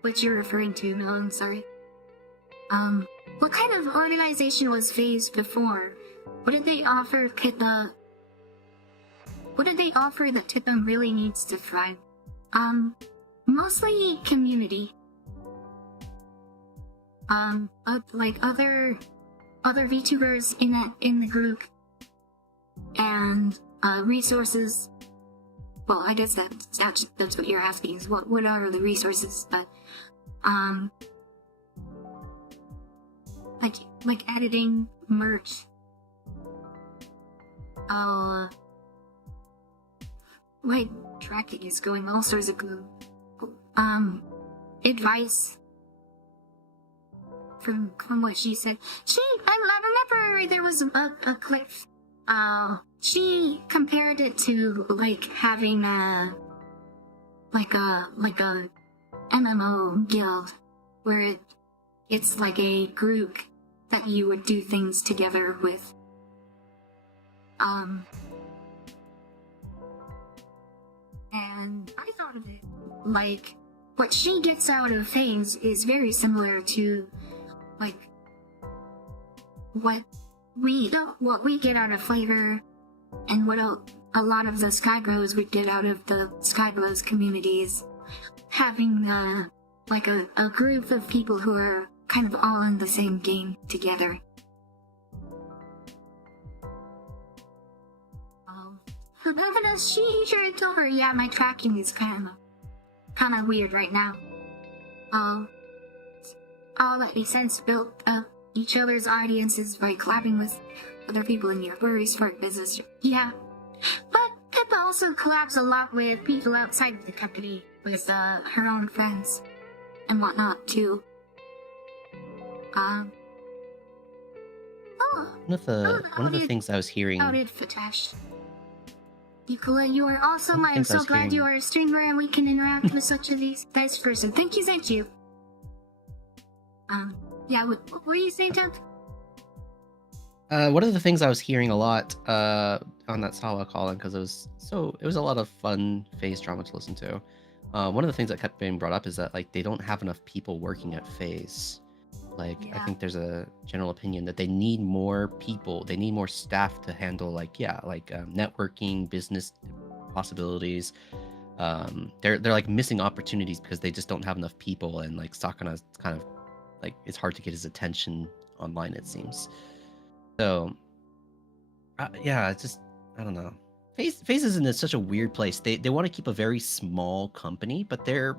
what you're referring to, no, I'm sorry. What kind of organization was FaZe before? What did they offer Pippa? What did they offer that Pippa really needs to thrive? Mostly community. Like other VTubers in the group, and resources. Well, I guess that's what you're asking, is what are the resources, but like editing, merch, like tracking is going all sorts of good, advice. From what she said, I remember there was a clip. She compared it to like having a MMO guild, where it's like a group that you would do things together with. And I thought of it like what she gets out of FaZe is very similar to like what we get out of Flavor, and what a lot of the Skybros would get out of the Skybros communities, having like a group of people who are kind of all in the same game together. But she sure told her, yeah, my tracking is kind of weird right now. All that makes sense, built up each other's audiences by collabing with other people in your worries for business. Yeah. But Pippa also collabs a lot with people outside of the company, with her own friends and whatnot too. One of the things I was hearing. Outed Fatash. Nicola, you are awesome. One I of the am things I so was glad hearing- you are a streamer and we can interact with such a nice person. Thank you. Yeah, what were you saying, Temp? One of the things I was hearing a lot on that Sawa call-in, because it was a lot of fun FaZe drama to listen to. One of the things that kept being brought up is that like they don't have enough people working at FaZe. Like I Yeah. think there's a general opinion that they need more people. They need more staff to handle networking, business possibilities. They're like missing opportunities because they just don't have enough people, and like Sakana's kind of like it's hard to get his attention online, it seems. So yeah, it's just I don't know. FaZe is in such a weird place. They want to keep a very small company, but they're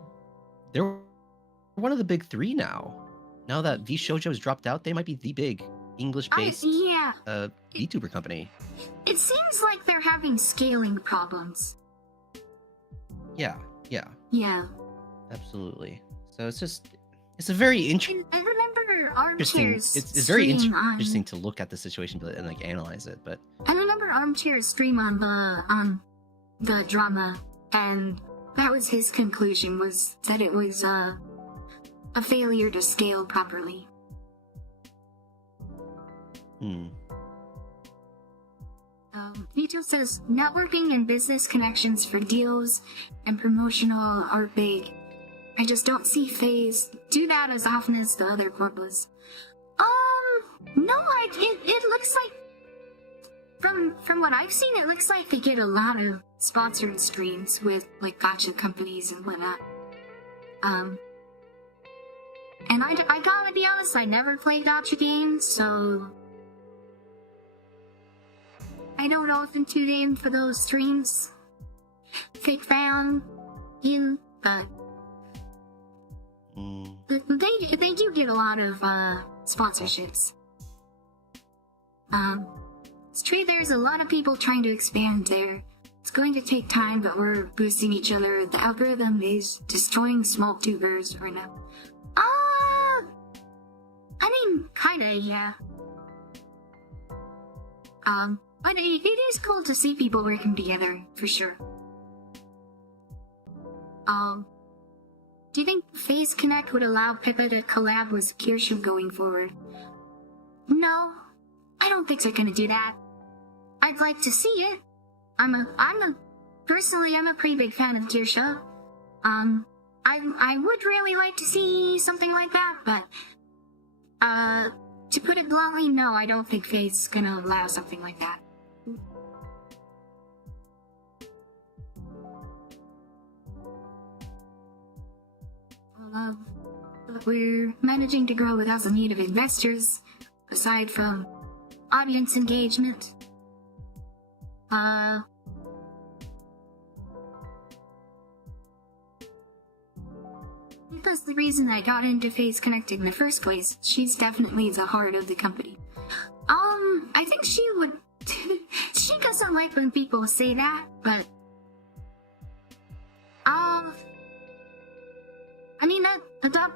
one of the big three now. Now that V Shoujo has dropped out, they might be the big English-based Yeah. VTuber company. It seems like they're having scaling problems. Yeah, Yeah. absolutely. So it's a very I remember interesting. Armchair's It's very stream on- interesting to look at the situation and like analyze it. But I remember Armchair's stream on the drama, and that was his conclusion, was that it was a failure to scale properly. Vito says, networking and business connections for deals and promotional are big. I just don't see FaZe do that as often as the other Corpus. No, it looks like, from what I've seen, it looks like they get a lot of sponsored streams with, like, gacha companies and whatnot. And I gotta be honest, I never played gacha games, so I don't often tune in for those streams. Fake fan, you, but they do get a lot of sponsorships. It's true, there's a lot of people trying to expand there. It's going to take time, but we're boosting each other. The algorithm is destroying small tubers right now. I mean, kinda, yeah. But it is cool to see people working together, for sure. Do you think FaZe Connect would allow Pippa to collab with Kirshu going forward? No, I don't think they're gonna do that. I'd like to see it. Personally, I'm a pretty big fan of Kirsha. I would really like to see something like that, but, to put it bluntly, no, I don't think FaZe is gonna allow something like that. We're managing to grow without the need of investors, aside from audience engagement. That's the reason I got into FaZe Connect in the first place. She's definitely the heart of the company. I think she would... she doesn't like when people say that, but... I mean,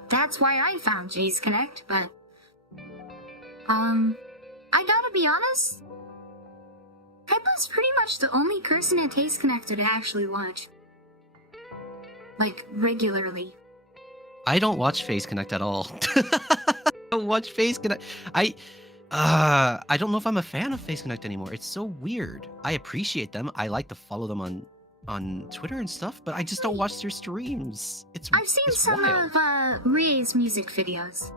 that's why I found FaZe Connect, but... I gotta be honest, Pippa's pretty much the only person at FaZe Connect to actually watch. Like, regularly. I don't watch FaZe Connect at all. I don't watch FaZe Connect. I don't know if I'm a fan of FaZe Connect anymore. It's so weird. I appreciate them. I like to follow them on Twitter and stuff, but I just don't watch their streams. I've seen some wild. of Rie's music videos,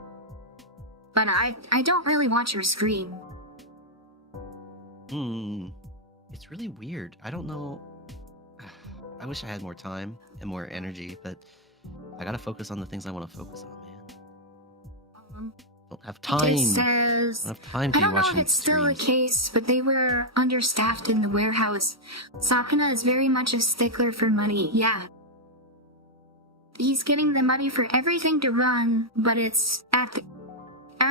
but I don't really watch her stream. It's really weird. I don't know. I wish I had more time and more energy, but I gotta focus on the things I want to focus on, man. Don't have time. It says, I don't have time to I be don't know watching if it's still the streams. case, but they were understaffed in the warehouse. Sakuna is very much a stickler for money. Yeah. He's getting the money for everything to run, but it's at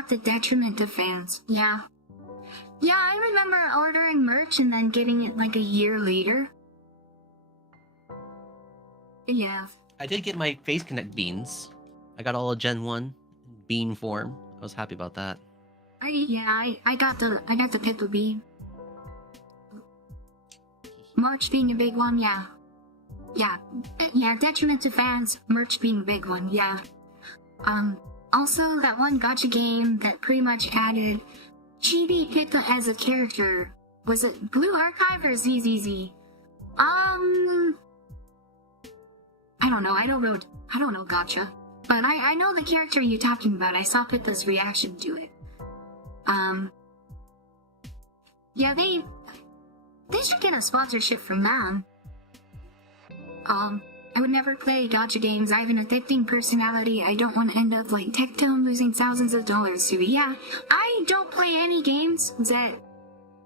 the detriment of fans. Yeah. Yeah, I remember ordering merch and then getting it like a year later. Yeah. I did get my FaZe Connect beans. I got all of Gen 1 bean form. I was happy about that. I got the Pippa bean. Merch being a big one, yeah. Yeah, detriment to fans, merch being a big one, yeah. Also, that one gacha game that pretty much added Chibi Pippa as a character. Was it Blue Archive or ZZZ? I don't know, I don't know gacha. But I know the character you're talking about. I saw Pippa's reaction to it. Yeah, they should get a sponsorship from them. I would never play gacha games. I have an addicting personality. I don't want to end up like Tectone losing thousands of dollars to it. Yeah, I don't play any games that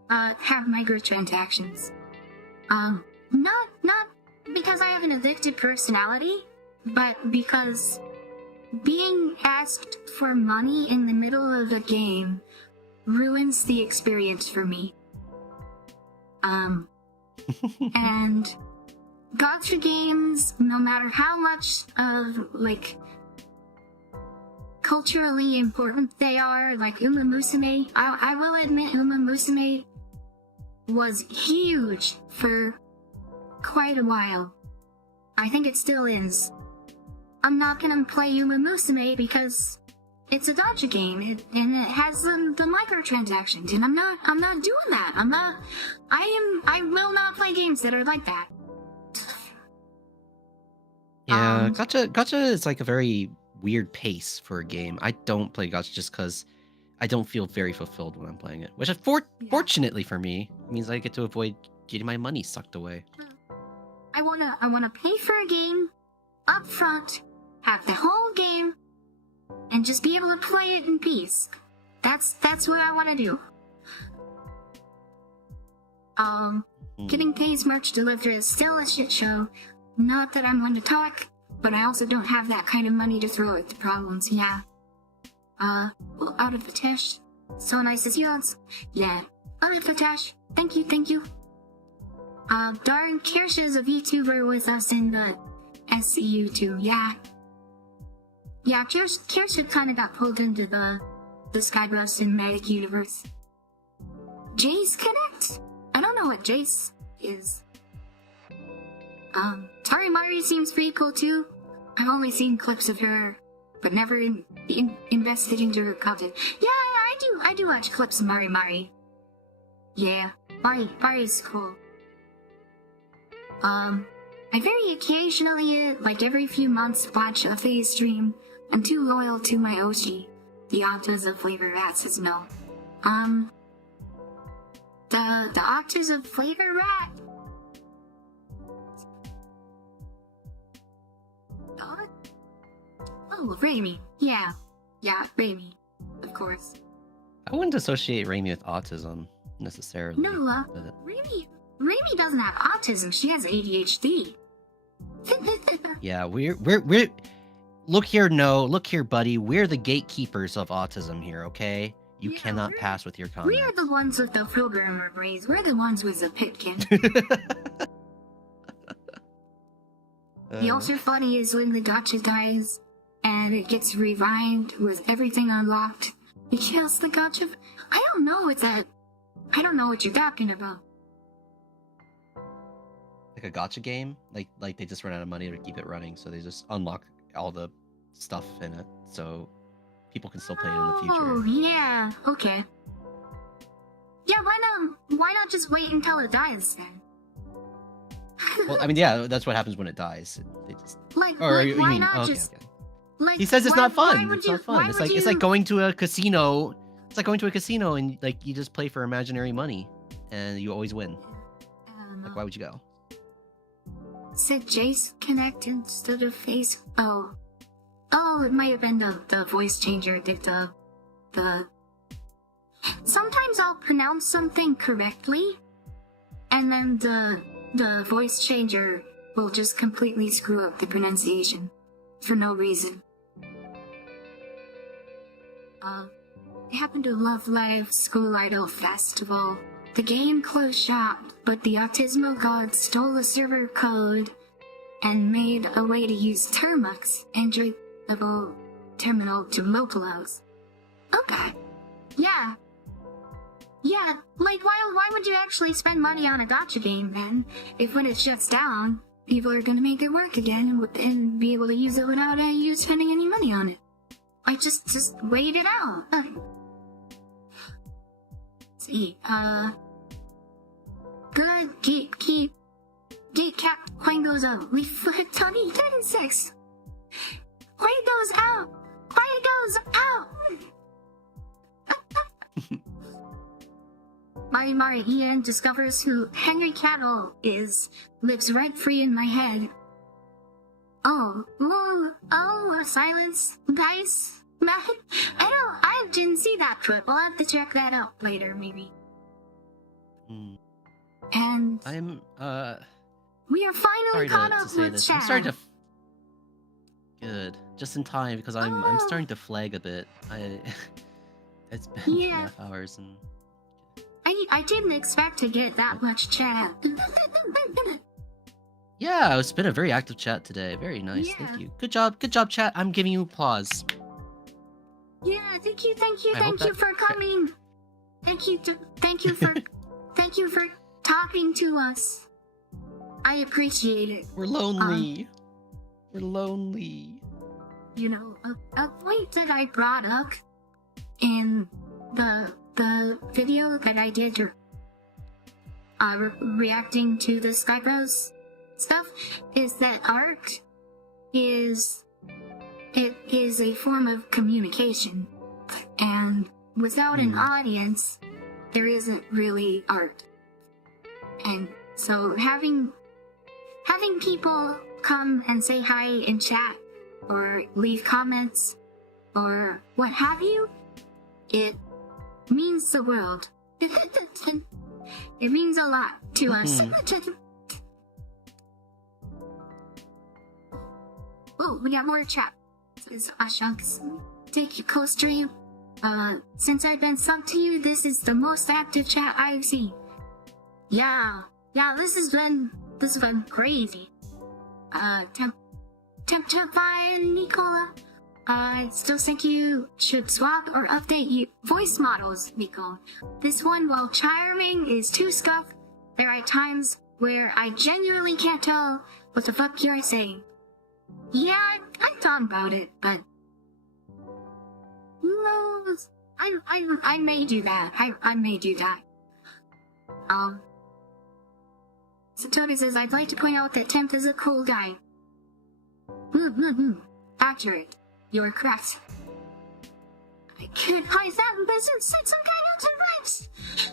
have microtransactions. Not because I have an addicted personality, but because being asked for money in the middle of a game ruins the experience for me. And gacha games, no matter how much of, like, culturally important they are, like Uma Musume, I will admit Uma Musume was huge for quite a while. I think it still is. I'm not gonna play Uma Musume because it's a gacha game, and it has the microtransactions, and I'm not doing that. I will not play games that are like that. Yeah, gacha is like a very weird pace for a game. I don't play gacha just because I don't feel very fulfilled when I'm playing it. Which, fortunately for me, means I get to avoid getting my money sucked away. I wanna pay for a game up front, have the whole game, and just be able to play it in peace. That's what I want to do. Getting Pays merch delivered is still a shit show. Not that I'm one to talk, but I also don't have that kind of money to throw at the problems, yeah. Well, out of the tash. So nice as yours. Yeah, out of the tash. Thank you. Darn Kirsch is a VTuber with us in the SCU too, yeah. Yeah, Kirsch kind of got pulled into the Skybus Cinematic Universe. Jace Connect? I don't know what Jace is. Tarimari seems pretty cool too. I've only seen clips of her, but never invested into her content. Yeah, I do watch clips of Mari. Yeah, Mari's cool. I very occasionally, like every few months, watch a FaZe stream. I'm too loyal to my Oshi, the Octas of Flavor Rat says no. The Octas of Flavor Rat. Oh, Raimi. Yeah, Raimi, of course. I wouldn't associate Raimi with autism necessarily. No, but... Raimi doesn't have autism. She has ADHD. Yeah, we're look here, buddy. We're the gatekeepers of autism here, okay? You cannot pass with your comments. We are the ones with the programmer brains. We're the ones with the Pitkin. The also funny is when the gacha dies and it gets revived with everything unlocked. It kills the gacha. I don't know what you're talking about. Like a gacha game, like they just run out of money to keep it running, so they just unlock all the stuff in it, so people can still play it in the future. Oh yeah, okay. Yeah, why not just wait until it dies then? Well, I mean, yeah, that's what happens when it dies. They just why not just? Okay. Like, he says it's not fun. It's not fun. It's like going to a casino. It's like going to a casino and like you just play for imaginary money, and you always win. Like, why would you go? Said Jace Connect instead of Face. Oh, it might have been the voice changer did the. Sometimes I'll pronounce something correctly, and then the voice changer will just completely screw up the pronunciation for no reason. I happen to love Live School Idol Festival. The game closed shop, but the Autismo God stole the server code and made a way to use Termux Android level terminal to localize. Okay. Yeah, like why would you actually spend money on a gacha game then, if when it shuts down, people are gonna make it work again and be able to use it without you spending any money on it? Like, just wait it out. Let's see, good, keep cap, coin goes out, we flip Tony 36. Coin goes out! Coin goes out! Mari Ian discovers who Henry Cavill lives rent free in my head. Oh, silence, guys. I didn't see that clip. I'll have to check that out later, maybe. And I'm we are finally caught up with Chad. I'm starting to good, just in time because I'm starting to flag a bit. It's been Yeah. 2.5 hours and I didn't expect to get that much chat. yeah, it's been a very active chat today. Very nice. Yeah. Thank you. Good job, chat. I'm giving you applause. Yeah, thank you I hope that- for coming. Thank you for thank you for talking to us. I appreciate it. We're lonely. We're lonely. You know, a point that I brought up in the video that I did reacting to the Skybros stuff is that art is a form of communication, and without an audience there isn't really art. And so having people come and say hi in chat or leave comments or what have you, it means the world. It means a lot to us. Oh, we got more chat. Says Ashanks. Thank you, co-stream. Since I've been subbed to you, this is the most active chat I've seen. Yeah, this has been crazy. Temptify and Nicola. I still think you should swap or update your voice models, Nico. This one, while charming, is too scuffed. There are times where I genuinely can't tell what the fuck you're saying. Yeah, I thought about it, but who knows? I may do that. I may do that. So Toby says, I'd like to point out that Temp is a cool guy. Accurate. You're correct. I could hide that and set some kind of rights.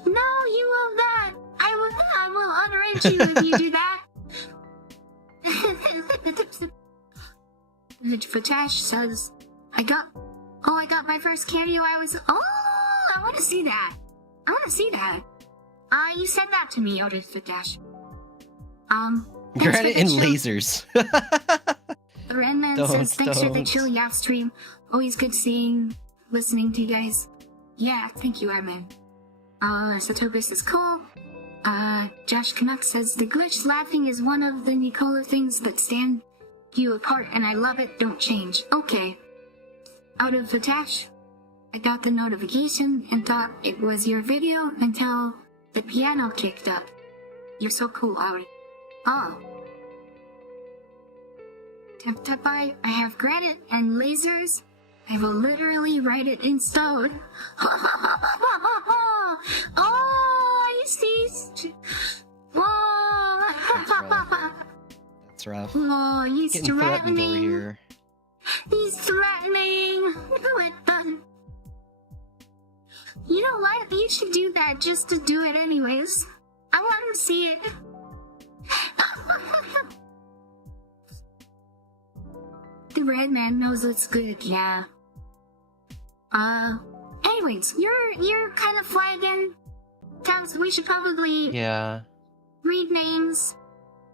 No, you will not. I will unarrange you if you do that. Fatash says, I got my first cameo. I want to see that. You said that to me, Otis Fatash. Granted in lasers. The Redman says, thanks for the chill yacht stream. Always good listening to you guys. Yeah, thank you, Redman. Satobis is cool. Josh Canuck says, the glitch laughing is one of the Nicola things that stand you apart, and I love it, don't change. Okay. Out of Fatash, I got the notification and thought it was your video until the piano kicked up. You're so cool, Audi. Oh. Temp-Tepai, I have granite and lasers. I will literally write it in stone. Oh, you see? Whoa. That's rough. Oh, he's Getting threatened over threatening. here. He's threatening. You know what? You should do that just to do it anyways. I want to see it. The red man knows it's good, yeah. Anyways, you're kind of flagging. Tams, we should probably Yeah. read names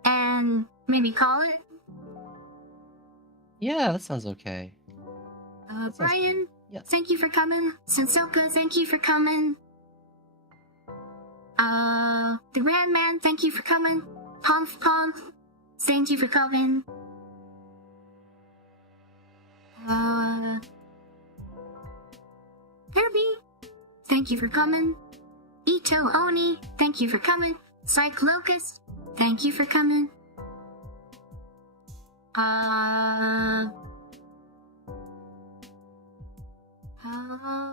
and maybe call it. Yeah, that sounds okay. sounds- Brian, yes. thank you for coming. Sensoka, thank you for coming. The Red Man, thank you for coming. Pomp, thank you for coming. Herbie, thank you for coming. Ito Oni, thank you for coming. Psych Locust, thank you for coming.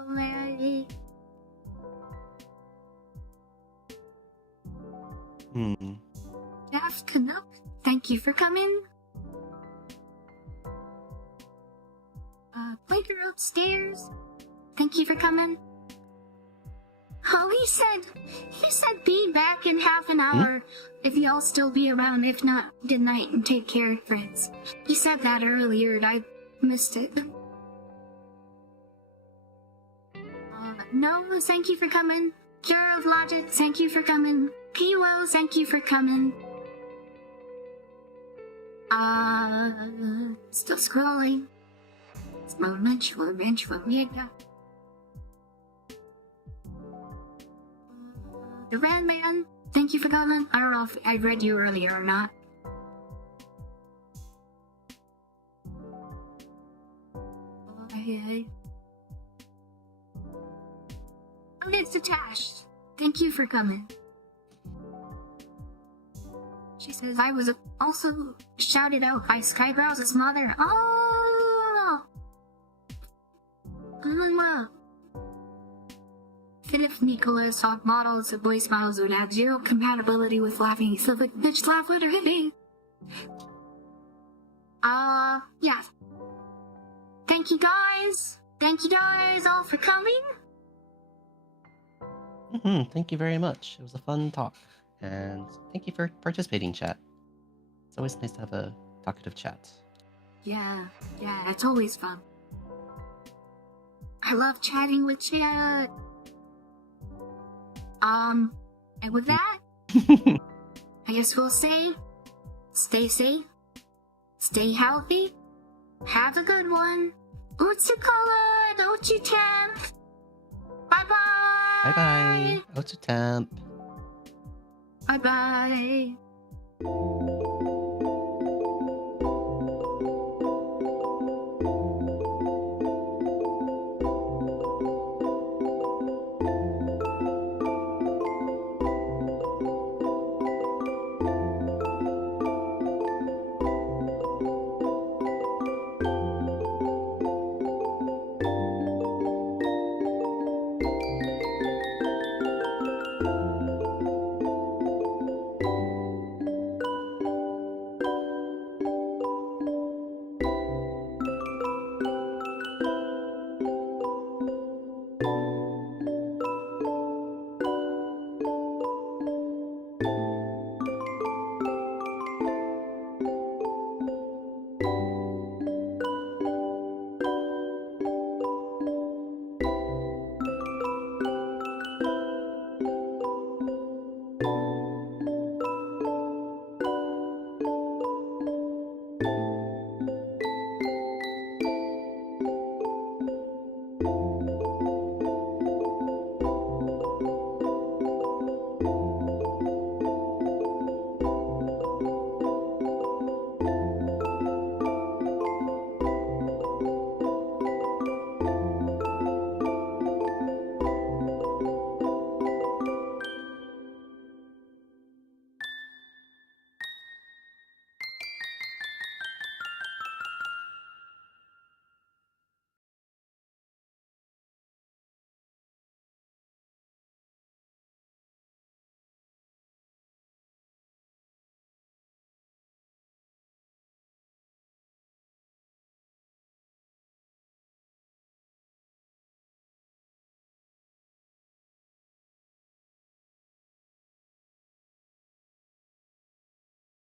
Larry. Jeff Canuck, thank you for coming. Quaker upstairs, thank you for coming. Oh, he said be back in half an hour if y'all still be around. If not, good night and take care, friends. He said that earlier and I missed it. No, thank you for coming. Cure of Logic, thank you for coming. Piwo, thank you for coming. Still scrolling. It's moment for Mega. The Red Man, thank you for coming. I don't know if I read you earlier or not. Okay. And it's attached. Thank you for coming. She says I was also shouted out by Skybrow's mother. Oh! Well. If Nicola's top models of voice models would have zero compatibility with laughing, so like, bitch, laugh with or hit me. Yeah. Thank you guys. Thank you guys all for coming. Thank you very much. It was a fun talk. And thank you for participating, chat. It's always nice to have a talkative chat. Yeah, it's always fun. I love chatting with chat. And with that, I guess we'll say, stay safe, stay healthy, have a good one. Utsu color, Utsu temp. Bye bye. Bye bye. Out to temp. Bye bye.